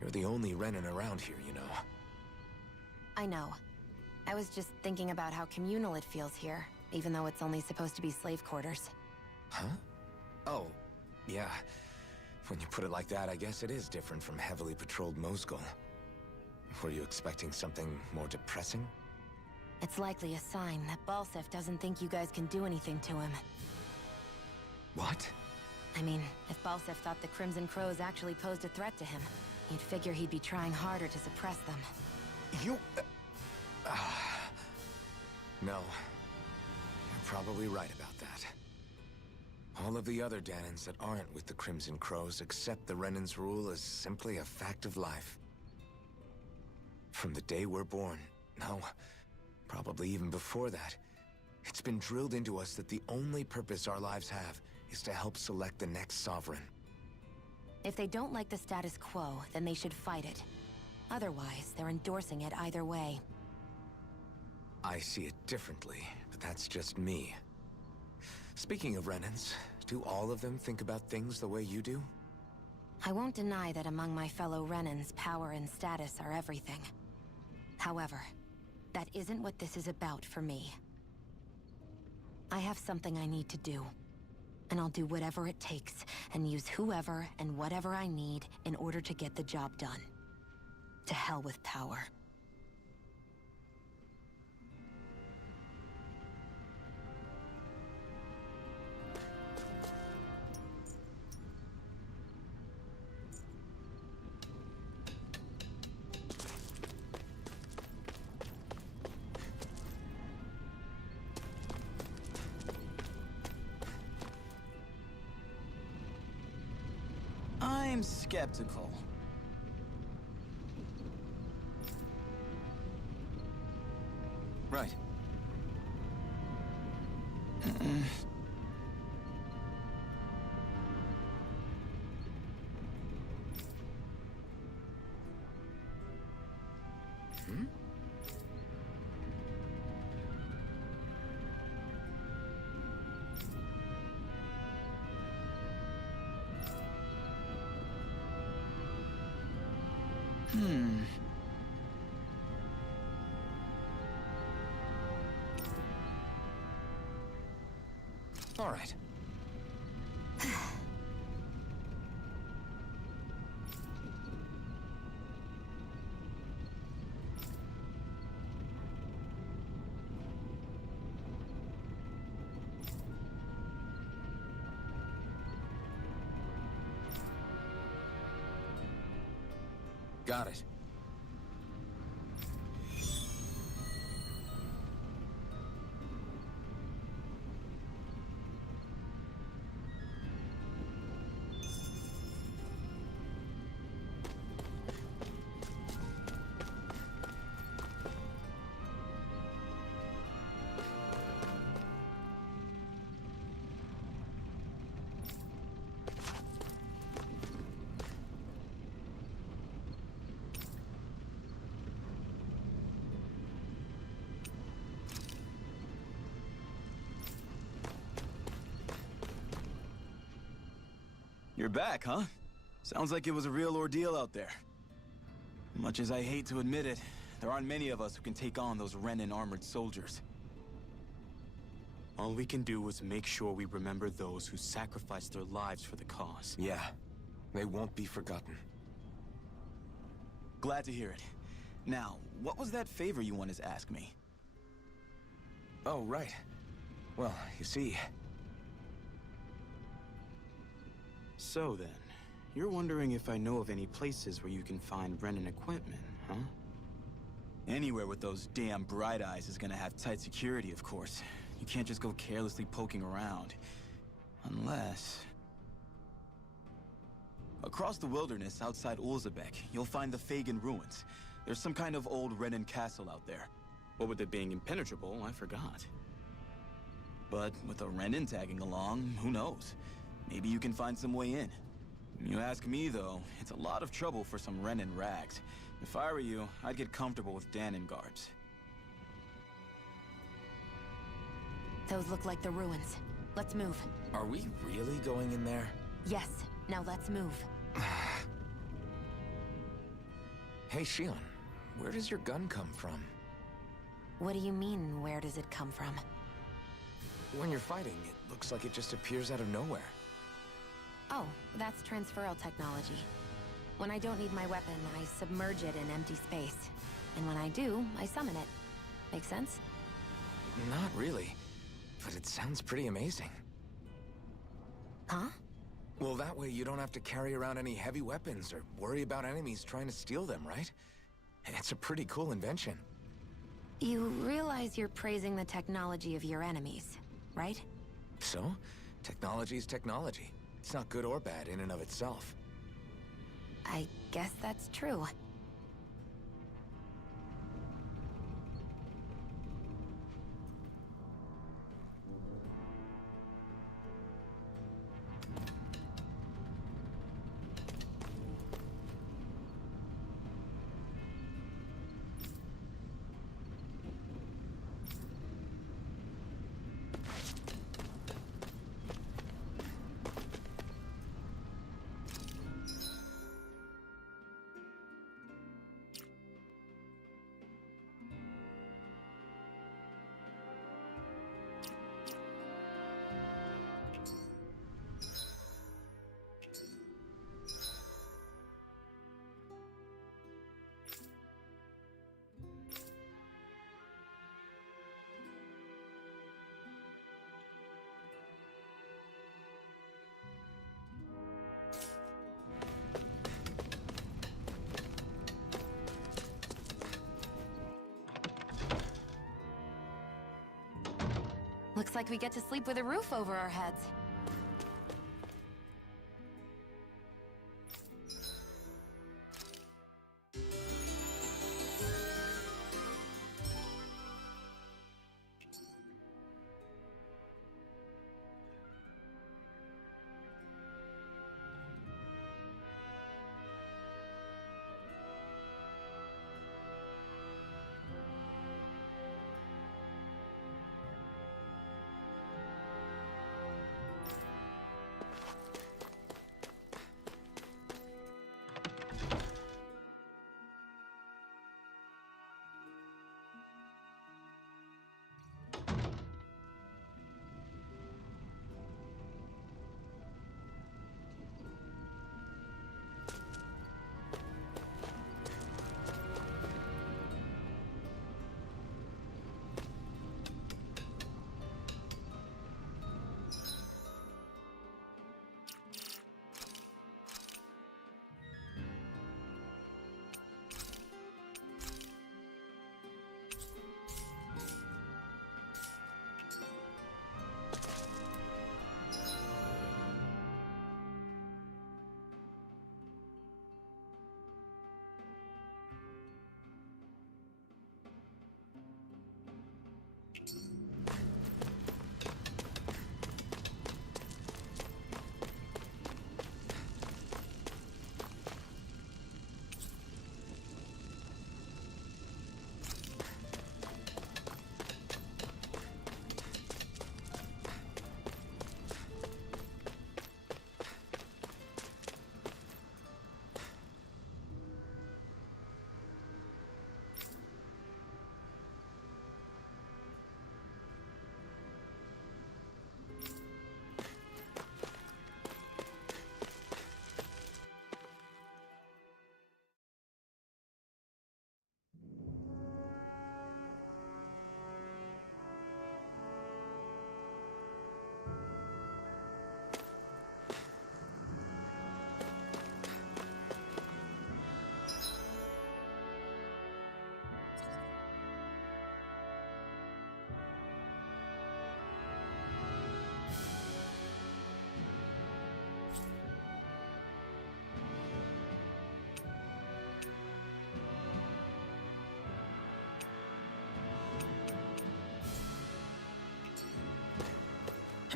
You're the only Renan around here, you know. I know. I was just thinking about how communal it feels here, even though it's only supposed to be slave quarters. Huh? Oh, yeah. When you put it like that, I guess it is different from heavily patrolled Mosgul. Were you expecting something more depressing? It's likely a sign that Balsef doesn't think you guys can do anything to him. What? I mean, if Balsef thought the Crimson Crows actually posed a threat to him, you'd figure he'd be trying harder to suppress them. You... No. You're probably right about that. All of the other Danans that aren't with the Crimson Crows accept the Renan's rule as simply a fact of life. From the day we're born, no, probably even before that, it's been drilled into us that the only purpose our lives have is to help select the next sovereign. If they don't like the status quo, then they should fight it. Otherwise, they're endorsing it either way. I see it differently, but that's just me. Speaking of Renans, do all of them think about things the way you do? I won't deny that among my fellow Renans, power and status are everything. However, that isn't what this is about for me. I have something I need to do. And I'll do whatever it takes, and use whoever and whatever I need in order to get the job done. To hell with power. I'm skeptical. Right. All right. Got it. You're back, huh? Sounds like it was a real ordeal out there. Much as I hate to admit it, there aren't many of us who can take on those Renan armored soldiers. All we can do is make sure we remember those who sacrificed their lives for the cause. Yeah, they won't be forgotten. Glad to hear it. Now, what was that favor you wanted to ask me? Oh, right. Well, you see... So then, you're wondering if I know of any places where you can find Renan equipment, huh? Anywhere with those damn bright eyes is gonna have tight security, of course. You can't just go carelessly poking around. Unless... Across the wilderness outside Ulzebek, you'll find the Fagin ruins. There's some kind of old Renan castle out there. What with it being impenetrable, I forgot. But with a Renan tagging along, who knows? Maybe you can find some way in. You ask me, though, it's a lot of trouble for some Renan rags. If I were you, I'd get comfortable with Danan garbs. Those look like the ruins. Let's move. Are we really going in there? Yes, now let's move. Hey, Shion, where does your gun come from? What do you mean, where does it come from? When you're fighting, it looks like it just appears out of nowhere. Oh, that's transferal technology. When I don't need my weapon, I submerge it in empty space. And when I do, I summon it. Make sense? Not really, but it sounds pretty amazing. Huh? Well, that way you don't have to carry around any heavy weapons or worry about enemies trying to steal them, right? It's a pretty cool invention. You realize you're praising the technology of your enemies, right? So, technology is technology. It's not good or bad in and of itself. I guess that's true. Looks like we get to sleep with a roof over our heads.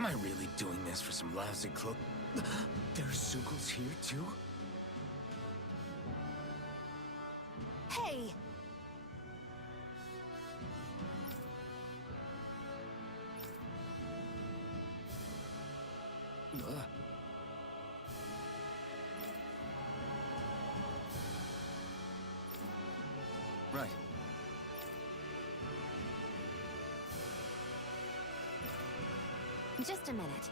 Am I really doing this for some lousy cloak? There's Zeugles here, too? Hey! Right. Just a minute.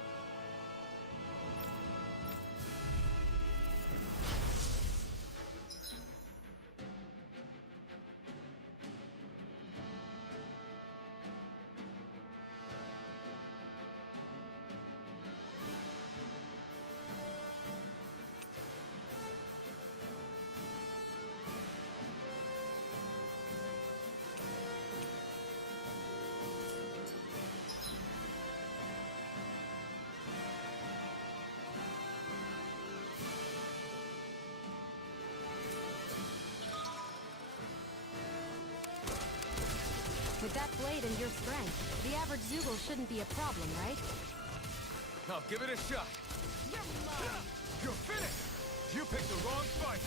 With that blade and your strength, the average Zoogle shouldn't be a problem, right? I'll give it a shot. You're mine! You're finished! You picked the wrong fight!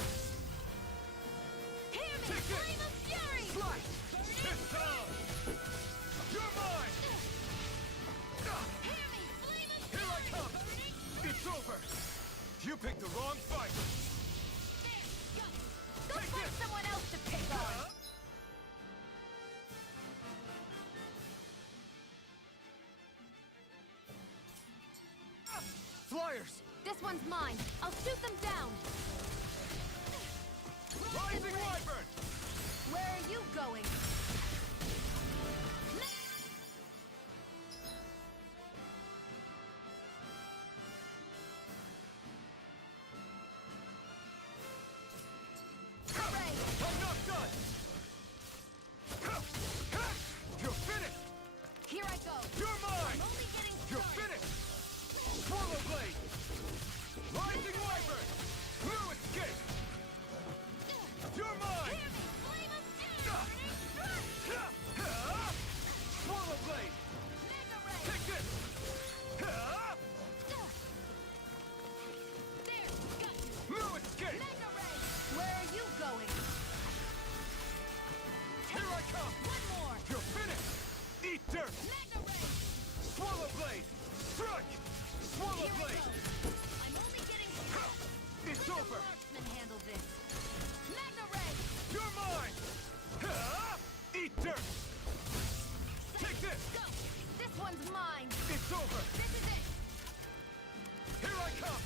Hear me! Take it! Flame of Fury! Slice! It's time! You're mine! Hear me! Flame of Here I come! It's over! You picked the wrong fight! Go find someone else to pick on! Flyers! This one's mine. I'll shoot them down. Rising Wyvern! Where are you going? Hooray! I'm not done! You're finished! Here I go. You're mine! I'm only getting You're started. finished! Swallow Blade! Rising Wyvern! Blue Escape! You're mine! Hear me! Flame of Fury! Swallow Blade! Mega Ray! Take this! There! Got you! Blue Escape! Mega Ray! Where are you going? Here I come! One more! You're finished! Eat dirt! Mega Ray! Swallow Blade! Strike! Swallow Here I Blade! go. I'm only getting started. It's Let over! the marksman handle this. Mega Ray! You're mine! Eat dirt! Take this! Go! This one's mine! It's over! This is it! Here I come!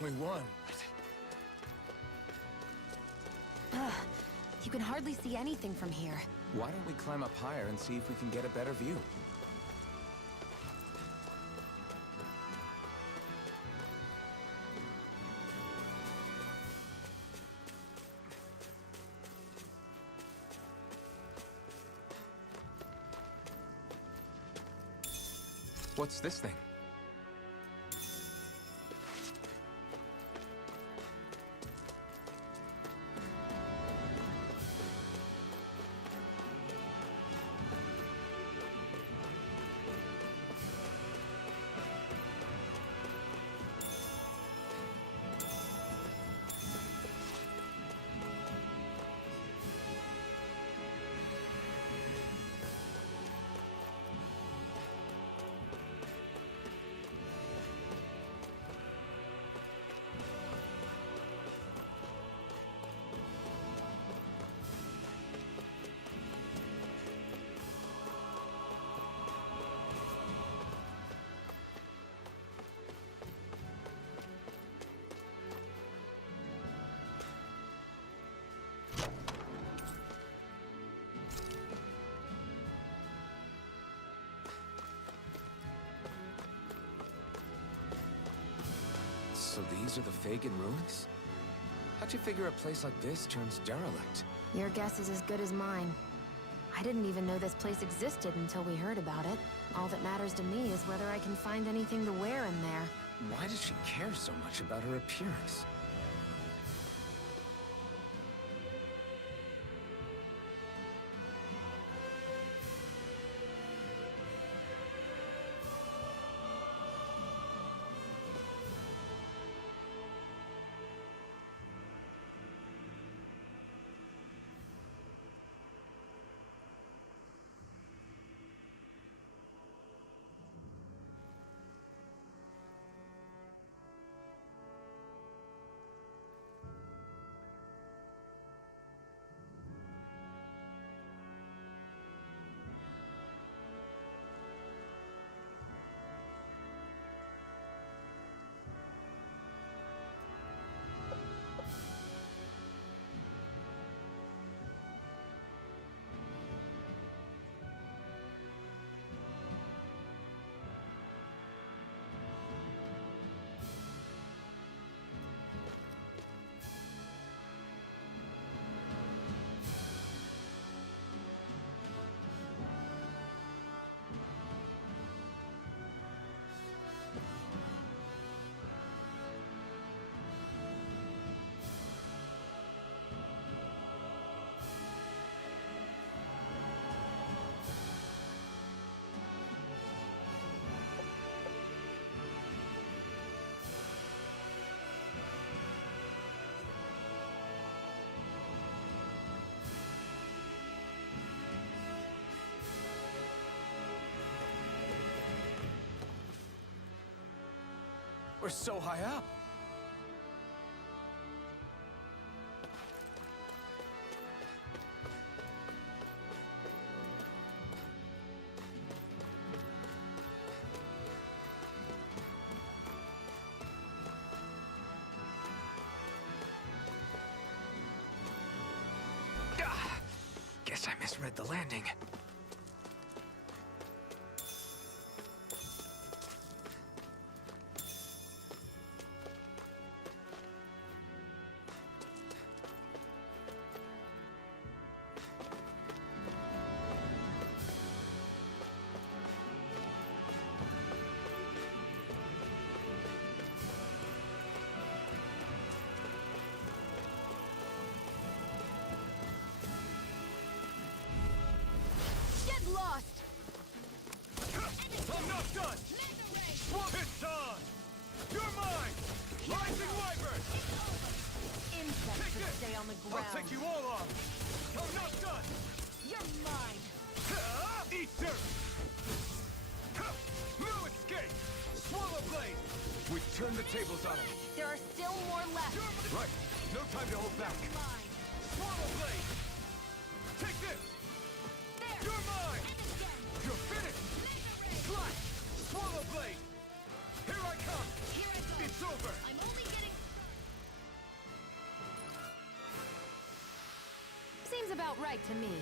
We won. You can hardly see anything from here. Why don't we climb up higher and see if we can get a better view? What's this thing? So these are the Fagin ruins? How'd you figure a place like this turns derelict? Your guess is as good as mine. I didn't even know this place existed until we heard about it. All that matters to me is whether I can find anything to wear in there. Why does she care so much about her appearance? We're so high up. Guess I misread the landing. Get lost! I'm not done! It's on! You're mine! Rising Wyvern! Insects Take should this! stay on the ground. I'll take you all on! I'm not done! You're mine! Eat dirt! No escape! Swallow blade! We've turned the tables on him. There are still more left. Right. No time to hold back. Mine. Swallow blade! Take this! There. You're mine! And again. You're finished! Slash! Swallow blade! Here I come! Here I go. It's over! I'm only getting... Seems about right to me.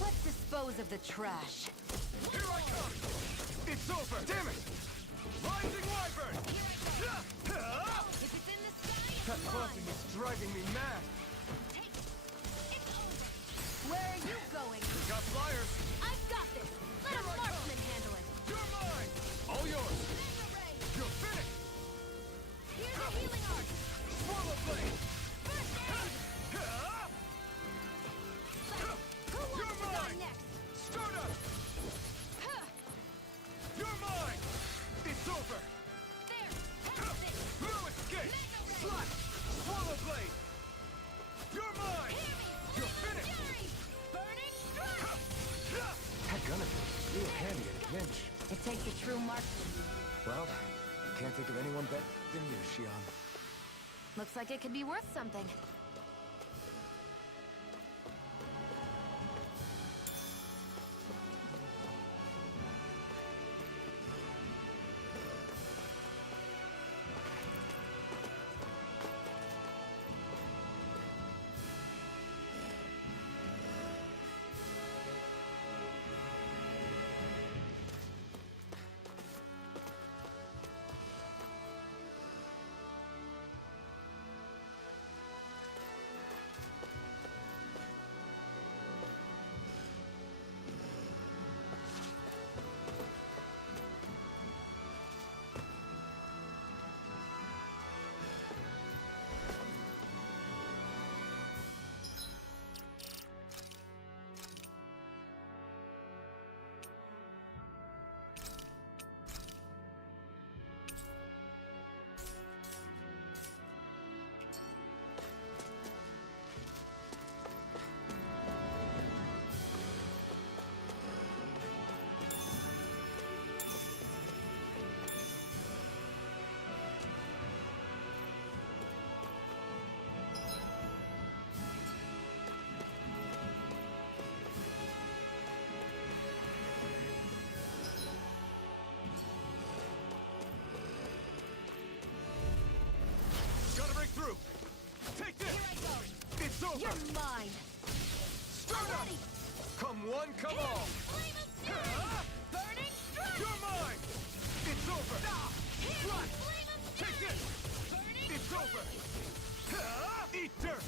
Let's dispose of the trash. Here I come! It's over! Damn it! Rising Wyvern! If it's in the sky, it's That mine. buzzing is driving me mad! It's over. Where are you going? Got flyers! I've got this. Let a marksman handle it. You're mine! All yours! Mega ray. You're finished! Here's a healing art. Swallow blade! First aid. Who wants to die next? Stardust! You're mine! It's over! There. Have this. No escape! Mega ray. Slash! Swallow blade! You're mine! Hear me. You're finished! Fury. Burning strike. That gunner is real handy at a pinch. It takes a true marksman. Well, can't think of anyone better than you, Shion. Looks like it could be worth something. over! You're mine! Already! Come one, come all! Flame of fury! Burning strike! You're mine! It's over! Fly! Flame of Take fury! this! Burning It's over! Eat dirt!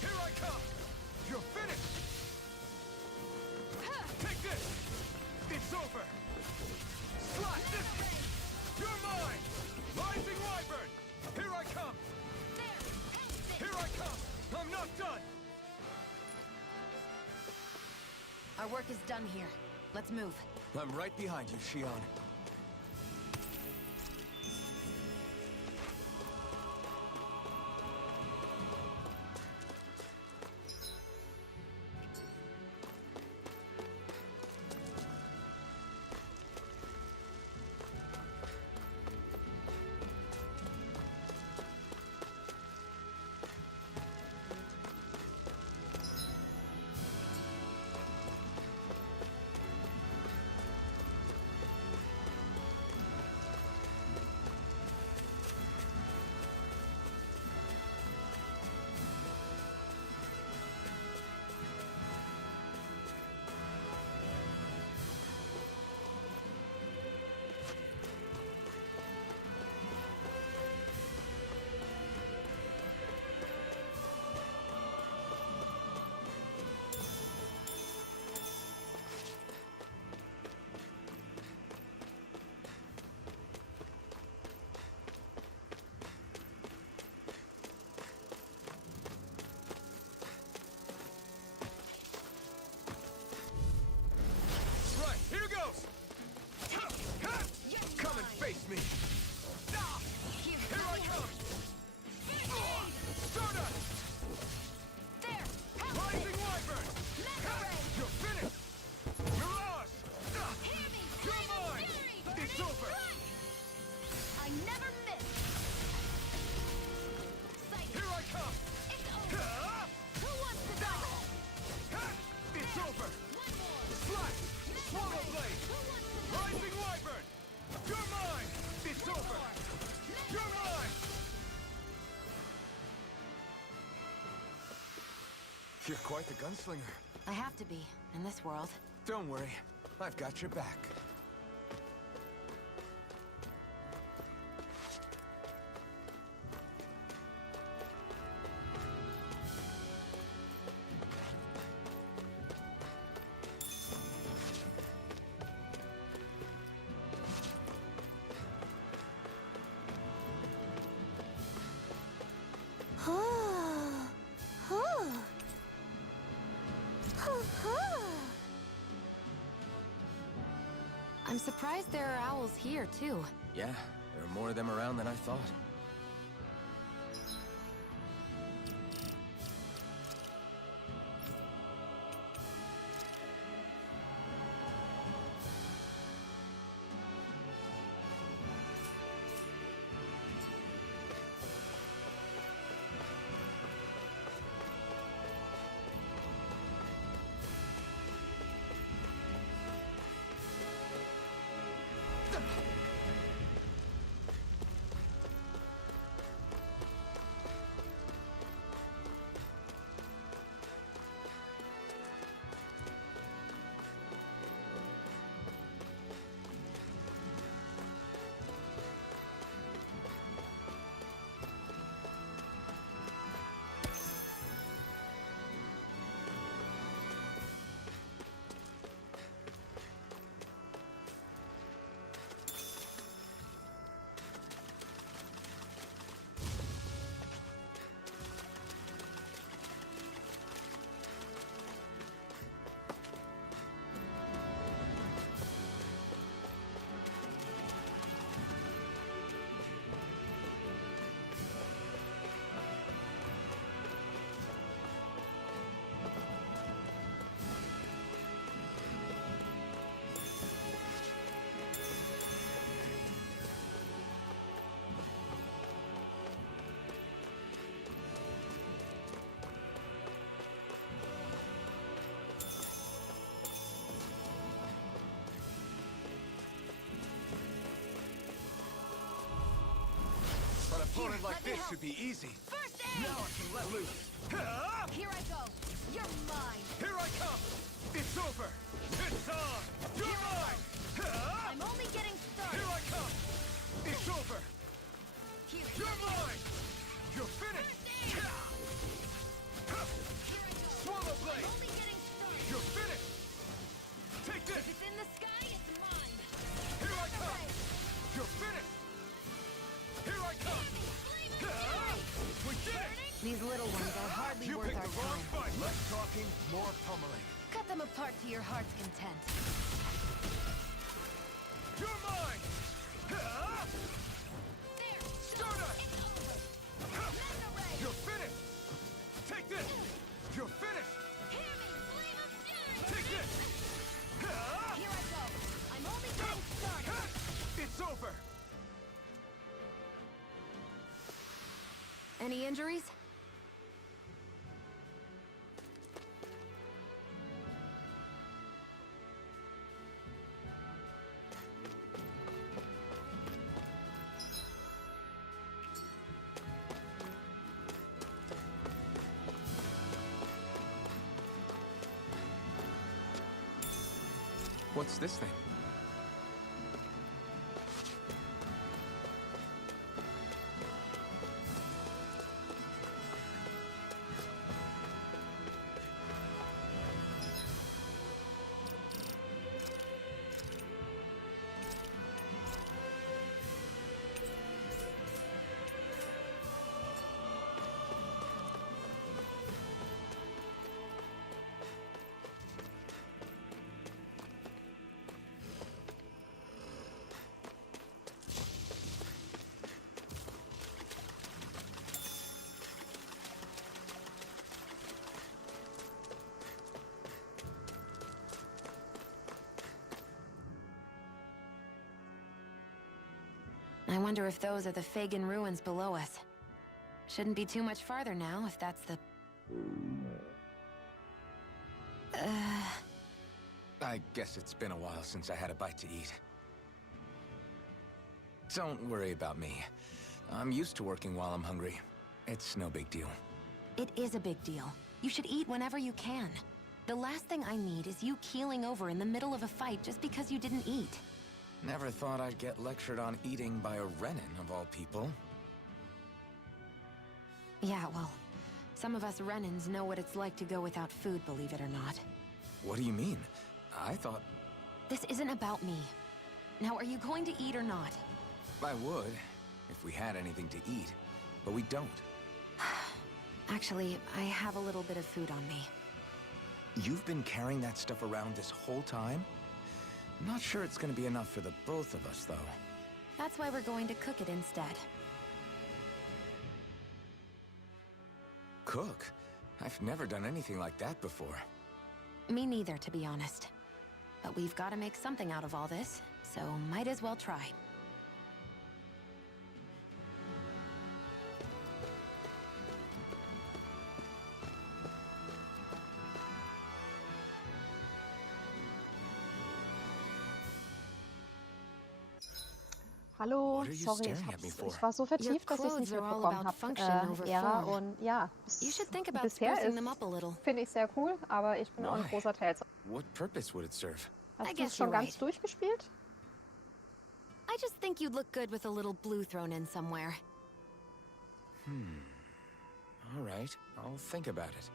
Here I come! You're finished! Take this! It's over! Slash this! You're mine! Rising Wyvern! Here I come! Here I come! I'm not done! Our work is done here. Let's move. I'm right behind you, Shion. Right, here goes! Come and face me! Here I come! Stardust! There! Rising Wyvern! Mega Ray! You're finished! Mirage! Hear me! You're Flame of mine! fury! It's Burning over! strike! I never miss! Sight! Here I come! It's over! Who wants to die? It's over! One more! Slash! Swallow Blade! Who wants to die? Rising Wyvern! You're mine! It's over! You're mine! You're quite the gunslinger. I have to be, in this world. Don't worry. I've got your back. I'm surprised there are owls here, too. Yeah, there are more of them around than I thought. An opponent like this should be easy. First aid! Now I can let loose. Here I go. You're mine. Here I come! It's over! It's on! You're mine! I'm only getting started. Here I come! It's over! You're mine! You're finished! Swallow blade! Only getting started. You're finished! Take this! If it's in the sky, it's mine. Here I come! You're finished! Here I come! We did it! These little ones are hardly You worth picked our the wrong time. fight! Less talking, more pummeling. Cut them apart to your heart's content. You're mine! There. Stardust! It's over. Mega ray. You're finished! Take this! You're finished! Hear me, flame of fury. Take this! Here I go. I'm only getting started. It's over! Any injuries? What's this thing? I wonder if those are the Fagin ruins below us. Shouldn't be too much farther now, if that's the... I guess it's been a while since I had a bite to eat. Don't worry about me. I'm used to working while I'm hungry. It's no big deal. It is a big deal. You should eat whenever you can. The last thing I need is you keeling over in the middle of a fight just because you didn't eat. Never thought I'd get lectured on eating by a Renin, of all people. Yeah, well, some of us Renins know what it's like to go without food, believe it or not. What do you mean? I thought... This isn't about me. Now, are you going to eat or not? I would, if we had anything to eat. But we don't. Actually, I have a little bit of food on me. You've been carrying that stuff around this whole time? Not sure it's gonna be enough for the both of us, though. That's why we're going to cook it instead. Cook? I've never done anything like that before. Me neither, to be honest. But we've got to make something out of all this, so might as well try. Hallo, What are you sorry, staring at me for? ich war so vertieft, dass ich es nicht clothes are all mitbekommen about function habe, over Ära. form. Und ja, You should think about bisher sprucing ist, them up a little. finde ich sehr cool, aber ich bin auch ein Why? großer Tales. What purpose would it serve? I Hast du guess es schon you're ganz right. durchgespielt? I just think you'd look good with a little blue thrown in somewhere. All right, I'll think about it.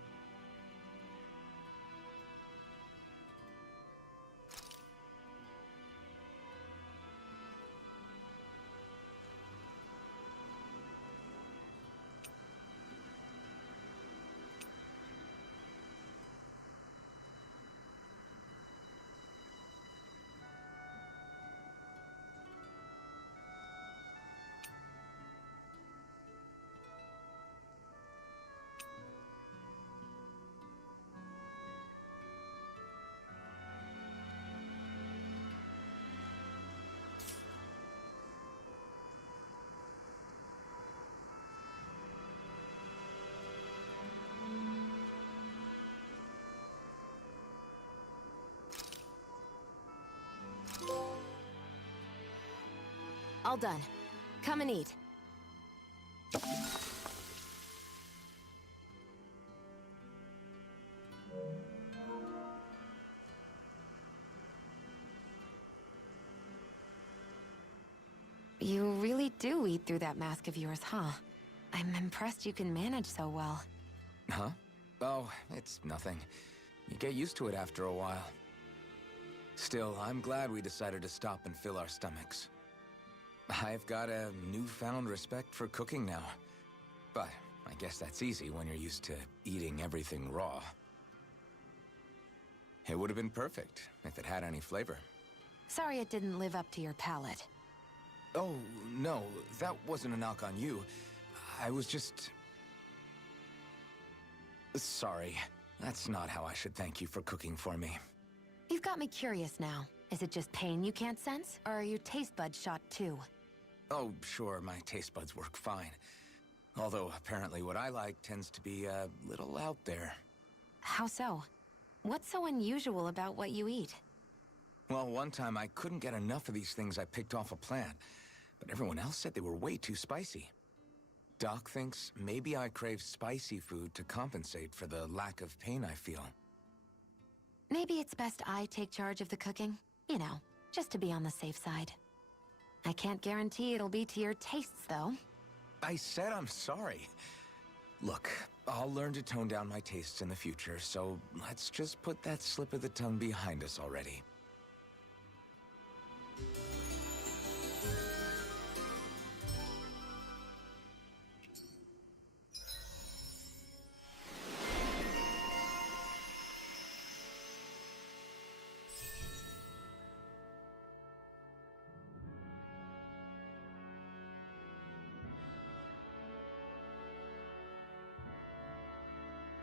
All done. Come and eat. You really do eat through that mask of yours, huh? I'm impressed you can manage so well. Huh? Oh, it's nothing. You get used to it after a while. Still, I'm glad we decided to stop and fill our stomachs. I've got a newfound respect for cooking now. But I guess that's easy when you're used to eating everything raw. It would have been perfect if it had any flavor. Sorry it didn't live up to your palate. Oh, no, that wasn't a knock on you. I was just... Sorry. That's not how I should thank you for cooking for me. You've got me curious now. Is it just pain you can't sense, or are your taste buds shot too? Oh, sure, my taste buds work fine. Although, apparently what I like tends to be a little out there. How so? What's so unusual about what you eat? Well, one time I couldn't get enough of these things I picked off a plant, but everyone else said they were way too spicy. Doc thinks maybe I crave spicy food to compensate for the lack of pain I feel. Maybe it's best I take charge of the cooking. You know, just to be on the safe side. I can't guarantee it'll be to your tastes, though. I said I'm sorry. Look, I'll learn to tone down my tastes in the future, so let's just put that slip of the tongue behind us already.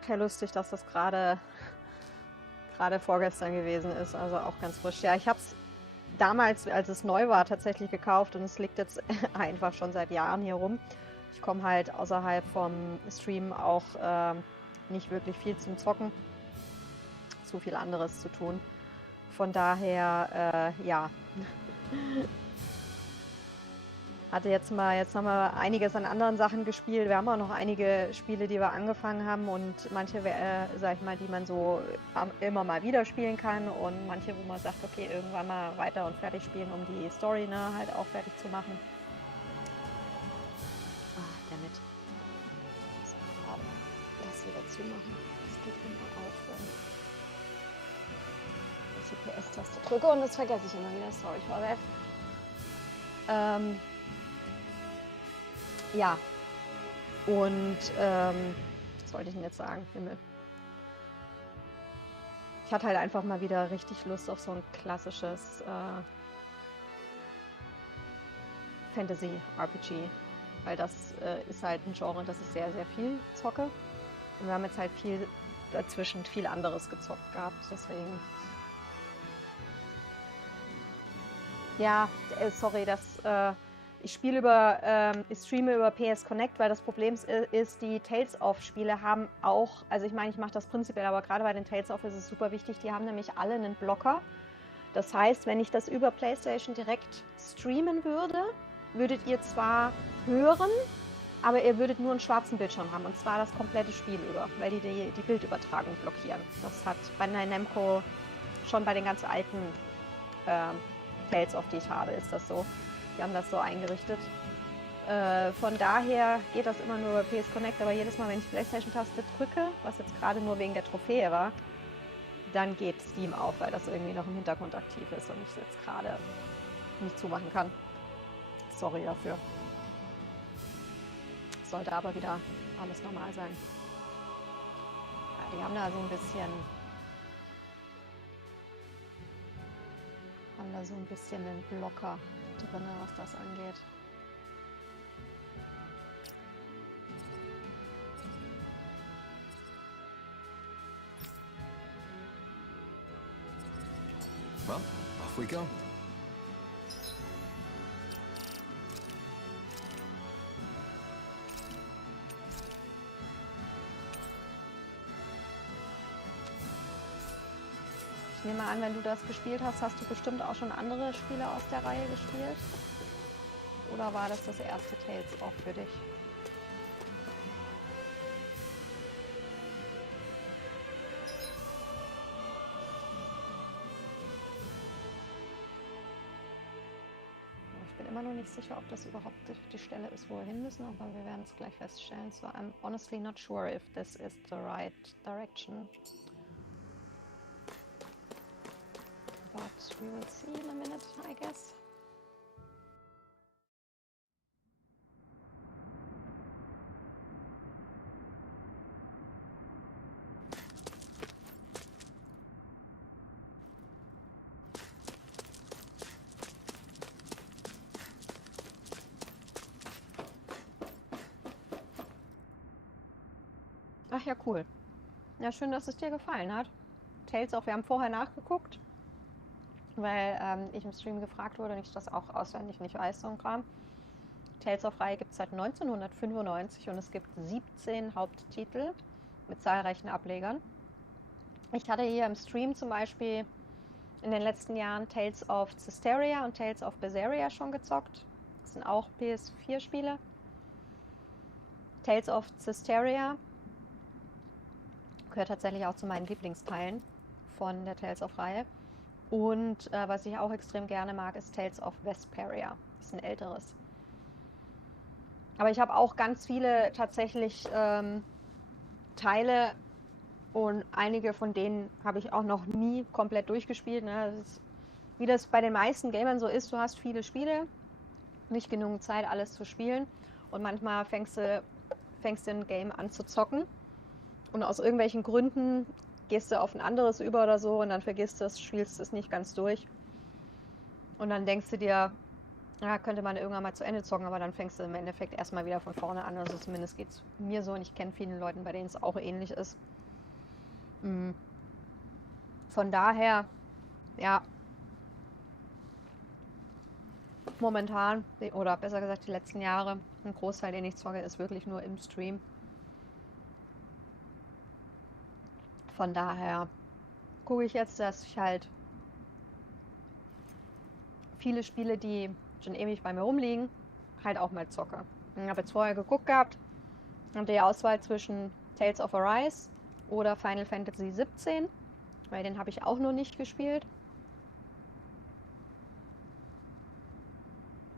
Ja, lustig, dass das gerade vorgestern gewesen ist, also auch ganz frisch. Ja, ich habe es damals, als es neu war, tatsächlich gekauft und es liegt jetzt einfach schon seit Jahren hier rum. Ich komme halt außerhalb vom Stream auch nicht wirklich viel zum Zocken, zu viel anderes zu tun. Von daher, ja. Jetzt haben wir einiges an anderen Sachen gespielt. Wir haben auch noch einige Spiele, die wir angefangen haben und manche, sag ich mal, die man so immer mal wieder spielen kann und manche, wo man sagt, okay, irgendwann mal weiter und fertig spielen, um die Story halt auch fertig zu machen. Ach, damit. So, gerade das wieder zumachen. Das geht immer auf, wenn ich die PS-Taste drücke und das vergesse ich immer wieder. Sorry for that. Ja, und was wollte ich denn jetzt sagen? Himmel. Ich hatte halt einfach mal wieder richtig Lust auf so ein klassisches Fantasy-RPG, weil das ist halt ein Genre, das ich sehr, sehr viel zocke. Und wir haben jetzt halt viel dazwischen, viel anderes gezockt gehabt, deswegen... Ja, sorry, ich streame über PS Connect, weil das Problem ist, die Tales of Spiele haben auch, also ich meine, ich mache das prinzipiell, aber gerade bei den Tales of ist es super wichtig, die haben nämlich alle einen Blocker. Das heißt, wenn ich das über PlayStation direkt streamen würde, würdet ihr zwar hören, aber ihr würdet nur einen schwarzen Bildschirm haben, und zwar das komplette Spiel über, weil die Bildübertragung blockieren. Das hat bei Namco schon bei den ganz alten Tales of, die ich habe, ist das so. Die haben das so eingerichtet. Von daher geht das immer nur über PS Connect, aber jedes Mal, wenn ich die PlayStation-Taste drücke, was jetzt gerade nur wegen der Trophäe war, dann geht Steam auf, weil das irgendwie noch im Hintergrund aktiv ist und ich es jetzt gerade nicht zumachen kann. Sorry dafür. Sollte aber wieder alles normal sein. Ja, die haben da so ein bisschen... einen Blocker drin, was das angeht. Well, off we go. Ich nehme an, wenn du das gespielt hast, hast du bestimmt auch schon andere Spiele aus der Reihe gespielt? Oder war das erste Tales auch für dich? Ich bin immer noch nicht sicher, ob das überhaupt die Stelle ist, wo wir hin müssen, aber wir werden es gleich feststellen. So, I'm honestly not sure if this is the right direction. But we will see in a minute, I guess. Ach ja, cool. Ja, schön, dass es dir gefallen hat. Tales of, wir haben vorher nachgeguckt, weil ich im Stream gefragt wurde und ich das auch auswendig nicht weiß, so ein Kram. Tales of Reihe gibt es seit 1995 und es gibt 17 Haupttitel mit zahlreichen Ablegern. Ich hatte hier im Stream zum Beispiel in den letzten Jahren Tales of Zestiria und Tales of Berseria schon gezockt. Das sind auch PS4-Spiele. Tales of Zestiria gehört tatsächlich auch zu meinen Lieblingsteilen von der Tales of Reihe. Und was ich auch extrem gerne mag, ist Tales of Vesperia. Das ist ein älteres. Aber ich habe auch ganz viele tatsächlich Teile und einige von denen habe ich auch noch nie komplett durchgespielt. Ne? Das ist, wie das bei den meisten Gamern so ist, du hast viele Spiele, nicht genug Zeit, alles zu spielen. Und manchmal fängst du ein Game an zu zocken. Und aus irgendwelchen Gründen gehst du auf ein anderes über oder so und dann vergisst du es, spielst es nicht ganz durch. Und dann denkst du dir, ja, könnte man irgendwann mal zu Ende zocken, aber dann fängst du im Endeffekt erstmal wieder von vorne an. Also zumindest geht es mir so und ich kenne viele Leute, bei denen es auch ähnlich ist. Von daher, ja, momentan, oder besser gesagt die letzten Jahre, ein Großteil, den ich zocke, ist wirklich nur im Stream. Von daher gucke ich jetzt, dass ich halt viele Spiele, die schon ewig bei mir rumliegen, halt auch mal zocke. Ich habe jetzt vorher geguckt gehabt, habe die Auswahl zwischen Tales of Arise oder Final Fantasy 17, weil den habe ich auch noch nicht gespielt.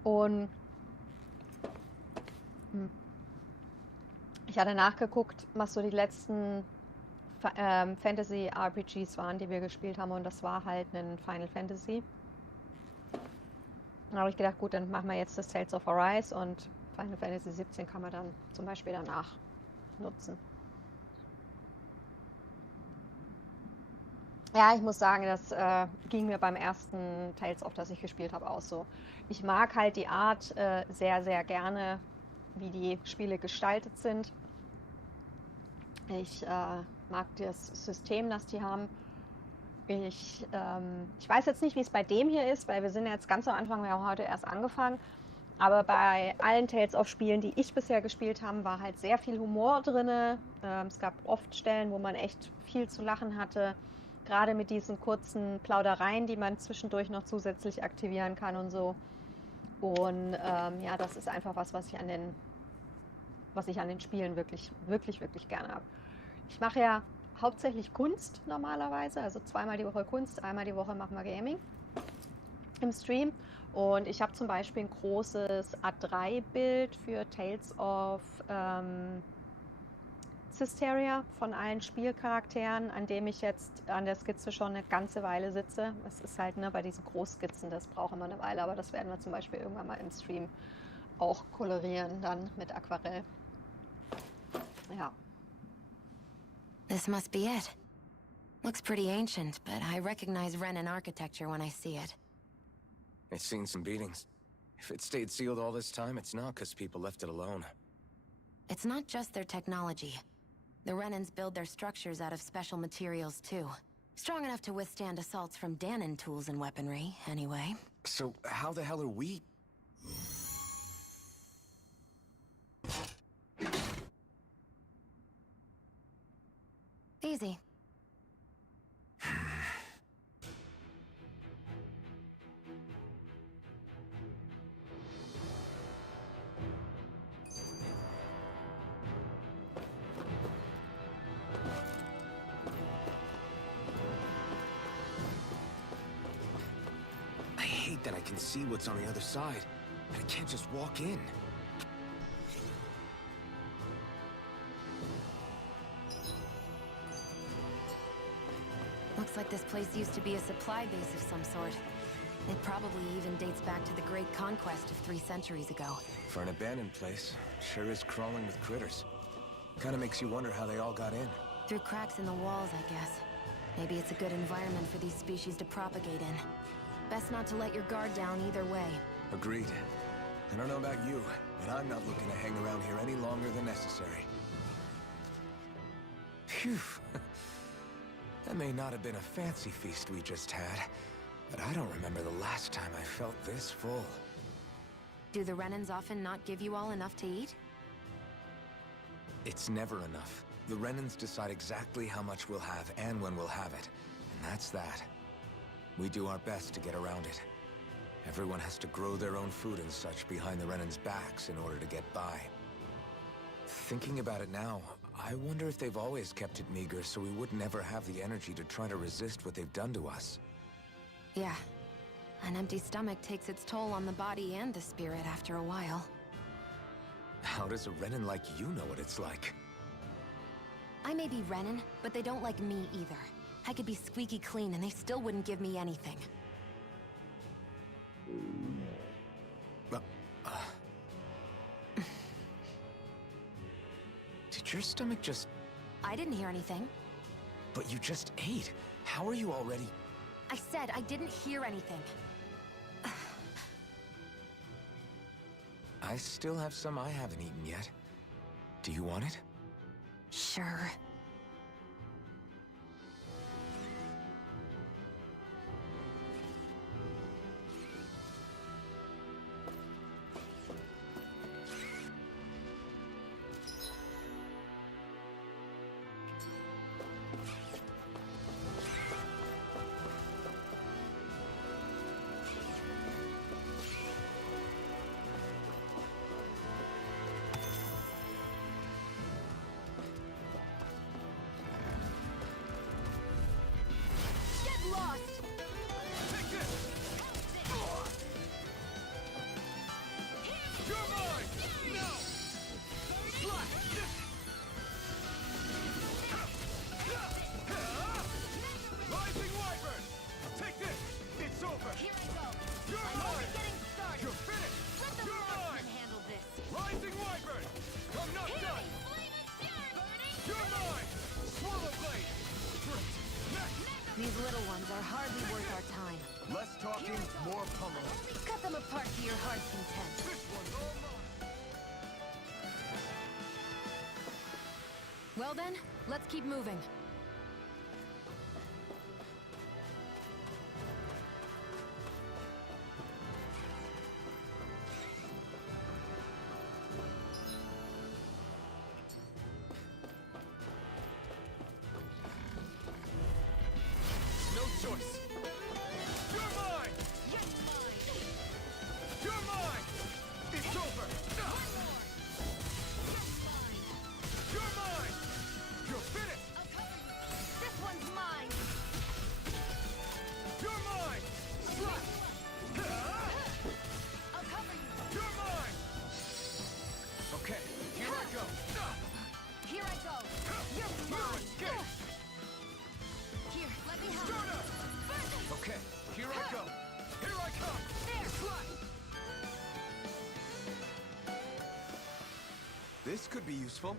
Und ich hatte nachgeguckt, was so die letzten Fantasy-RPGs waren, die wir gespielt haben, und das war halt ein Final Fantasy. Da habe ich gedacht, gut, dann machen wir jetzt das Tales of Arise und Final Fantasy 17 kann man dann zum Beispiel danach nutzen. Ja, ich muss sagen, das ging mir beim ersten Tales of, das ich gespielt habe, auch so. Ich mag halt die Art sehr, sehr gerne, wie die Spiele gestaltet sind. Ich mag das System, das die haben. Ich weiß jetzt nicht, wie es bei dem hier ist, weil wir sind jetzt ganz am Anfang, wir haben heute erst angefangen. Aber bei allen Tales of Spielen, die ich bisher gespielt habe, war halt sehr viel Humor drin. Es gab oft Stellen, wo man echt viel zu lachen hatte. Gerade mit diesen kurzen Plaudereien, die man zwischendurch noch zusätzlich aktivieren kann und so. Und ja, das ist einfach was ich an den Spielen wirklich, wirklich, wirklich gerne habe. Ich mache ja hauptsächlich Kunst normalerweise, also zweimal die Woche Kunst, einmal die Woche machen wir Gaming im Stream. Und ich habe zum Beispiel ein großes A3-Bild für Tales of Zestiria von allen Spielcharakteren, an dem ich jetzt an der Skizze schon eine ganze Weile sitze. Es ist halt, ne, bei diesen Großskizzen, das braucht immer eine Weile, aber das werden wir zum Beispiel irgendwann mal im Stream auch kolorieren, dann mit Aquarell. Ja. This must be it. Looks pretty ancient, but I recognize Renan architecture when I see it. It's seen some beatings. If it stayed sealed all this time, it's not because people left it alone. It's not just their technology. The Renans build their structures out of special materials, too. Strong enough to withstand assaults from Danon tools and weaponry, anyway. So, how the hell are we? Easy. I hate that I can see what's on the other side. I can't just walk in. Looks like this place used to be a supply base of some sort. It probably even dates back to the Great Conquest of 3 centuries ago. For an abandoned place, sure is crawling with critters. Kinda makes you wonder how they all got in. Through cracks in the walls, I guess. Maybe it's a good environment for these species to propagate in. Best not to let your guard down either way. Agreed. I don't know about you, but I'm not looking to hang around here any longer than necessary. Phew. That may not have been a fancy feast we just had, but I don't remember the last time I felt this full. Do the Renans often not give you all enough to eat? It's never enough. The Renans decide exactly how much we'll have and when we'll have it, and that's that. We do our best to get around it. Everyone has to grow their own food and such behind the Renans' backs in order to get by. Thinking about it now, I wonder if they've always kept it meager so we would never have the energy to try to resist what they've done to us. Yeah. An empty stomach takes its toll on the body and the spirit after a while. How does a Renan like you know what it's like? I may be Renan, but they don't like me either. I could be squeaky clean and they still wouldn't give me anything. Did your stomach just... I didn't hear anything. But you just ate. How are you already... I said I didn't hear anything. I still have some I haven't eaten yet. Do you want it? Sure. These little ones are hardly worth our time. Less talking, more pummeling. Cut them apart to your heart's content. This one's all mine. Well then, let's keep moving. Choice. You're mine! Yes, mine! You're mine! It's over! One more! Yes, mine! You're mine! You're finished! I'll cover you! This one's mine! You're mine! Slut! I'll cover you! You're mine! Okay, here I go! Here I go! You're mine! Escape! Here, let me help! Start up! Okay, here I go! Here I come! There! Slut! This could be useful.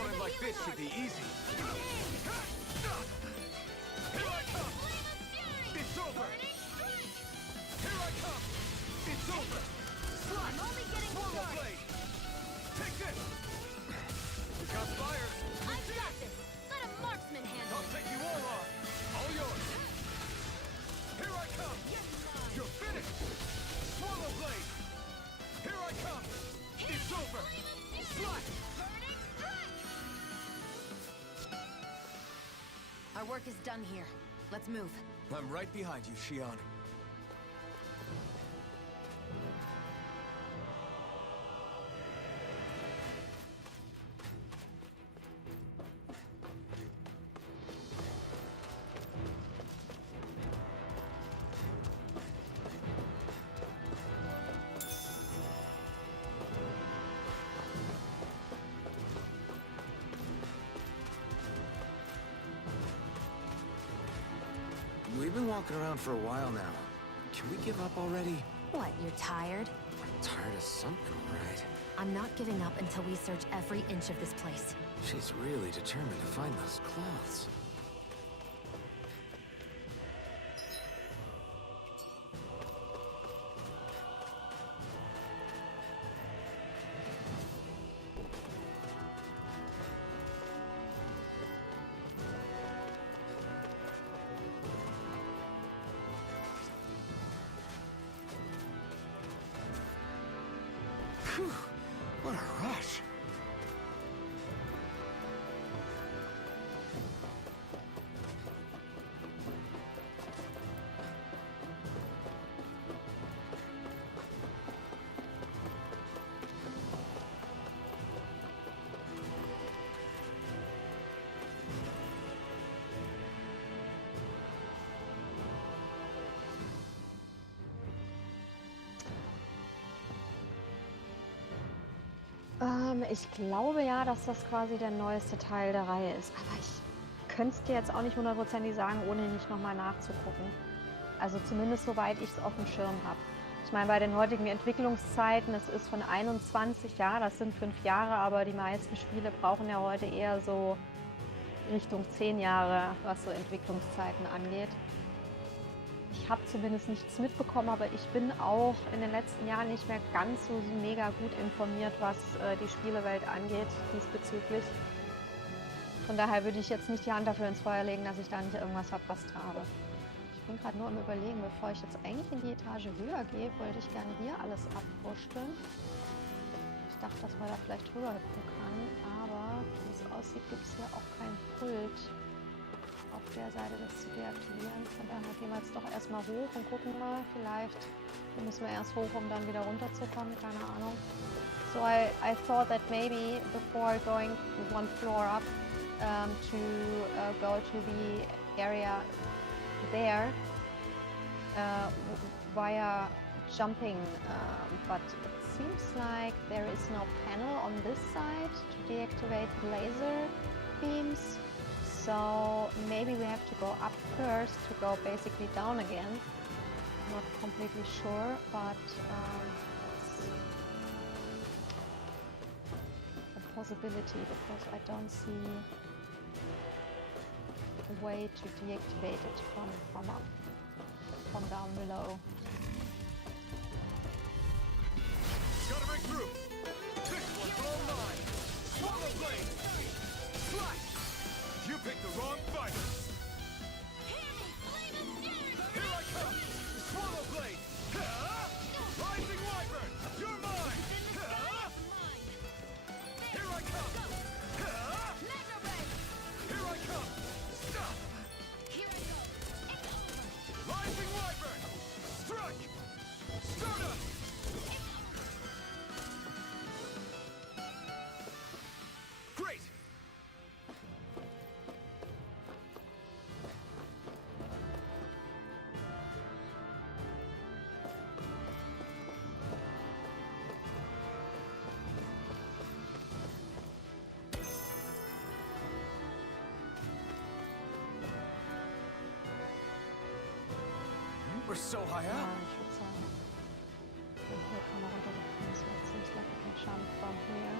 opponent like this should be easy. Here I come! It's over! Here I come! It's over! Slash! Swallow blade! Take this! We got fire! I've got this! Let a marksman handle I'll take you all on! All yours! Here I come! You're finished! Swallow blade! Here I come! It's over! Slash! Our work is done here. Let's move. I'm right behind you, Shion. We've been walking around for a while now. Can we give up already? What, you're tired? I'm tired of something, right? I'm not giving up until we search every inch of this place. She's really determined to find those clothes. Phew, what a rush. Ich glaube ja, dass das quasi der neueste Teil der Reihe ist. Aber ich könnte es dir jetzt auch nicht hundertprozentig sagen, ohne nicht nochmal nachzugucken. Also zumindest soweit ich es auf dem Schirm habe. Ich meine, bei den heutigen Entwicklungszeiten, es ist von 21, ja, das sind 5 Jahre, aber die meisten Spiele brauchen ja heute eher so Richtung 10 Jahre, was so Entwicklungszeiten angeht. Ich habe zumindest nichts mitbekommen, aber ich bin auch in den letzten Jahren nicht mehr ganz so mega gut informiert, was die Spielewelt angeht diesbezüglich. Von daher würde ich jetzt nicht die Hand dafür ins Feuer legen, dass ich da nicht irgendwas verpasst habe. Ich bin gerade nur am Überlegen, bevor ich jetzt eigentlich in die Etage höher gehe, wollte ich gerne hier alles abwurschteln. Ich dachte, dass man da vielleicht rüber hüpfen kann, aber wie es aussieht, gibt es hier auch kein Pult auf der Seite, das zu deaktivieren. Von daher gehen wir jetzt doch erstmal hoch und gucken mal. Vielleicht müssen wir erst hoch, um dann wieder runterzukommen, keine Ahnung. So I thought that maybe before going one floor up to go to the area there via jumping, but it seems like there is no panel on this side to deactivate the laser beams. So maybe we have to go up first to go basically down again. Not completely sure, but it's a possibility because I don't see a way to deactivate it from down below. Gotta break through! This one's all mine! Swallow blade! Slash! You picked the wrong fight! Here I come! Swallow blade! Rising wyvern! You're mine! Here I come! Here I come! Stop! Rising wyvern! Strike! Stardust! Great! We're so high Ja, up. ich würde sagen, okay, hier kann man runtergehen. So, it seems like we can jump from here.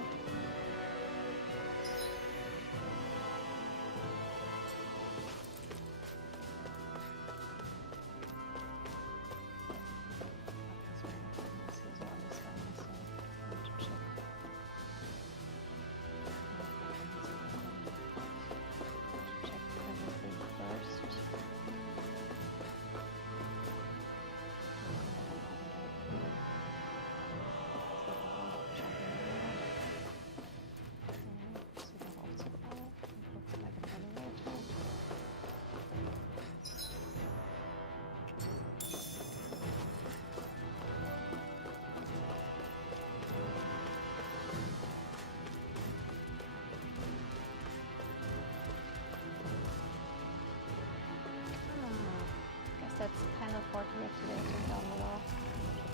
deactivating down below.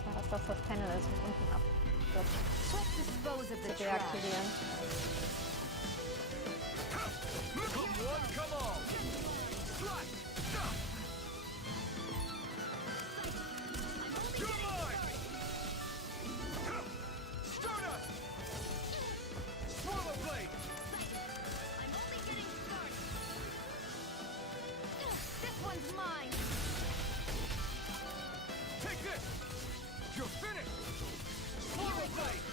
Ja, dass das Panel ist und unten ab wird. Let's dispose of the Zu trash. deaktivieren. Come one, come all! Slice! Stop! You're mine! Stardust! Swallow blade! I'm only getting started. This one's mine. Take this! You're finished! Swallow blade!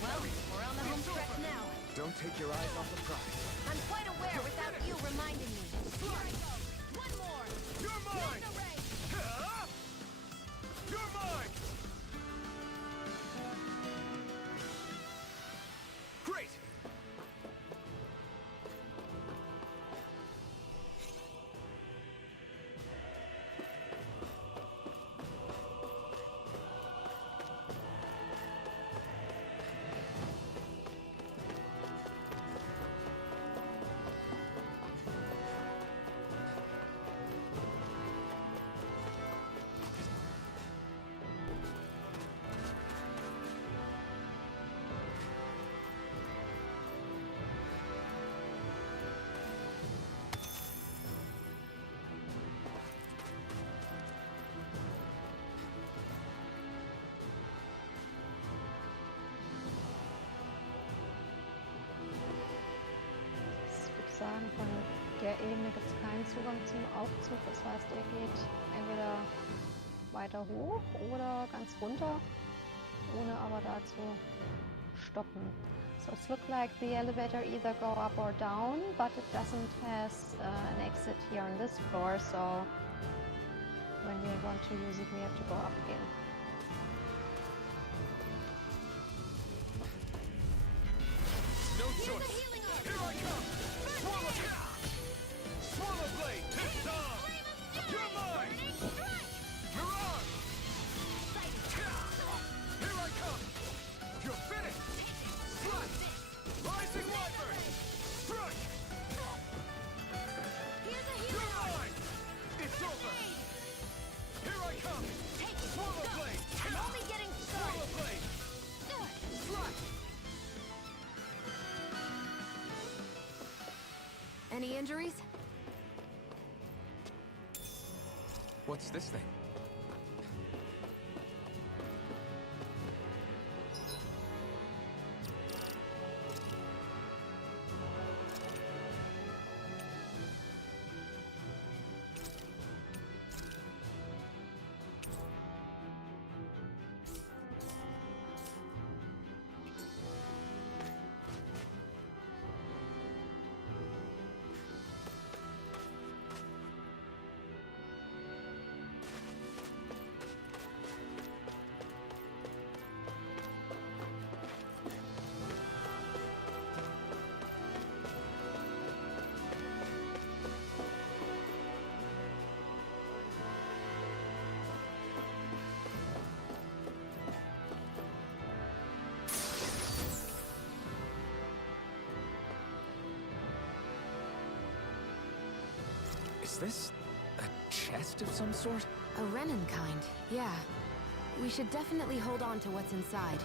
Well, we're on the home stretch now. Don't take your eyes off the prize. I'm quite aware without you reminding me. Here I go. One more. You're mine! You're mine! Great! Ich würde sagen, von der Ebene gibt es keinen Zugang zum Aufzug. Das heißt, er geht entweder weiter hoch oder ganz runter, ohne aber da zu stoppen. So it looks like the elevator either go up or down, but it doesn't has an exit here on this floor, so when we want to use it, we have to go up again. No choice! Here I come! Swallow! Swallow blade! It's on! You're mine! Mirage! Here I come! You're finished! Slice! Rising Wyvern! Strike! You're mine! It's over! Here I come! Swallow blade! I'm only getting Swallow started. blade! Slice! Any injuries? What's this thing? Is this a chest of some sort? A Renin kind, yeah. We should definitely hold on to what's inside.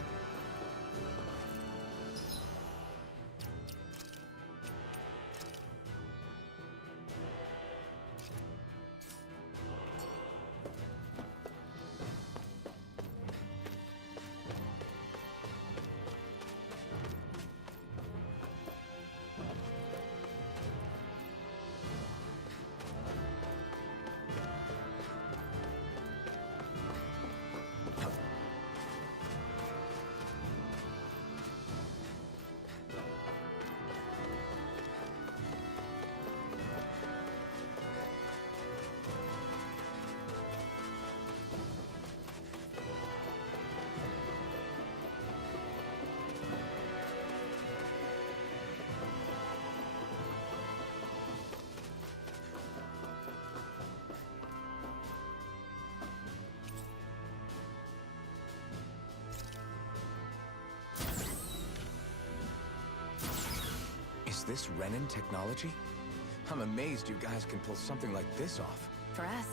Is this Renin technology? I'm amazed you guys can pull something like this off. For us,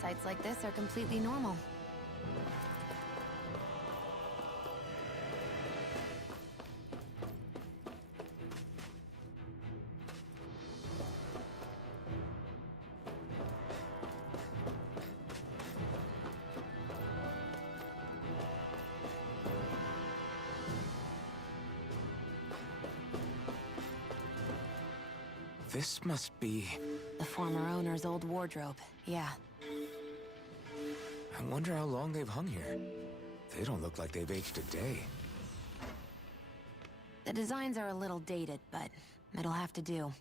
sights like this are completely normal. This must be... The former owner's old wardrobe, yeah. I wonder how long they've hung here. They don't look like they've aged a day. The designs are a little dated, but it'll have to do.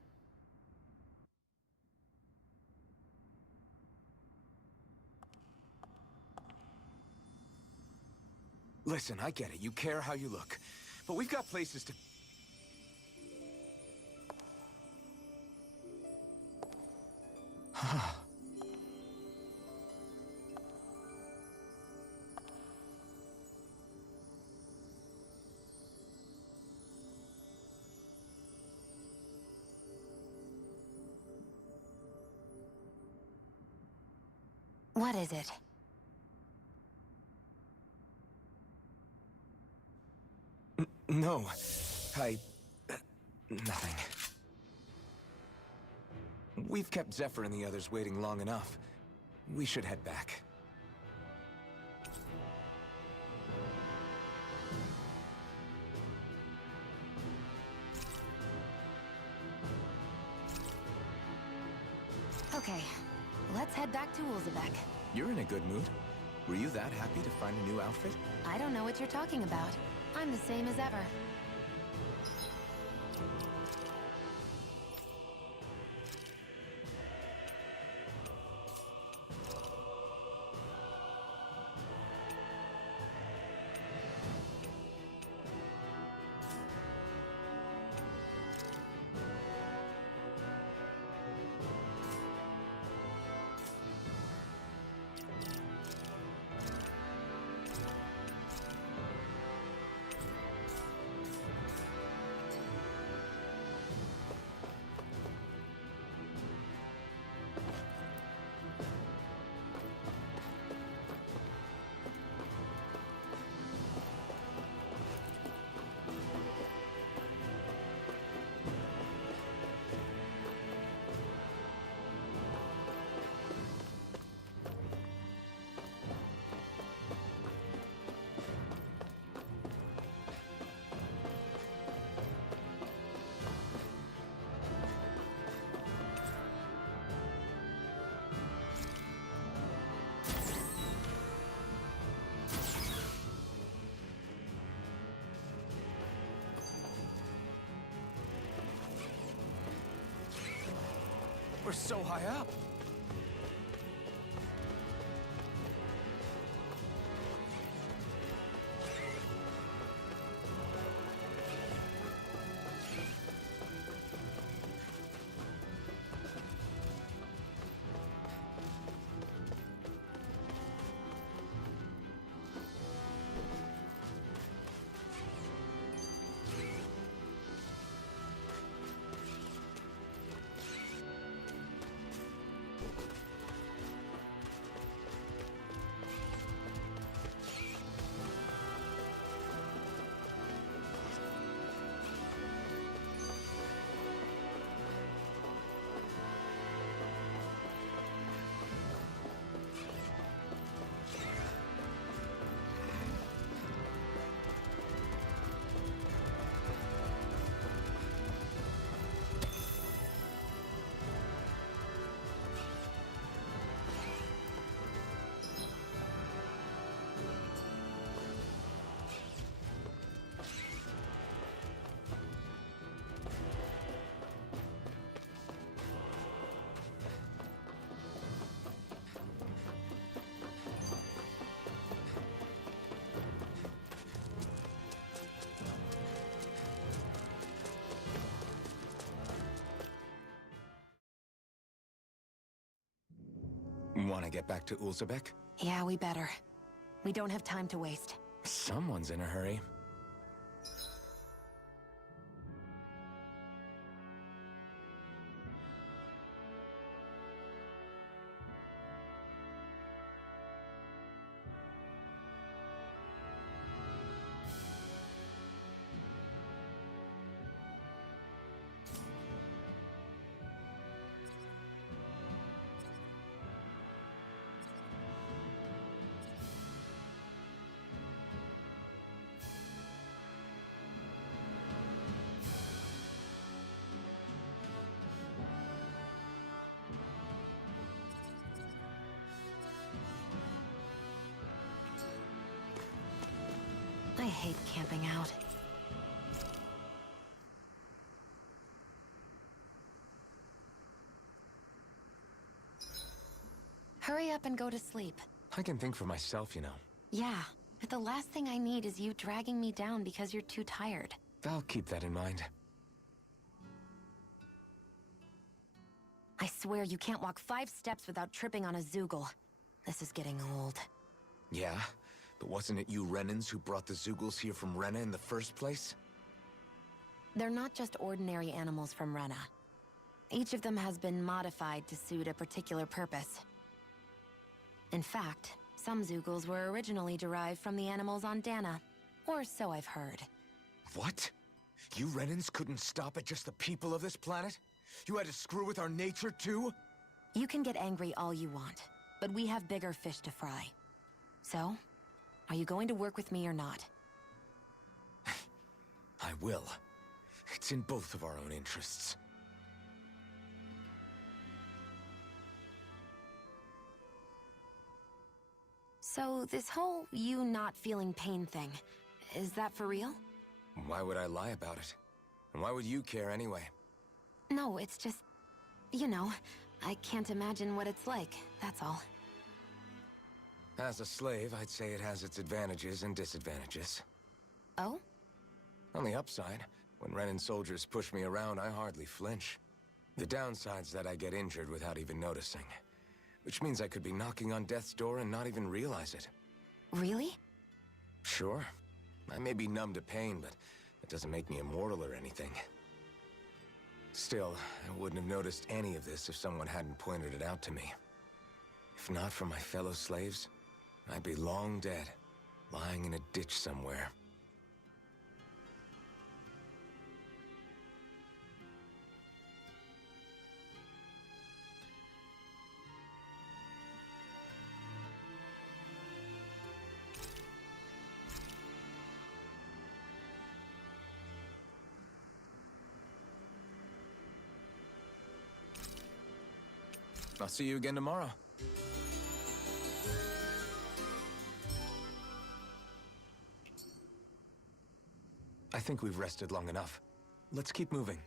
Listen, I get it. You care how you look. But we've got places to... What is it? No. Nothing. We've kept Zephyr and the others waiting long enough. We should head back. Okay, let's head back to Ulzebek. You're in a good mood. Were you that happy to find a new outfit? I don't know what you're talking about. I'm the same as ever. We're so high up. Want to get back to Ulzebek? Yeah, we better. We don't have time to waste. Someone's in a hurry. hate camping out. Hurry up and go to sleep. I can think for myself, you know. Yeah, but the last thing I need is you dragging me down because you're too tired. I'll keep that in mind. I swear you can't walk 5 steps without tripping on a Zoogle. This is getting old. Yeah? But wasn't it you Renans who brought the Zoogles here from Rena in the first place? They're not just ordinary animals from Rena. Each of them has been modified to suit a particular purpose. In fact, some Zoogles were originally derived from the animals on Dana. Or so I've heard. What? You Renans couldn't stop at just the people of this planet? You had to screw with our nature too? You can get angry all you want, but we have bigger fish to fry. So, are you going to work with me or not? I will. It's in both of our own interests. So, this whole you not feeling pain thing, is that for real? Why would I lie about it? And why would you care anyway? No, it's just... You know, I can't imagine what it's like, that's all. As a slave, I'd say it has its advantages and disadvantages. Oh? On the upside, when Renan soldiers push me around, I hardly flinch. The downside's that I get injured without even noticing. Which means I could be knocking on death's door and not even realize it. Really? Sure. I may be numb to pain, but that doesn't make me immortal or anything. Still, I wouldn't have noticed any of this if someone hadn't pointed it out to me. If not for my fellow slaves, I'd be long dead, lying in a ditch somewhere. I'll see you again tomorrow. I think we've rested long enough. Let's keep moving.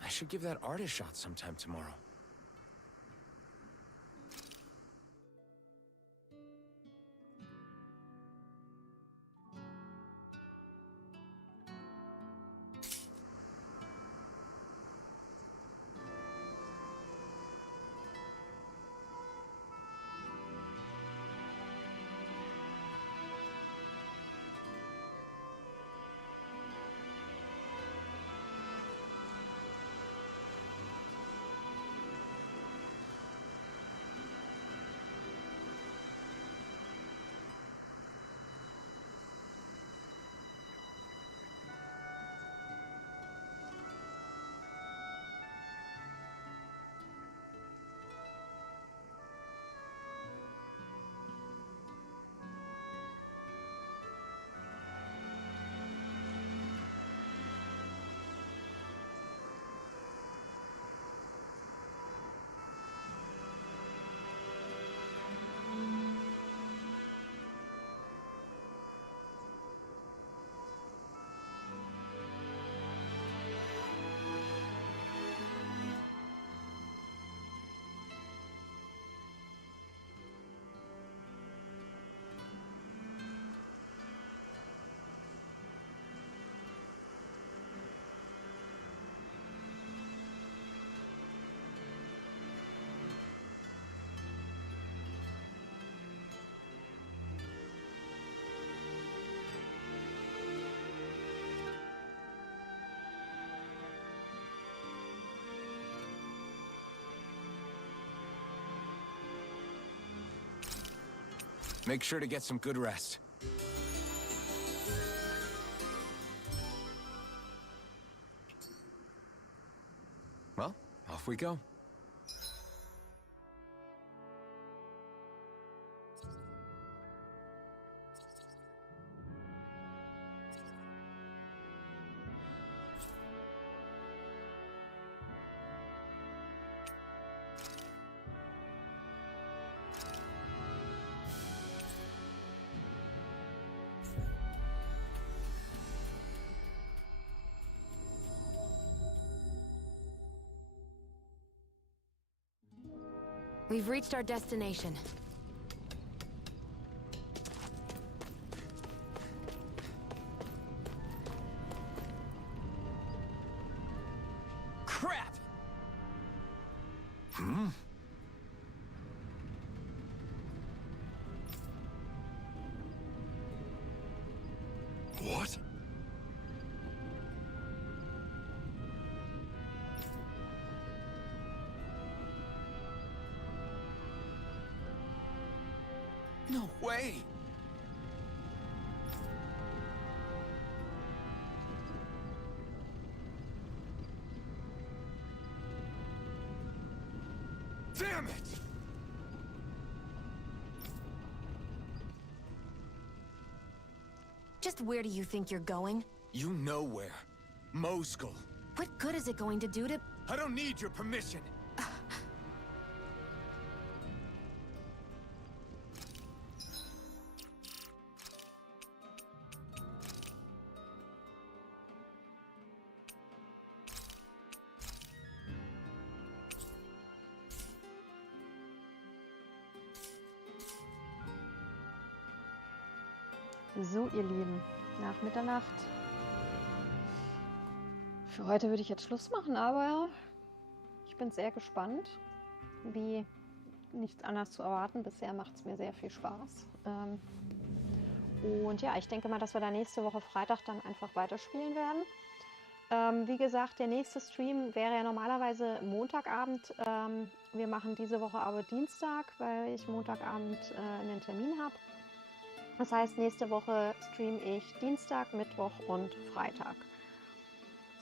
I should give that art a shot sometime tomorrow. Make sure to get some good rest. Well, off we go. We've reached our destination. Crap! Hmm? What? No way! Damn it! Just where do you think you're going? You know where. Moskull. What good is it going to do to... I don't need your permission. So, ihr Lieben, nach Mitternacht. Für heute würde ich jetzt Schluss machen, aber ich bin sehr gespannt, wie nichts anderes zu erwarten. Bisher macht es mir sehr viel Spaß. Und ja, ich denke mal, dass wir da nächste Woche Freitag dann einfach weiterspielen werden. Wie gesagt, der nächste Stream wäre ja normalerweise Montagabend. Wir machen diese Woche aber Dienstag, weil ich Montagabend einen Termin habe. Das heißt, nächste Woche streame ich Dienstag, Mittwoch und Freitag.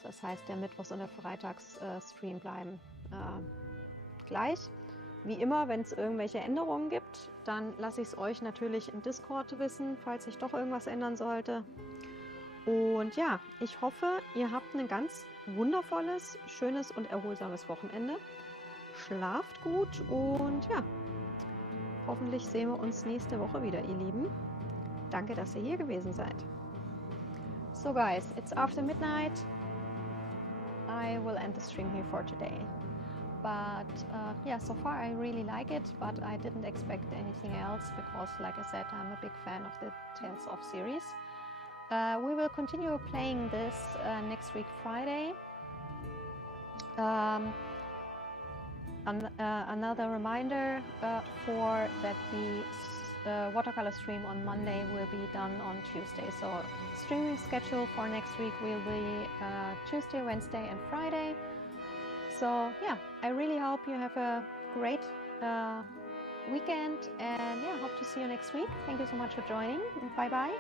Das heißt, der Mittwochs- und der Freitags-Stream bleiben gleich. Wie immer, wenn es irgendwelche Änderungen gibt, dann lasse ich es euch natürlich im Discord wissen, falls sich doch irgendwas ändern sollte. Und ja, ich hoffe, ihr habt ein ganz wundervolles, schönes und erholsames Wochenende. Schlaft gut und ja, hoffentlich sehen wir uns nächste Woche wieder, ihr Lieben. Danke, dass ihr hier gewesen seid. So guys, it's after midnight. I will end the stream here for today. But yeah, so far I really like it, but I didn't expect anything else because, like I said, I'm a big fan of the Tales of series. We will continue playing this next week Friday. Another reminder for that the watercolor stream on Monday will be done on Tuesday. So streaming schedule for next week will be Tuesday, Wednesday and Friday. So yeah, I really hope you have a great weekend and yeah, hope to see you next week. Thank you so much for joining. Bye bye.